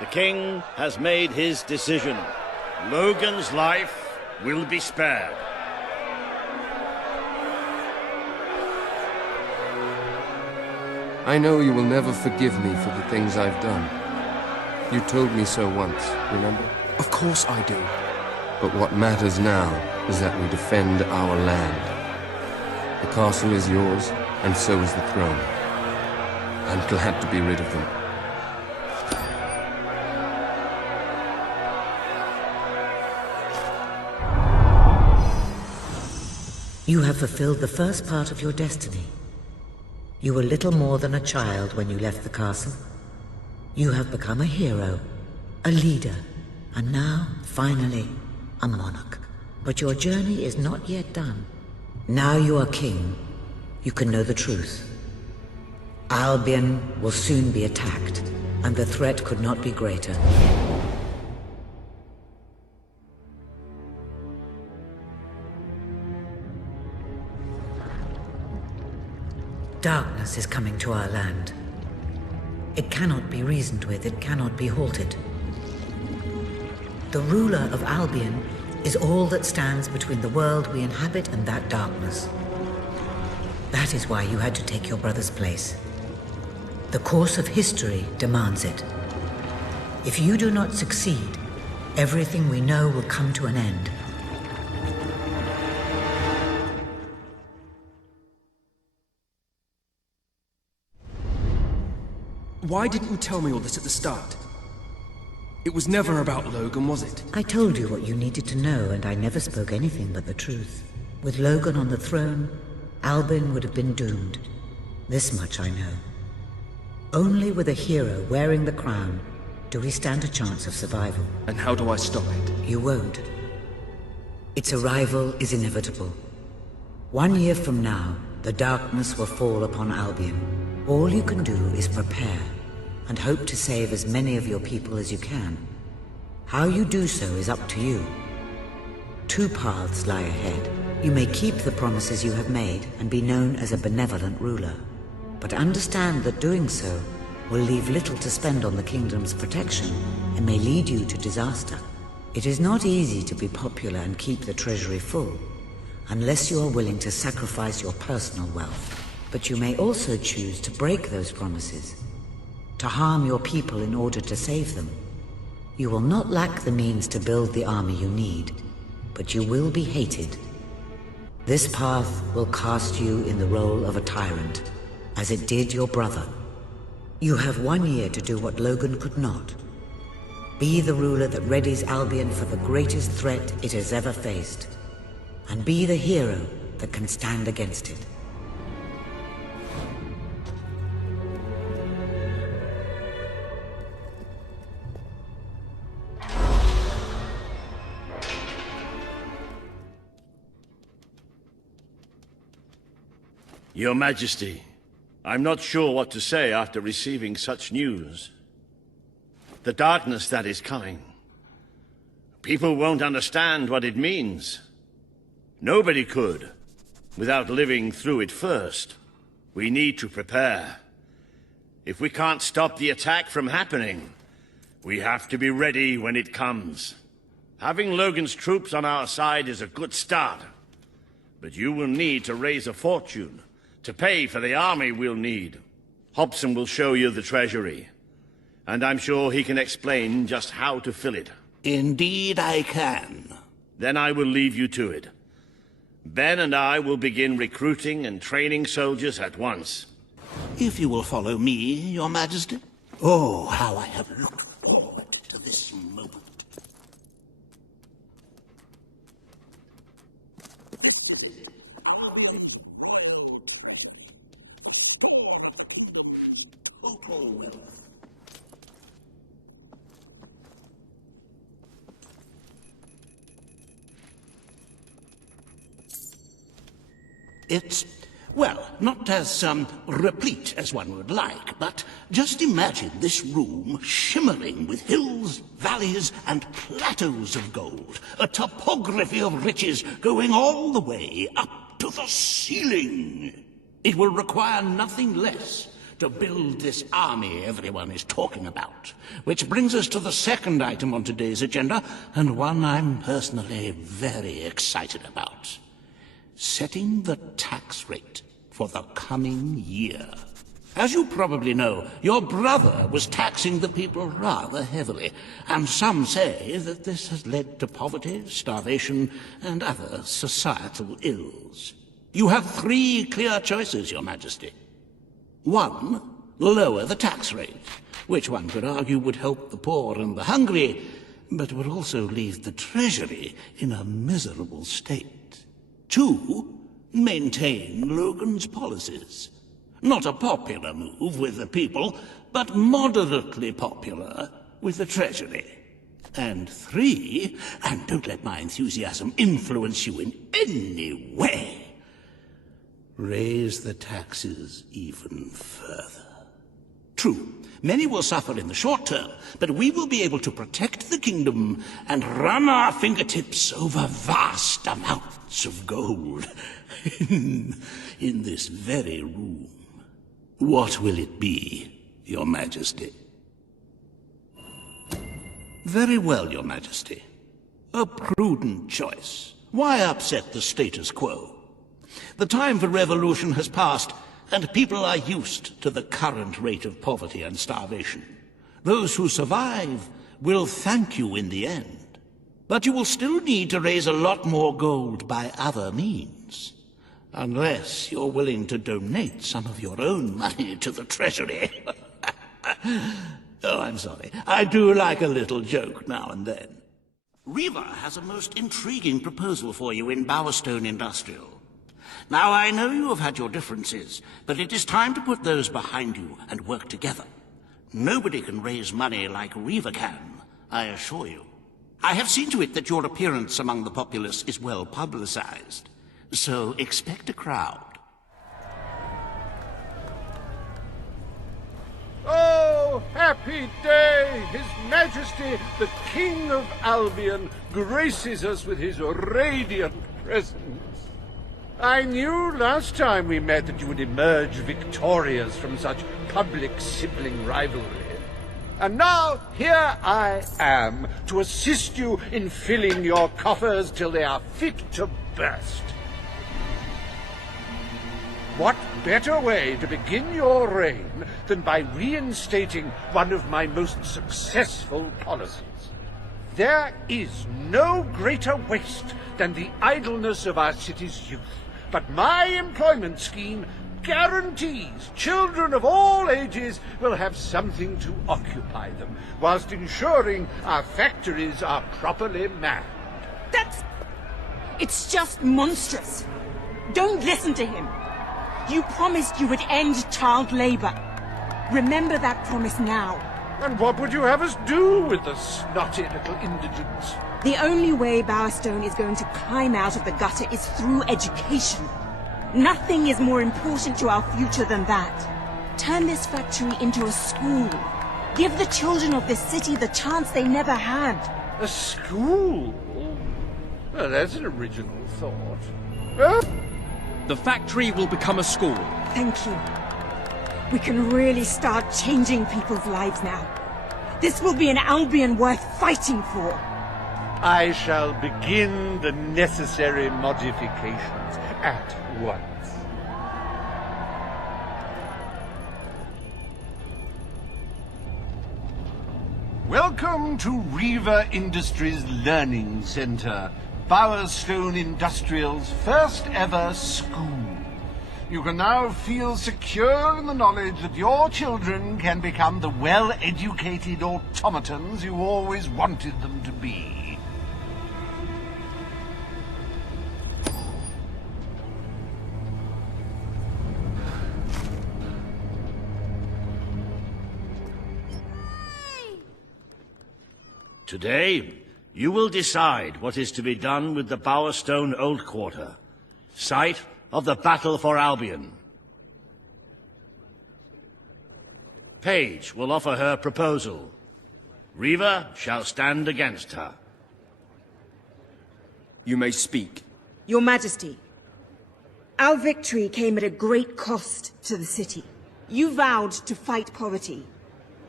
The king has made his decision. Logan's life will be spared. I know you will never forgive me for the things I've done. You told me so once, remember? Of course I do. But what matters now is that we defend our land. The castle is yours, and so is the throne. I'm glad to be rid of them. You have fulfilled the first part of your destiny. You were little more than a child when you left the castle. You have become a hero, a leader, and now, finally, a monarch. But your journey is not yet done. Now you are king, you can know the truth. Albion will soon be attacked, and the threat could not be greater. Darkness is coming to our land. It cannot be reasoned with, it cannot be halted. The ruler of Albion is all that stands between the world we inhabit and that darkness. That is why you had to take your brother's place. The course of history demands it. If you do not succeed, everything we know will come to an end. Why didn't you tell me all this at the start? It was never about Logan, was it? I told you what you needed to know, and I never spoke anything but the truth. With Logan on the throne, Albion would have been doomed. This much I know. Only with a hero wearing the crown do we stand a chance of survival. And how do I stop it? You won't. Its arrival is inevitable. 1 year from now, the darkness will fall upon Albion. All you can do is prepare, and hope to save as many of your people as you can. How you do so is up to you. 2 paths lie ahead. You may keep the promises you have made and be known as a benevolent ruler. But understand that doing so will leave little to spend on the kingdom's protection and may lead you to disaster. It is not easy to be popular and keep the treasury full, unless you are willing to sacrifice your personal wealth. But you may also choose to break those promises, to harm your people in order to save them. You will not lack the means to build the army you need, but you will be hated. This path will cast you in the role of a tyrant, as it did your brother. You have 1 year to do what Logan could not. Be the ruler that readies Albion for the greatest threat it has ever faced, and be the hero that can stand against it. Your Majesty, I'm not sure what to say after receiving such news. The darkness that is coming. People won't understand what it means. Nobody could, without living through it first. We need to prepare. If we can't stop the attack from happening, we have to be ready when it comes. Having Logan's troops on our side is a good start. But you will need to raise a fortune to pay for the army we'll need. Hobson will show you the treasury, and I'm sure he can explain just how to fill it. Indeed I can. Then I will leave you to it. Ben and I will begin recruiting and training soldiers at once. If you will follow me, Your Majesty. Oh, how I have looked forward to this moment. It's, well, not as, replete as one would like, but just imagine this room shimmering with hills, valleys, and plateaus of gold. A topography of riches going all the way up to the ceiling. It will require nothing less to build this army everyone is talking about. Which brings us to the second item on today's agenda, and one I'm personally very excited about. Setting the tax rate for the coming year. As you probably know, your brother was taxing the people rather heavily, and some say that this has led to poverty, starvation, and other societal ills. You have 3 clear choices, Your Majesty. 1, lower the tax rate, which one could argue would help the poor and the hungry, but would also leave the treasury in a miserable state. 2, maintain Logan's policies. Not a popular move with the people, but moderately popular with the treasury. And 3, and don't let my enthusiasm influence you in any way, raise the taxes even further. True, many will suffer in the short term, but we will be able to protect the kingdom and run our fingertips over vast amounts of gold in this very room. What will it be, Your Majesty? Very well, Your Majesty. A prudent choice. Why upset the status quo? The time for revolution has passed, and people are used to the current rate of poverty and starvation. Those who survive will thank you in the end. But you will still need to raise a lot more gold by other means. Unless you're willing to donate some of your own money to the treasury. Oh, I'm sorry. I do like a little joke now and then. Riva has a most intriguing proposal for you in Bowerstone Industrial. Now, I know you have had your differences, but it is time to put those behind you and work together. Nobody can raise money like Riva can, I assure you. I have seen to it that your appearance among the populace is well publicized. So expect a crowd. Oh, happy day! His Majesty, the King of Albion, graces us with his radiant presence. I knew last time we met that you would emerge victorious from such public sibling rivalry. And now, here I am, to assist you in filling your coffers till they are fit to burst. What better way to begin your reign than by reinstating one of my most successful policies? There is no greater waste than the idleness of our city's youth, but my employment scheme guarantees children of all ages will have something to occupy them, whilst ensuring our factories are properly manned. It's just monstrous. Don't listen to him. You promised you would end child labor. Remember that promise now. And what would you have us do with the snotty little indigents? The only way Bowerstone is going to climb out of the gutter is through education. Nothing is more important to our future than that. Turn this factory into a school. Give the children of this city the chance they never had. A school? Well, that's an original thought. The factory will become a school. Thank you. We can really start changing people's lives now. This will be an Albion worth fighting for. I shall begin the necessary modifications at once. Welcome to Riva Industries Learning Center, Bowerstone Industrial's first ever school. You can now feel secure in the knowledge that your children can become the well-educated automatons you always wanted them to be. Today, you will decide what is to be done with the Bowerstone Old Quarter, site of the battle for Albion. Paige will offer her proposal. Riva shall stand against her. You may speak. Your Majesty, our victory came at a great cost to the city. You vowed to fight poverty,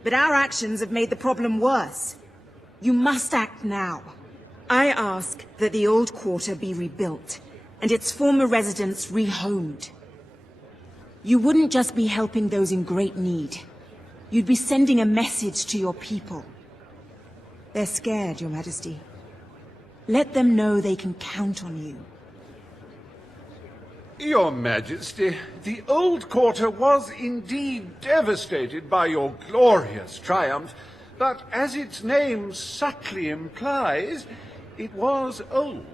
but our actions have made the problem worse. You must act now. I ask that the old quarter be rebuilt, and its former residents rehomed. You wouldn't just be helping those in great need. You'd be sending a message to your people. They're scared, Your Majesty. Let them know they can count on you. Your Majesty, the old quarter was indeed devastated by your glorious triumph, but as its name subtly implies, it was old.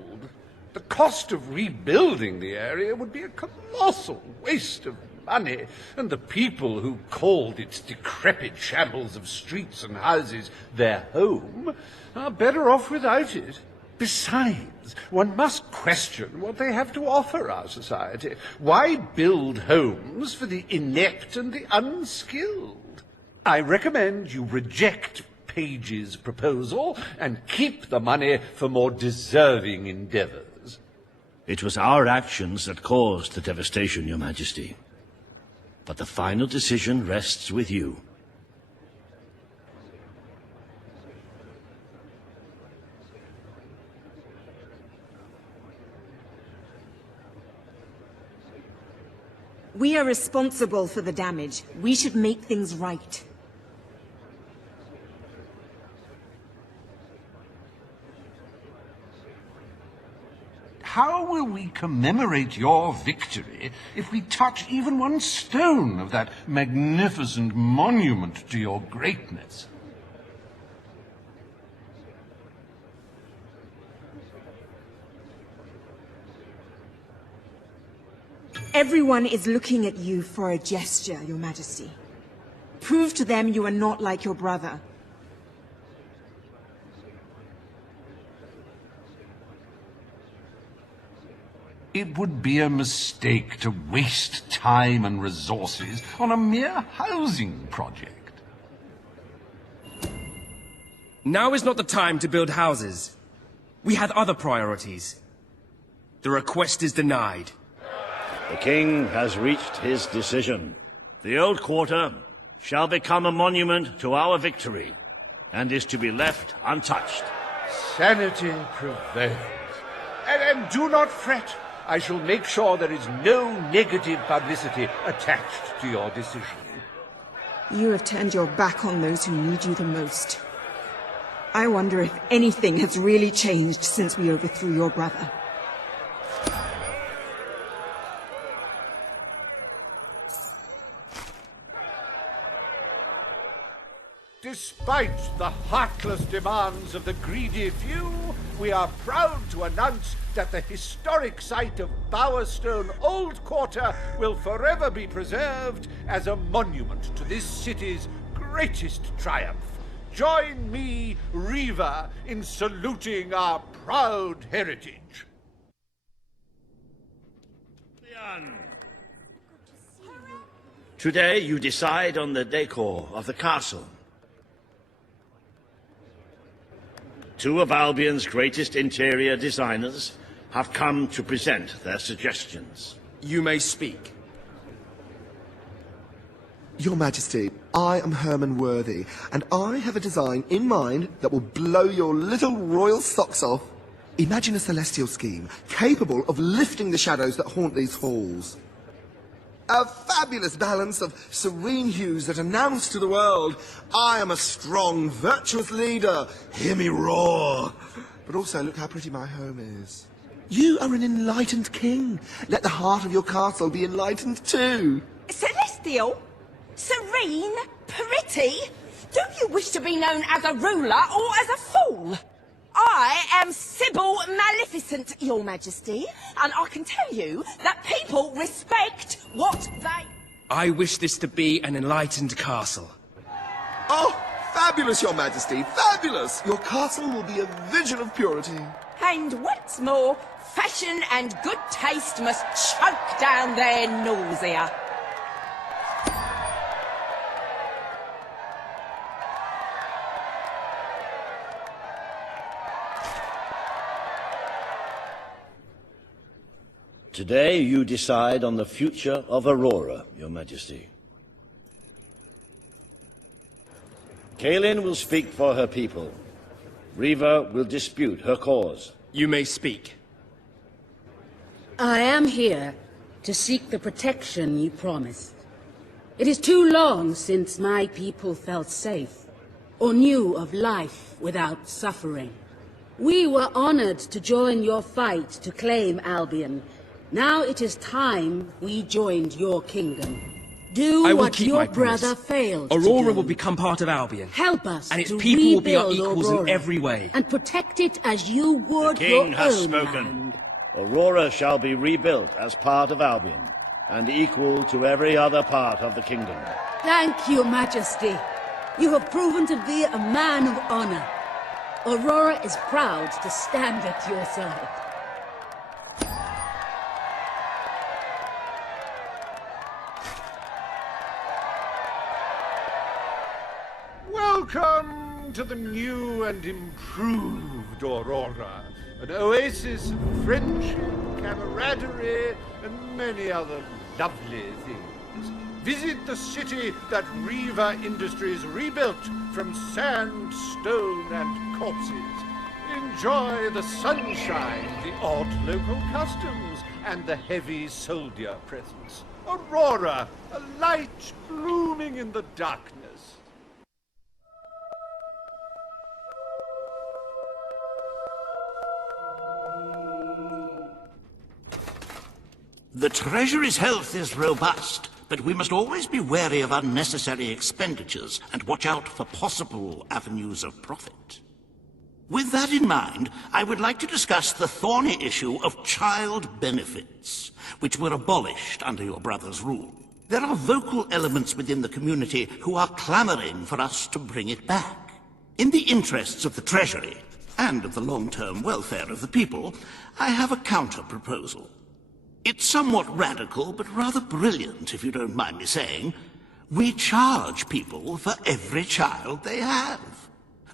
The cost of rebuilding the area would be a colossal waste of money, and the people who called its decrepit shambles of streets and houses their home are better off without it. Besides, one must question what they have to offer our society. Why build homes for the inept and the unskilled? I recommend you reject Page's proposal and keep the money for more deserving endeavors. It was our actions that caused the devastation, Your Majesty. But the final decision rests with you. We are responsible for the damage. We should make things right. How will we commemorate your victory if we touch even one stone of that magnificent monument to your greatness? Everyone is looking at you for a gesture, Your Majesty. Prove to them you are not like your brother. It would be a mistake to waste time and resources on a mere housing project. Now is not the time to build houses. We had other priorities. The request is denied. The king has reached his decision. The old quarter shall become a monument to our victory, and is to be left untouched. Sanity prevails. And do not fret. I shall make sure there is no negative publicity attached to your decision. You have turned your back on those who need you the most. I wonder if anything has really changed since we overthrew your brother. Despite the heartless demands of the greedy few, we are proud to announce that the historic site of Bowerstone Old Quarter will forever be preserved as a monument to this city's greatest triumph. Join me, Reaver, in saluting our proud heritage. Today you decide on the decor of the castle. Two of Albion's greatest interior designers have come to present their suggestions. You may speak. Your Majesty, I am Herman Worthy, and I have a design in mind that will blow your little royal socks off. Imagine a celestial scheme capable of lifting the shadows that haunt these halls. A fabulous balance of serene hues that announce to the world, I am a strong, virtuous leader. Hear me roar. But also, look how pretty my home is. You are an enlightened king. Let the heart of your castle be enlightened too. Celestial? Serene? Pretty? Do you wish to be known as a ruler or as a fool? I am Sybil Maleficent, Your Majesty, and I can tell you that people respect what they... I wish this to be an enlightened castle. Oh, fabulous, Your Majesty, fabulous! Your castle will be a vision of purity. And what's more, fashion and good taste must choke down their nausea. Today you decide on the future of Aurora, Your Majesty. Kaelin will speak for her people. Riva will dispute her cause. You may speak. I am here to seek the protection you promised. It is too long since my people felt safe, or knew of life without suffering. We were honored to join your fight to claim Albion. Now it is time we joined your kingdom. Do what your brother failed Aurora to do. will become part of Albion. Help us and its to people will be our rebuild equals Aurora in every way. and protect it as you would The king your has own spoken. land. Aurora shall be rebuilt as part of Albion, and equal to every other part of the kingdom. Thank you, Majesty. You have proven to be a man of honor. Aurora is proud to stand at your side. Welcome to the new and improved Aurora, an oasis of friendship, camaraderie, and many other lovely things. Visit the city that Riva Industries rebuilt from sand, stone, and corpses. Enjoy the sunshine, the odd local customs, and the heavy soldier presence. Aurora, a light blooming in the darkness. The Treasury's health is robust, but we must always be wary of unnecessary expenditures and watch out for possible avenues of profit. With that in mind, I would like to discuss the thorny issue of child benefits, which were abolished under your brother's rule. There are vocal elements within the community who are clamoring for us to bring it back. In the interests of the Treasury, and of the long-term welfare of the people, I have a counter-proposal. It's somewhat radical, but rather brilliant, if you don't mind me saying. We charge people for every child they have.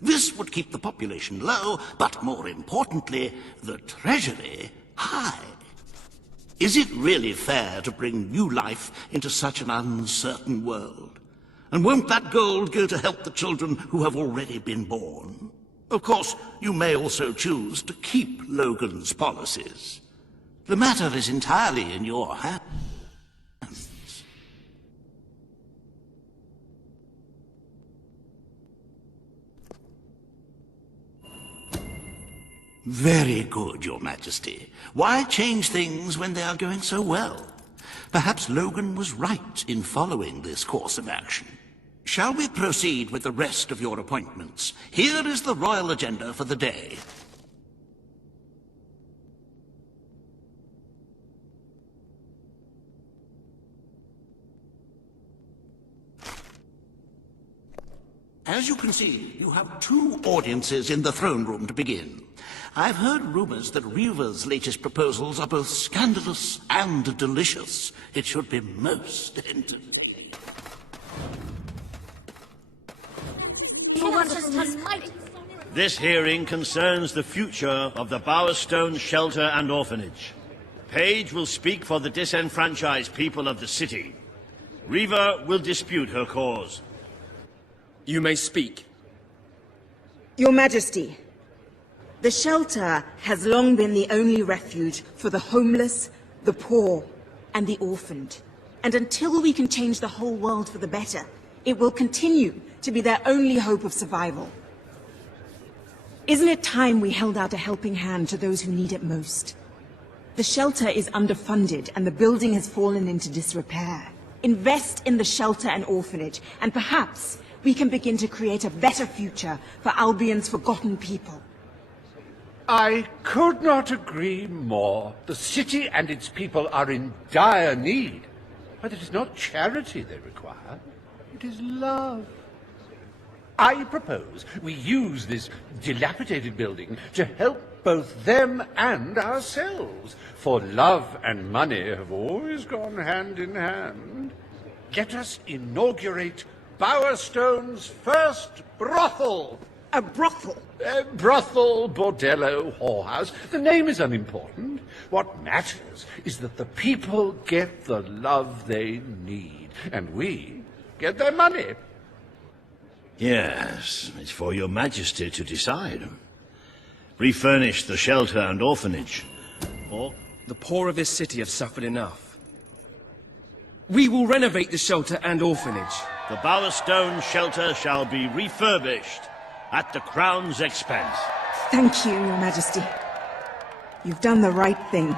This would keep the population low, but more importantly, the Treasury high. Is it really fair to bring new life into such an uncertain world? And won't that gold go to help the children who have already been born? Of course, you may also choose to keep Logan's policies. The matter is entirely in your hands. Very good, Your Majesty. Why change things when they are going so well? Perhaps Logan was right in following this course of action. Shall we proceed with the rest of your appointments? Here is the royal agenda for the day. As you can see, you have 2 audiences in the throne room to begin. I've heard rumors that Riva's latest proposals are both scandalous and delicious. It should be most entertaining. This hearing concerns the future of the Bowerstone Shelter and Orphanage. Paige will speak for the disenfranchised people of the city. Riva will dispute her cause. You may speak. Your Majesty, the shelter has long been the only refuge for the homeless, the poor, and the orphaned. And until we can change the whole world for the better, it will continue to be their only hope of survival. Isn't it time we held out a helping hand to those who need it most? The shelter is underfunded and the building has fallen into disrepair. Invest in the shelter and orphanage, and perhaps we can begin to create a better future for Albion's forgotten people. I could not agree more. The city and its people are in dire need. But it is not charity they require. It is love. I propose we use this dilapidated building to help both them and ourselves. For love and money have always gone hand in hand. Let us inaugurate Bowerstone's first brothel. A brothel? Brothel, bordello, whorehouse. The name is unimportant. What matters is that the people get the love they need, and we get their money. Yes, it's for your majesty to decide. Refurnish the shelter and orphanage, or... The poor of this city have suffered enough. We will renovate the shelter and orphanage. The Bowerstone shelter shall be refurbished at the Crown's expense. Thank you, Your Majesty. You've done the right thing.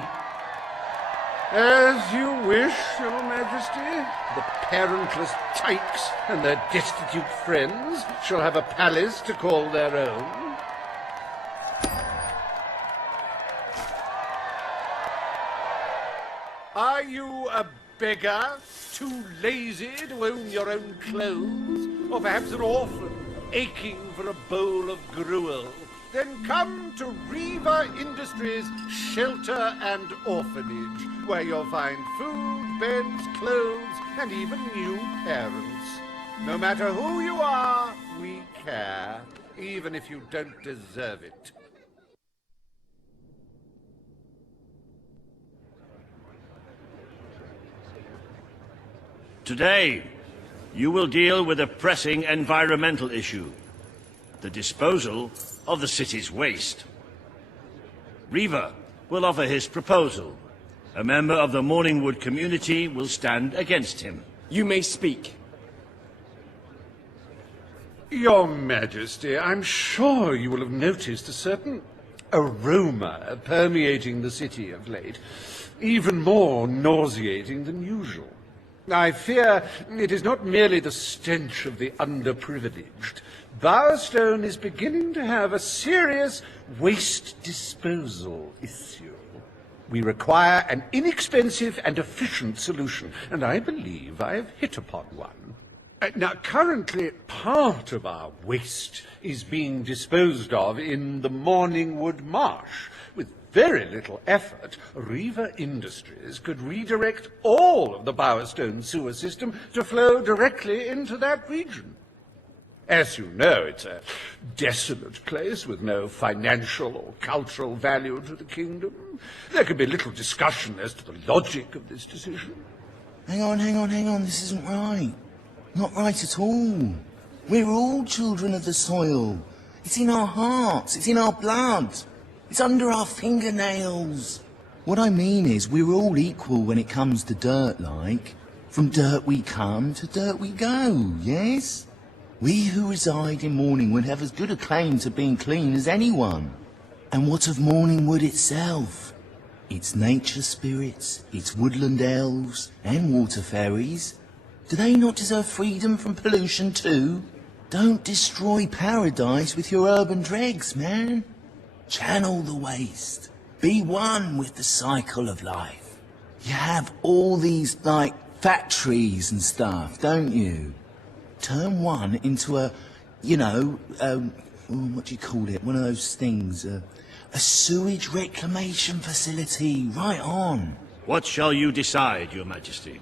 As you wish, Your Majesty. The parentless tykes and their destitute friends shall have a palace to call their own. Are you a beggar, too lazy to own your own clothes? Or perhaps an orphan, aching for a bowl of gruel? Then come to Riva Industries Shelter and Orphanage, where you'll find food, beds, clothes, and even new parents. No matter who you are, we care, even if you don't deserve it. Today, you will deal with a pressing environmental issue. The disposal of the city's waste. Riva will offer his proposal. A member of the Morningwood community will stand against him. You may speak. Your Majesty, I'm sure you will have noticed a certain aroma permeating the city of late, even more nauseating than usual. I fear it is not merely the stench of the underprivileged. Bowerstone is beginning to have a serious waste disposal issue. We require an inexpensive and efficient solution, and I believe I have hit upon one. Now, currently, part of our waste is being disposed of in the Morningwood Marsh. With very little effort, Riva Industries could redirect all of the Bowerstone sewer system to flow directly into that region. As you know, it's a desolate place with no financial or cultural value to the kingdom. There can be little discussion as to the logic of this decision. Hang on, this isn't right. Not right at all. We're all children of the soil. It's in our hearts, it's in our blood. It's under our fingernails. What I mean is, we're all equal when it comes to dirt, like. From dirt we come, to dirt we go, yes? We who reside in Morningwood have as good a claim to being clean as anyone. And what of Morningwood itself? Its nature spirits, its woodland elves, and water fairies. Do they not deserve freedom from pollution too? Don't destroy paradise with your urban dregs, man. Channel the waste. Be one with the cycle of life. You have all these, like, factories and stuff, don't you? Turn one into a, you know, what do you call it? One of those things, a sewage reclamation facility. Right on. What shall you decide, Your Majesty?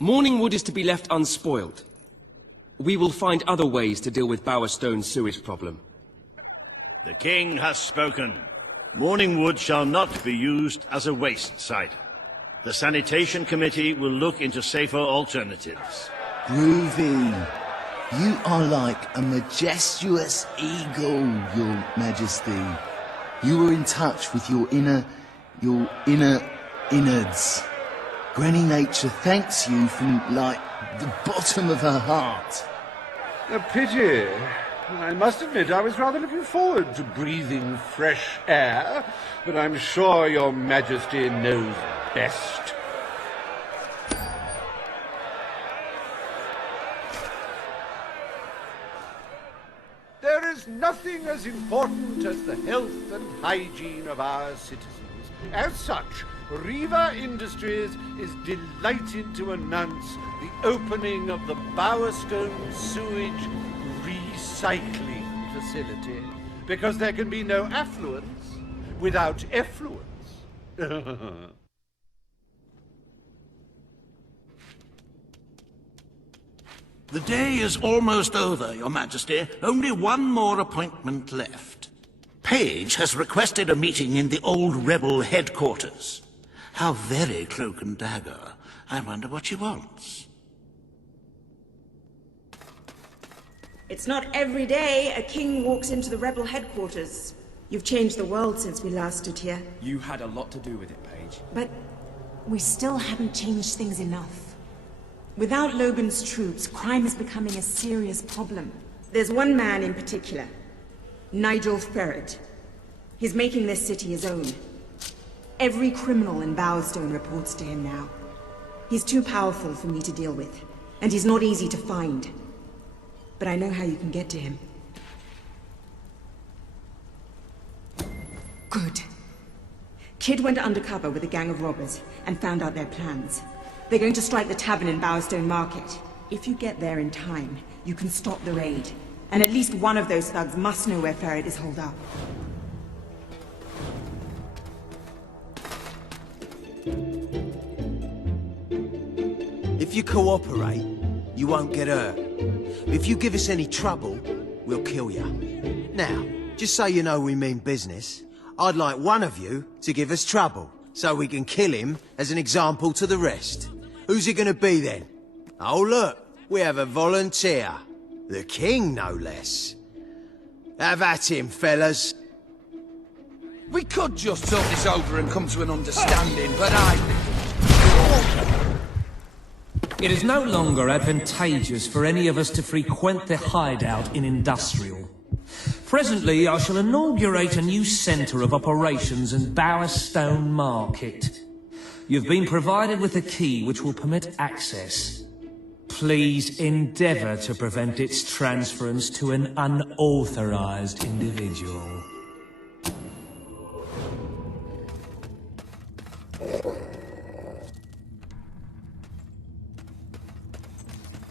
Morningwood is to be left unspoiled. We will find other ways to deal with Bowerstone's sewage problem. The king has spoken. Morningwood shall not be used as a waste site. The sanitation committee will look into safer alternatives. Groovy. You are like a majestuous eagle, Your Majesty. You were in touch with your inner innards. Granny Nature thanks you from, like, the bottom of her heart. A pity. I must admit I was rather looking forward to breathing fresh air, but I'm sure Your Majesty knows best. There is nothing as important as the health and hygiene of our citizens. As such, Riva Industries is delighted to announce the opening of the Bowerstone Sewage Recycling Facility, because there can be no affluence without effluence. The day is almost over, Your Majesty. Only one more appointment left. Page has requested a meeting in the old rebel headquarters. How very cloak and dagger. I wonder what she wants. It's not every day a king walks into the rebel headquarters. You've changed the world since we last stood here. You had a lot to do with it, Paige. But we still haven't changed things enough. Without Logan's troops, crime is becoming a serious problem. There's one man in particular, Nigel Ferret. He's making this city his own. Every criminal in Bowerstone reports to him now. He's too powerful for me to deal with, and he's not easy to find. But I know how you can get to him. Good. Kid went undercover with a gang of robbers and found out their plans. They're going to strike the tavern in Bowerstone Market. If you get there in time, you can stop the raid. And at least one of those thugs must know where Ferret is holed up. If you cooperate, you won't get hurt. If you give us any trouble, we'll kill you. Now, just so you know we mean business, I'd like one of you to give us trouble, so we can kill him as an example to the rest. Who's it gonna be then? Oh look, we have a volunteer. The king, no less. Have at him, fellas. We could just talk this over and come to an understanding, but It is no longer advantageous for any of us to frequent the hideout in Industrial. Presently, I shall inaugurate a new centre of operations in Bowerstone Market. You've been provided with a key which will permit access. Please endeavour to prevent its transference to an unauthorised individual.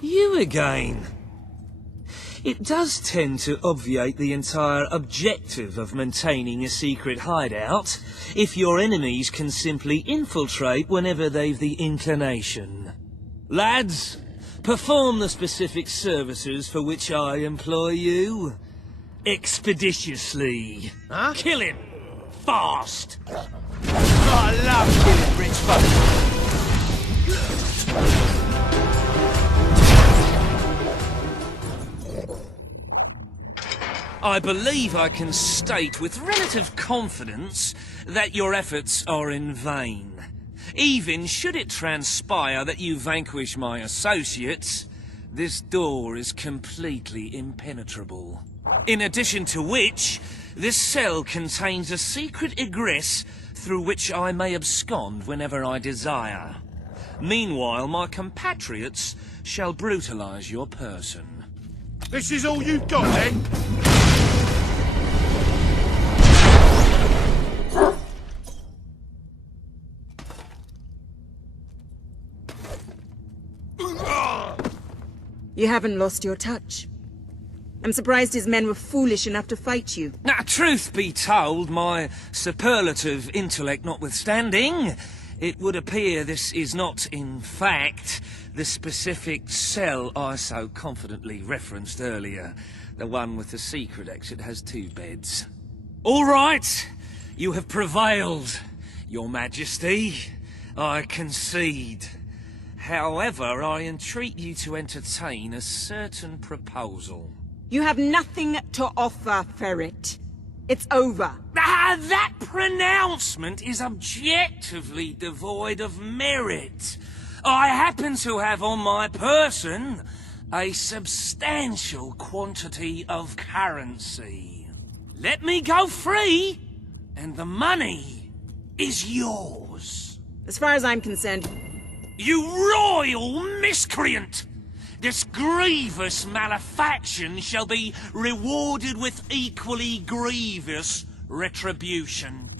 You again. It does tend to obviate the entire objective of maintaining a secret hideout, if your enemies can simply infiltrate whenever they've the inclination. Lads, perform the specific services for which I employ you. Expeditiously. Huh? Kill him! Fast! I love killing rich folk. I believe I can state with relative confidence that your efforts are in vain. Even should it transpire that you vanquish my associates, this door is completely impenetrable. In addition to which, this cell contains a secret egress through which I may abscond whenever I desire. Meanwhile, my compatriots shall brutalize your person. This is all you've got, then? You haven't lost your touch. I'm surprised his men were foolish enough to fight you. Now, truth be told, my superlative intellect notwithstanding, it would appear this is not, in fact, the specific cell I so confidently referenced earlier. The one with the secret exit has 2 beds. All right, you have prevailed, Your Majesty. I concede. However, I entreat you to entertain a certain proposal. You have nothing to offer, Ferret. It's over. Ah, that pronouncement is objectively devoid of merit. I happen to have on my person a substantial quantity of currency. Let me go free, and the money is yours. As far as I'm concerned... You royal miscreant! This grievous malefaction shall be rewarded with equally grievous retribution.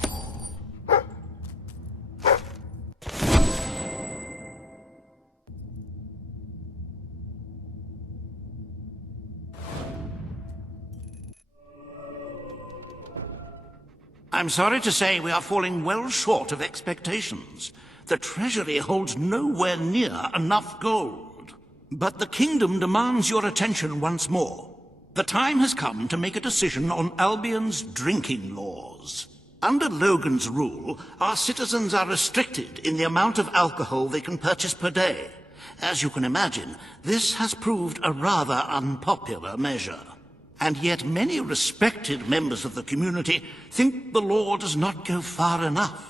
I'm sorry to say we are falling well short of expectations. The treasury holds nowhere near enough gold. But the kingdom demands your attention once more. The time has come to make a decision on Albion's drinking laws. Under Logan's rule, our citizens are restricted in the amount of alcohol they can purchase per day. As you can imagine, this has proved a rather unpopular measure. And yet many respected members of the community think the law does not go far enough.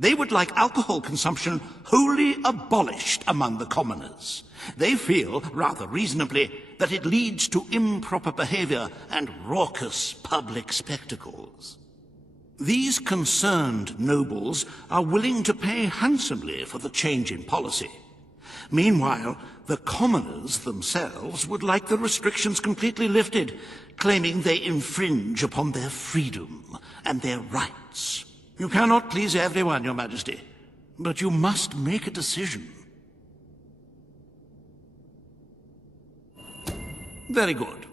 They would like alcohol consumption wholly abolished among the commoners. They feel, rather reasonably, that it leads to improper behavior and raucous public spectacles. These concerned nobles are willing to pay handsomely for the change in policy. Meanwhile, the commoners themselves would like the restrictions completely lifted, claiming they infringe upon their freedom and their rights. You cannot please everyone, Your Majesty, but you must make a decision. Very good.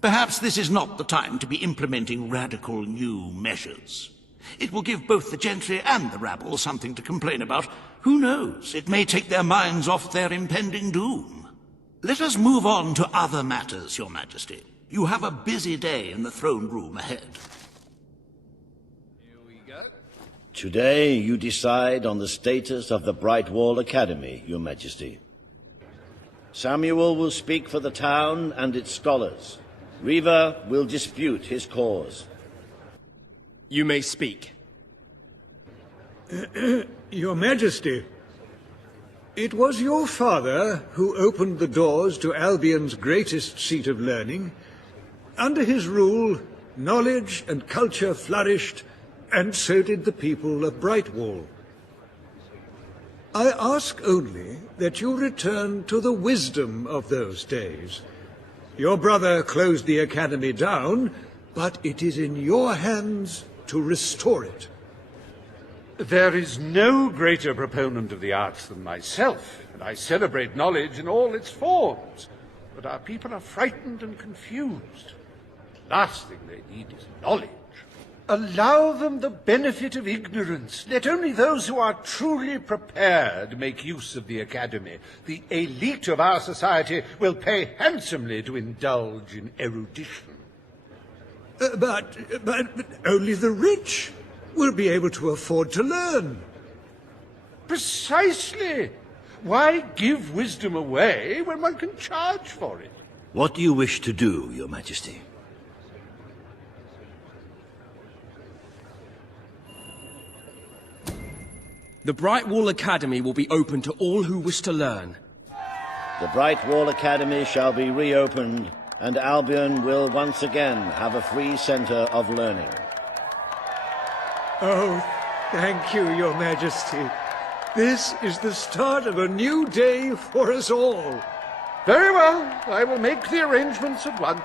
Perhaps this is not the time to be implementing radical new measures. It will give both the gentry and the rabble something to complain about. Who knows? It may take their minds off their impending doom. Let us move on to other matters, Your Majesty. You have a busy day in the throne room ahead. Here we go. Today you decide on the status of the Brightwall Academy, Your Majesty. Samuel will speak for the town and its scholars. Riva will dispute his cause. You may speak. Your Majesty, it was your father who opened the doors to Albion's greatest seat of learning. Under his rule, knowledge and culture flourished, and so did the people of Brightwall. I ask only that you return to the wisdom of those days. Your brother closed the academy down, but it is in your hands to restore it. There is no greater proponent of the arts than myself, and I celebrate knowledge in all its forms. But our people are frightened and confused. The last thing they need is knowledge. Allow them the benefit of ignorance. Let only those who are truly prepared make use of the academy. The elite of our society will pay handsomely to indulge in erudition. But only the rich will be able to afford to learn. Precisely. Why give wisdom away when one can charge for it? What do you wish to do, Your Majesty? The Brightwall Academy will be open to all who wish to learn. The Brightwall Academy shall be reopened, and Albion will once again have a free center of learning. Oh, thank you, Your Majesty. This is the start of a new day for us all. Very well. I will make the arrangements at once.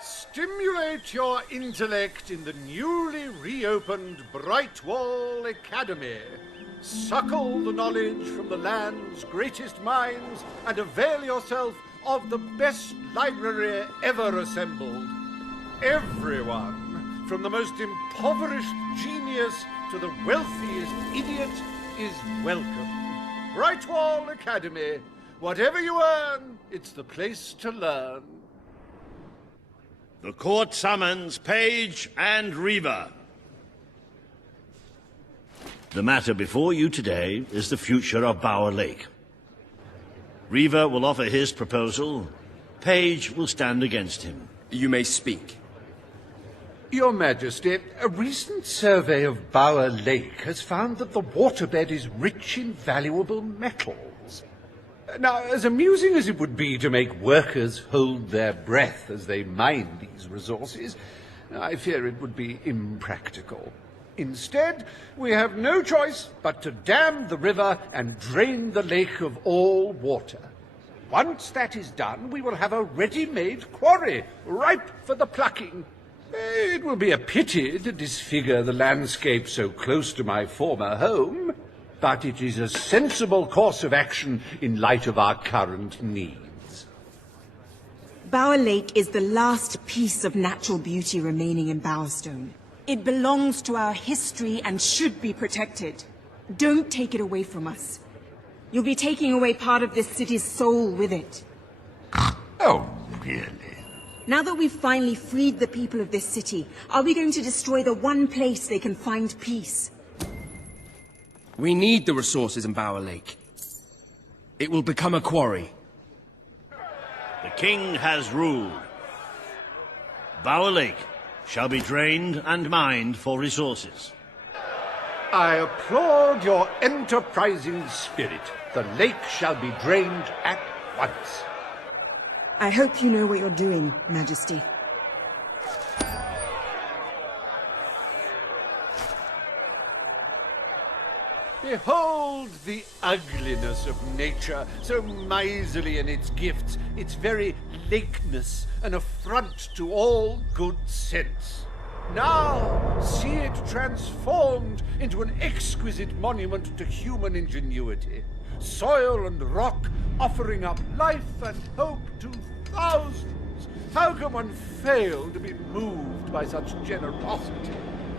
Stimulate your intellect in the newly reopened Brightwall Academy. Suckle the knowledge from the land's greatest minds and avail yourself of the best library ever assembled. Everyone, from the most impoverished genius to the wealthiest idiot, is welcome. Brightwall Academy. Whatever you earn, it's the place to learn. The court summons Page and Riva. The matter before you today is the future of Bower Lake. Riva will offer his proposal. Page will stand against him. You may speak. Your Majesty, a recent survey of Bower Lake has found that the waterbed is rich in valuable metals. Now, as amusing as it would be to make workers hold their breath as they mine these resources, I fear it would be impractical. Instead, we have no choice but to dam the river and drain the lake of all water. Once that is done, we will have a ready-made quarry, ripe for the plucking. It will be a pity to disfigure the landscape so close to my former home, but it is a sensible course of action in light of our current needs. Bower Lake is the last piece of natural beauty remaining in Bowerstone. It belongs to our history and should be protected. Don't take it away from us. You'll be taking away part of this city's soul with it. Oh, really? Now that we've finally freed the people of this city, are we going to destroy the one place they can find peace? We need the resources in Bower Lake. It will become a quarry. The king has ruled. Bower Lake shall be drained and mined for resources. I applaud your enterprising spirit. The lake shall be drained at once. I hope you know what you're doing, Majesty. Behold the ugliness of nature, so miserly in its gifts, its very lakeness, an affront to all good sense. Now, see it transformed into an exquisite monument to human ingenuity. Soil and rock offering up life and hope to thousands. How can one fail to be moved by such generosity?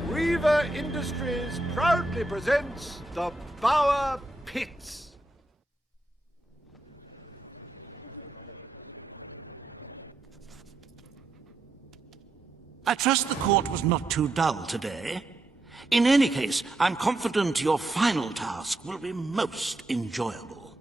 Reaver Industries proudly presents the Bower Pits. I trust the court was not too dull today. In any case, I'm confident your final task will be most enjoyable.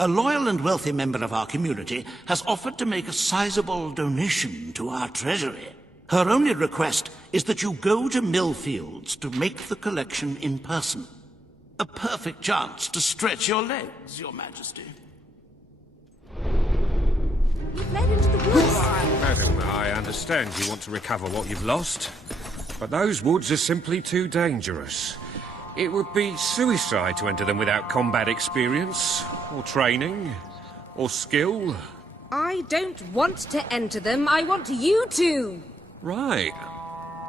A loyal and wealthy member of our community has offered to make a sizable donation to our treasury. Her only request is that you go to Millfields to make the collection in person. A perfect chance to stretch your legs, Your Majesty. We fled into the woods. Madam, I understand you want to recover what you've lost, but those woods are simply too dangerous. It would be suicide to enter them without combat experience, or training, or skill. I don't want to enter them, I want you to! Right.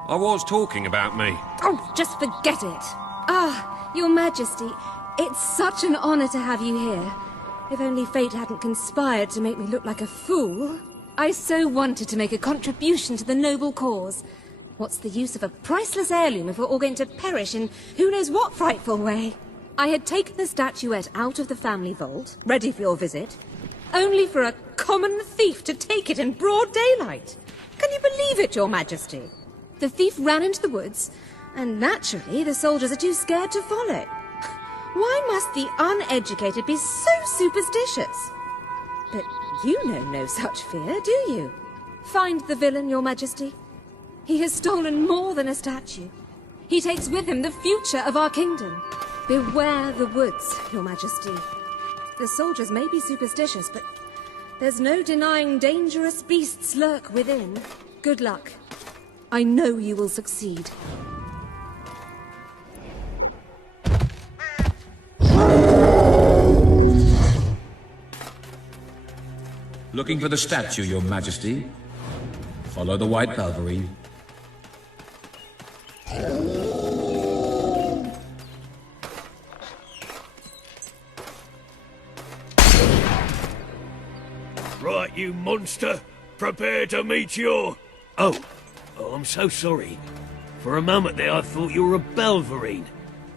I was talking about me. Oh, just forget it! Ah, Your Majesty, it's such an honor to have you here. If only fate hadn't conspired to make me look like a fool. I so wanted to make a contribution to the noble cause. What's the use of a priceless heirloom if we're all going to perish in who knows what frightful way? I had taken the statuette out of the family vault, ready for your visit, only for a common thief to take it in broad daylight. Can you believe it, Your Majesty? The thief ran into the woods, and naturally the soldiers are too scared to follow. Why must the uneducated be so superstitious? But you know no such fear, do you? Find the villain, Your Majesty. He has stolen more than a statue. He takes with him the future of our kingdom. Beware the woods, Your Majesty. The soldiers may be superstitious, but there's no denying dangerous beasts lurk within. Good luck. I know you will succeed. Looking for the statue, Your Majesty. Follow the white Balverine. Right, you monster. Prepare to meet your... Oh, I'm so sorry. For a moment there I thought you were a Balverine.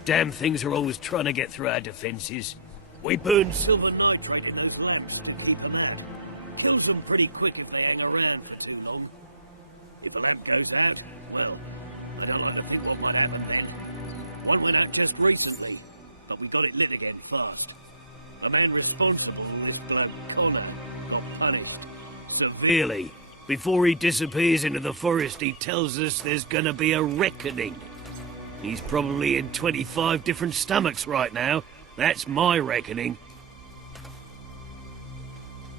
Damn things are always trying to get through our defences. We burn silver nitrate in those lamps to keep them out. Kills them pretty quick if they hang around for too long. If a lamp goes out, well, I don't like to think what might happen then. One went out just recently, but we got it lit again fast. The man responsible for this blood collar got punished severely. Before he disappears into the forest, he tells us there's gonna be a reckoning. He's probably in 25 different stomachs right now. That's my reckoning.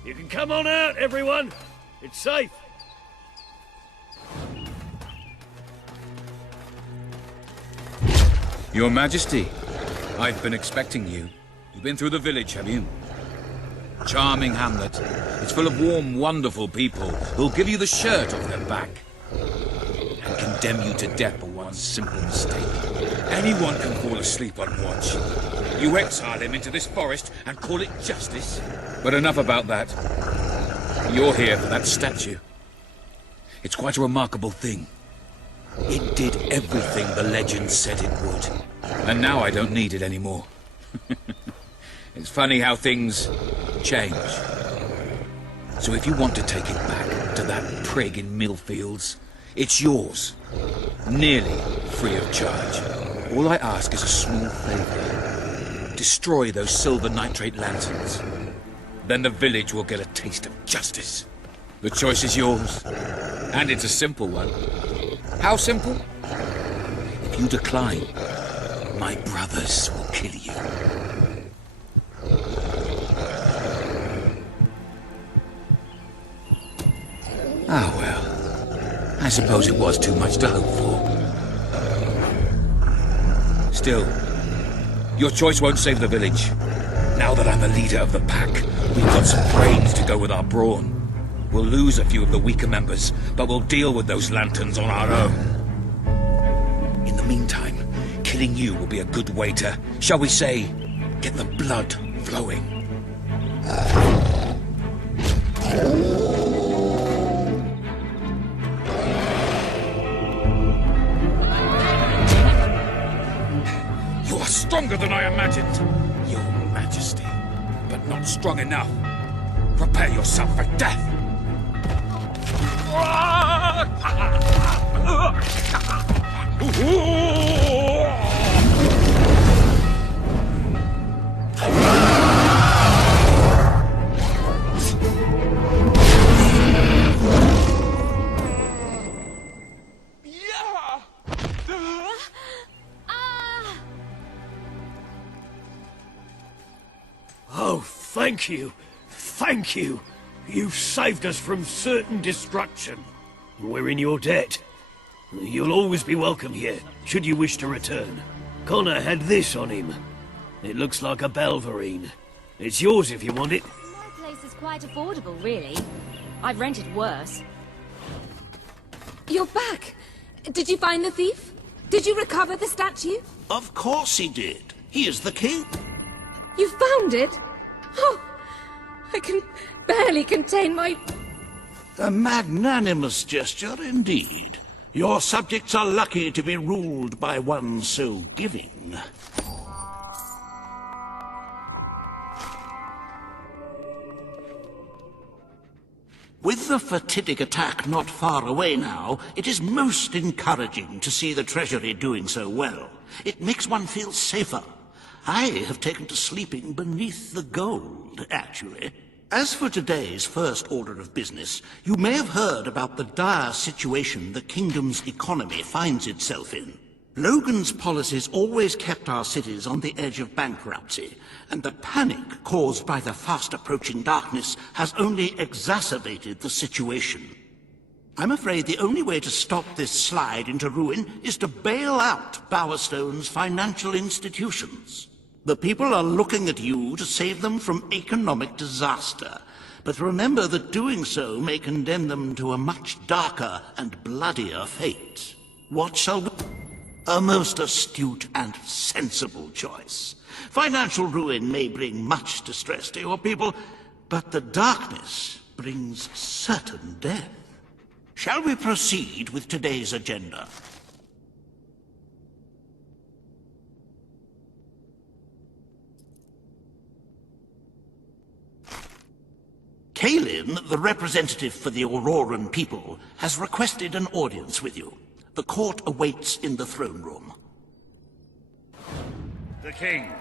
You can come on out, everyone. It's safe. Your Majesty, I've been expecting you. You've been through the village, have you? Charming hamlet. It's full of warm, wonderful people who'll give you the shirt off their back and condemn you to death for one simple mistake. Anyone can fall asleep on watch. You exile him into this forest and call it justice. But enough about that. You're here for that statue. It's quite a remarkable thing. It did everything the legend said it would. And now I don't need it anymore. It's funny how things change. So if you want to take it back, back to that prig in Millfields. It's yours. Nearly free of charge. All I ask is a small favour. Destroy those silver nitrate lanterns. Then the village will get a taste of justice. The choice is yours. And it's a simple one. How simple? If you decline, my brothers will kill you. Ah, well. I suppose it was too much to hope for. Still, your choice won't save the village. Now that I'm the leader of the pack, we've got some brains to go with our brawn. We'll lose a few of the weaker members, but we'll deal with those lanterns on our own. In the meantime, killing you will be a good way to, shall we say, get the blood flowing. You are stronger than I imagined, Your Majesty, but not strong enough. Prepare yourself for death. Oh, thank you. Thank you. You've saved us from certain destruction. We're in your debt. You'll always be welcome here, should you wish to return. Connor had this on him. It looks like a Belverine. It's yours if you want it. My place is quite affordable, really. I've rented worse. You're back! Did you find the thief? Did you recover the statue? Of course he did. He is the king. You found it? Oh, I can barely contain my... A magnanimous gesture indeed. Your subjects are lucky to be ruled by one so giving. With the fatidic attack not far away now, it is most encouraging to see the Treasury doing so well. It makes one feel safer. I have taken to sleeping beneath the gold, actually. As for today's first order of business, you may have heard about the dire situation the kingdom's economy finds itself in. Logan's policies always kept our cities on the edge of bankruptcy, and the panic caused by the fast-approaching darkness has only exacerbated the situation. I'm afraid the only way to stop this slide into ruin is to bail out Bowerstone's financial institutions. The people are looking at you to save them from economic disaster, but remember that doing so may condemn them to a much darker and bloodier fate. What shall we... A most astute and sensible choice. Financial ruin may bring much distress to your people, but the darkness brings certain death. Shall we proceed with today's agenda? Kalin, the representative for the Auroran people, has requested an audience with you. The court awaits in the throne room. The king.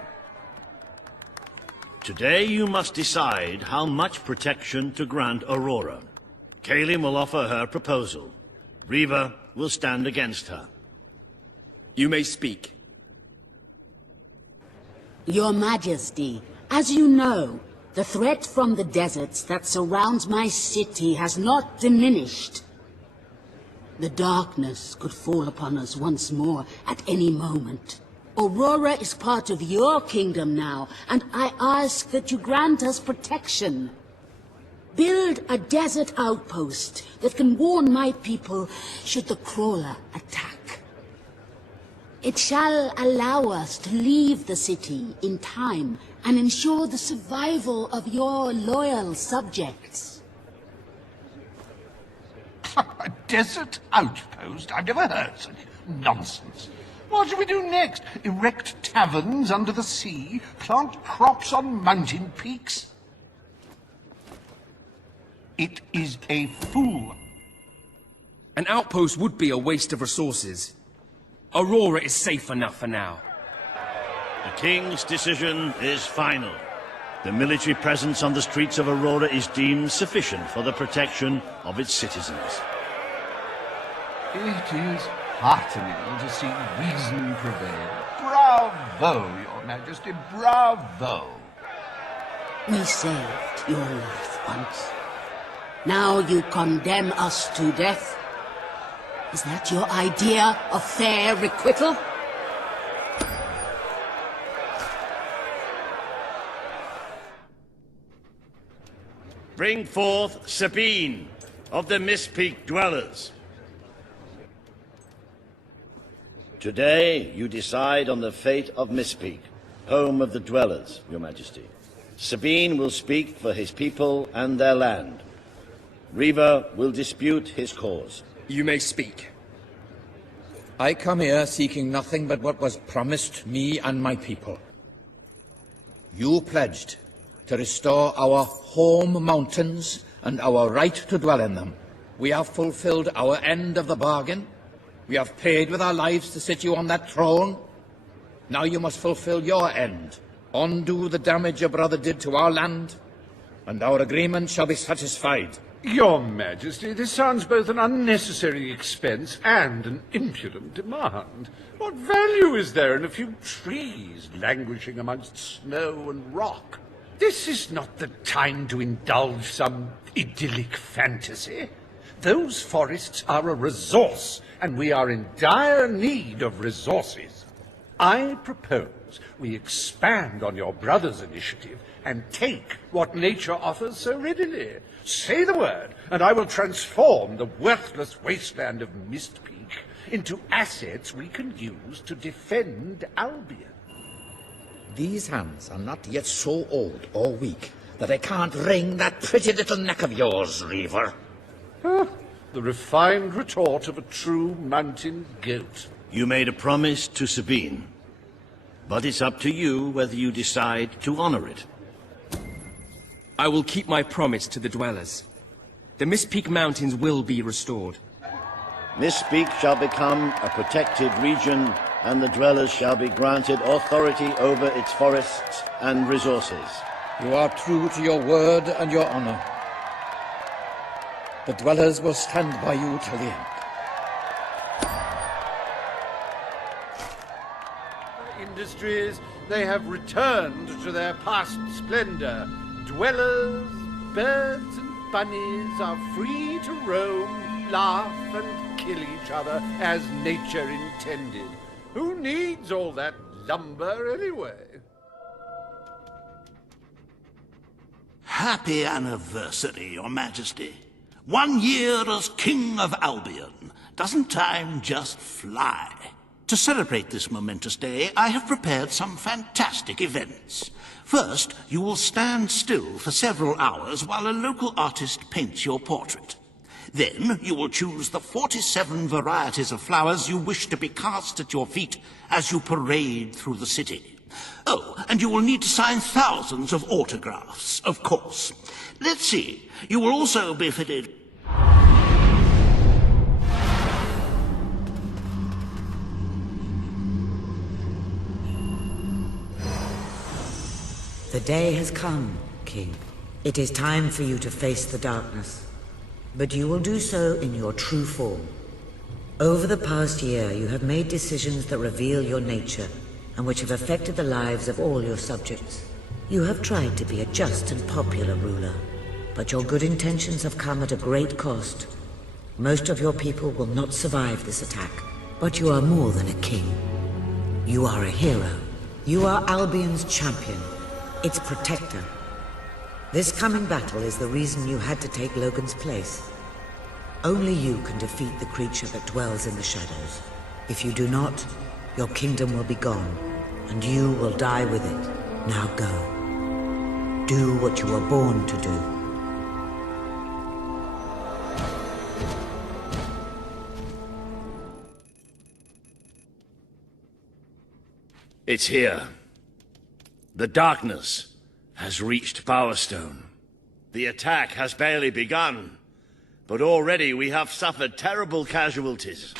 Today you must decide how much protection to grant Aurora. Kalin will offer her proposal. Riva will stand against her. You may speak. Your Majesty, as you know, the threat from the deserts that surrounds my city has not diminished. The darkness could fall upon us once more at any moment. Aurora is part of your kingdom now, and I ask that you grant us protection. Build a desert outpost that can warn my people should the crawler attack. It shall allow us to leave the city in time and ensure the survival of your loyal subjects. A desert outpost? I've never heard such nonsense. What shall we do next? Erect taverns under the sea? Plant crops on mountain peaks? It is a fool. An outpost would be a waste of resources. Aurora is safe enough for now. The King's decision is final. The military presence on the streets of Aurora is deemed sufficient for the protection of its citizens. It is heartening to see reason prevail. Bravo, Your Majesty, bravo! We saved your life once. Now you condemn us to death? Is that your idea of fair requital? Bring forth Sabine of the Mistpeak Dwellers. Today you decide on the fate of Mistpeak, home of the Dwellers, Your Majesty. Sabine will speak for his people and their land. Reaver will dispute his cause. You may speak. I come here seeking nothing but what was promised me and my people. You pledged to restore our home mountains and our right to dwell in them. We have fulfilled our end of the bargain. We have paid with our lives to sit you on that throne. Now you must fulfill your end. Undo the damage your brother did to our land, and our agreement shall be satisfied. Your Majesty, this sounds both an unnecessary expense and an impudent demand. What value is there in a few trees languishing amongst snow and rock? This is not the time to indulge some idyllic fantasy. Those forests are a resource, and we are in dire need of resources. I propose we expand on your brother's initiative and take what nature offers so readily. Say the word, and I will transform the worthless wasteland of Mistpeak into assets we can use to defend Albion. These hands are not yet so old or weak that I can't wring that pretty little neck of yours, Reaver. The refined retort of a true mountain goat. You made a promise to Sabine, but it's up to you whether you decide to honor it. I will keep my promise to the Dwellers. The Mistpeak Mountains will be restored. Mistpeak shall become a protected region, and the Dwellers shall be granted authority over its forests and resources. You are true to your word and your honor. The Dwellers will stand by you till the end. Industries, they have returned to their past splendor. Dwellers, birds and bunnies are free to roam, laugh and kill each other as nature intended. Who needs all that lumber anyway? Happy anniversary, Your Majesty. 1 year as King of Albion. Doesn't time just fly? To celebrate this momentous day, I have prepared some fantastic events. First, you will stand still for several hours while a local artist paints your portrait. Then you will choose the 47 varieties of flowers you wish to be cast at your feet as you parade through the city. Oh, and you will need to sign thousands of autographs, of course. Let's see, you will also be fitted... The day has come, King. It is time for you to face the darkness. But you will do so in your true form. Over the past year, you have made decisions that reveal your nature, and which have affected the lives of all your subjects. You have tried to be a just and popular ruler, but your good intentions have come at a great cost. Most of your people will not survive this attack, but you are more than a king. You are a hero. You are Albion's champion, its protector. This coming battle is the reason you had to take Logan's place. Only you can defeat the creature that dwells in the shadows. If you do not, your kingdom will be gone, and you will die with it. Now go. Do what you were born to do. It's here. The darkness has reached Power Stone. The attack has barely begun, but already we have suffered terrible casualties.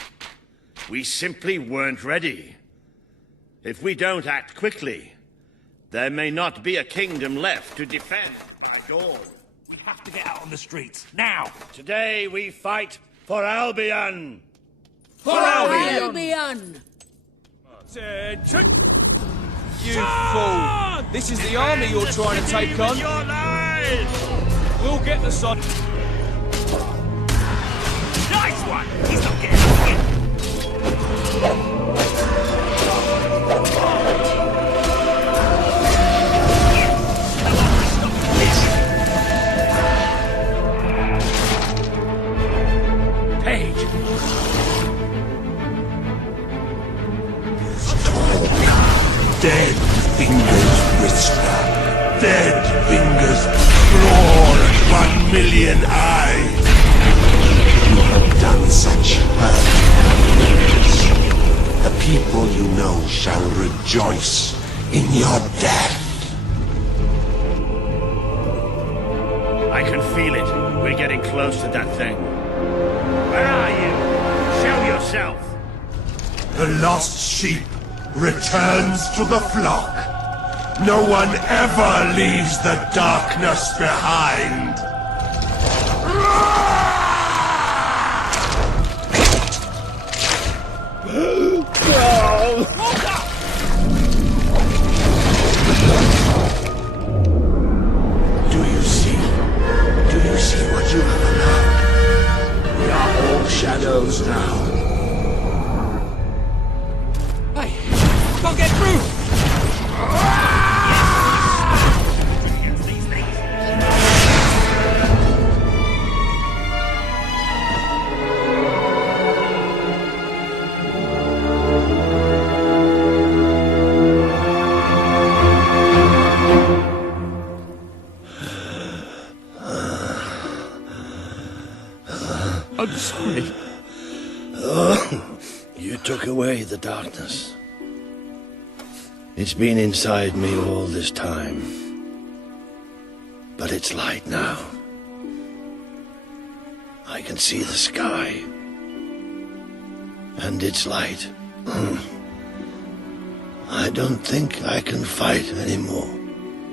We simply weren't ready. If we don't act quickly, there may not be a kingdom left to defend by dawn. We have to get out on the streets, now! Today we fight for Albion! For Albion! Albion! Attention! You fool! This is the army you're trying to take on. Your lives! We'll get the sun. Nice one! He's not getting it! Page! Dead fingers whisper. Dead fingers roar at 1,000,000 eyes. You have done such hurt. The people you know shall rejoice in your death. I can feel it. We're getting close to that thing. Where are you? Show yourself! The lost sheep returns to the flock. No one ever leaves the darkness behind. Do you see? Do you see what you have allowed? We are all shadows now. Can't get through! I'm sorry. You took away the darkness. It's been inside me all this time. But it's light now. I can see the sky. And it's light. I don't think I can fight anymore.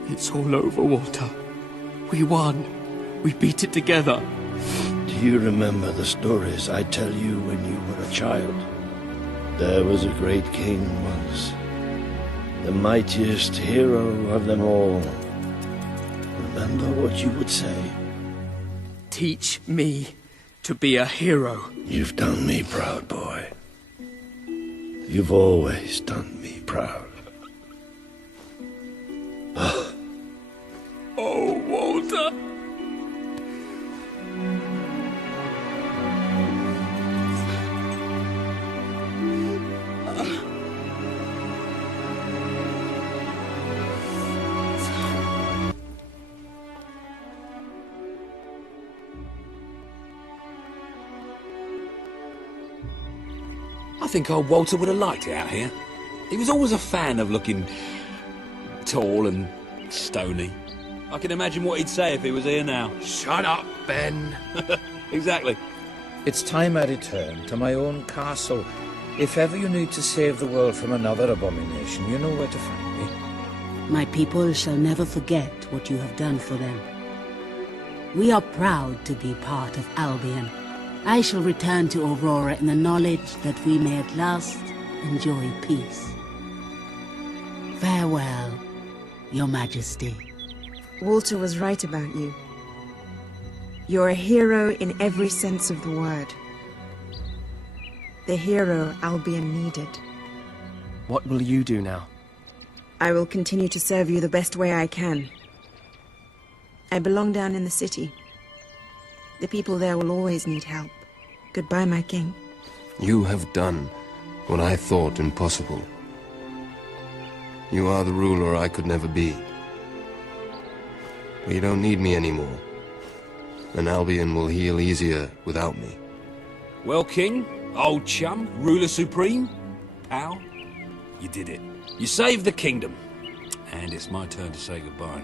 It's all over, Walter. We won. We beat it together. Do you remember the stories I tell you when you were a child? There was a great king once. The mightiest hero of them all. Remember what you would say? Teach me to be a hero. You've done me proud, boy. You've always done me proud. Oh, Walter. I think old Walter would have liked it out here. He was always a fan of looking tall and stony. I can imagine what he'd say if he was here now. Shut up, Ben. Exactly. It's time I return to my own castle. If ever you need to save the world from another abomination, you know where to find me. My people shall never forget what you have done for them. We are proud to be part of Albion. I shall return to Aurora in the knowledge that we may at last enjoy peace. Farewell, Your Majesty. Walter was right about you. You're a hero in every sense of the word. The hero Albion needed. What will you do now? I will continue to serve you the best way I can. I belong down in the city. The people there will always need help. Goodbye, my king. You have done what I thought impossible. You are the ruler I could never be. But you don't need me anymore. And Albion will heal easier without me. Well, King, old chum, ruler supreme, pal, you did it. You saved the kingdom. And it's my turn to say goodbye.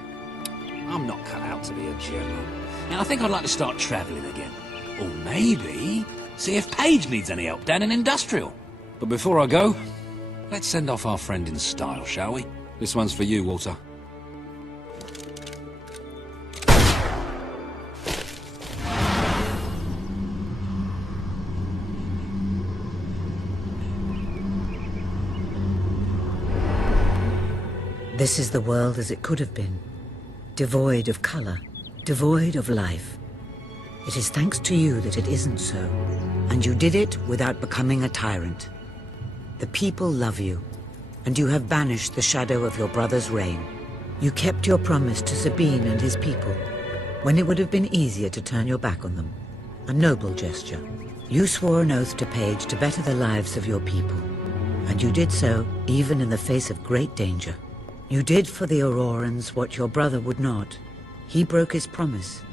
I'm not cut out to be a general. And I think I'd like to start travelling again. Or maybe see if Paige needs any help down in Industrial. But before I go, let's send off our friend in style, shall we? This one's for you, Walter. This is the world as it could have been. Devoid of color, devoid of life. It is thanks to you that it isn't so. And you did it without becoming a tyrant. The people love you, and you have banished the shadow of your brother's reign. You kept your promise to Sabine and his people, when it would have been easier to turn your back on them. A noble gesture. You swore an oath to Paige to better the lives of your people, and you did so even in the face of great danger. You did for the Aurorans what your brother would not. He broke his promise,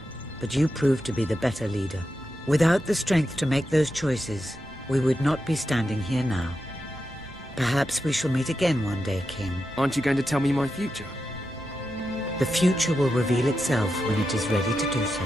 but you proved to be the better leader. Without the strength to make those choices, we would not be standing here now. Perhaps we shall meet again one day, King. Aren't you going to tell me my future? The future will reveal itself when it is ready to do so.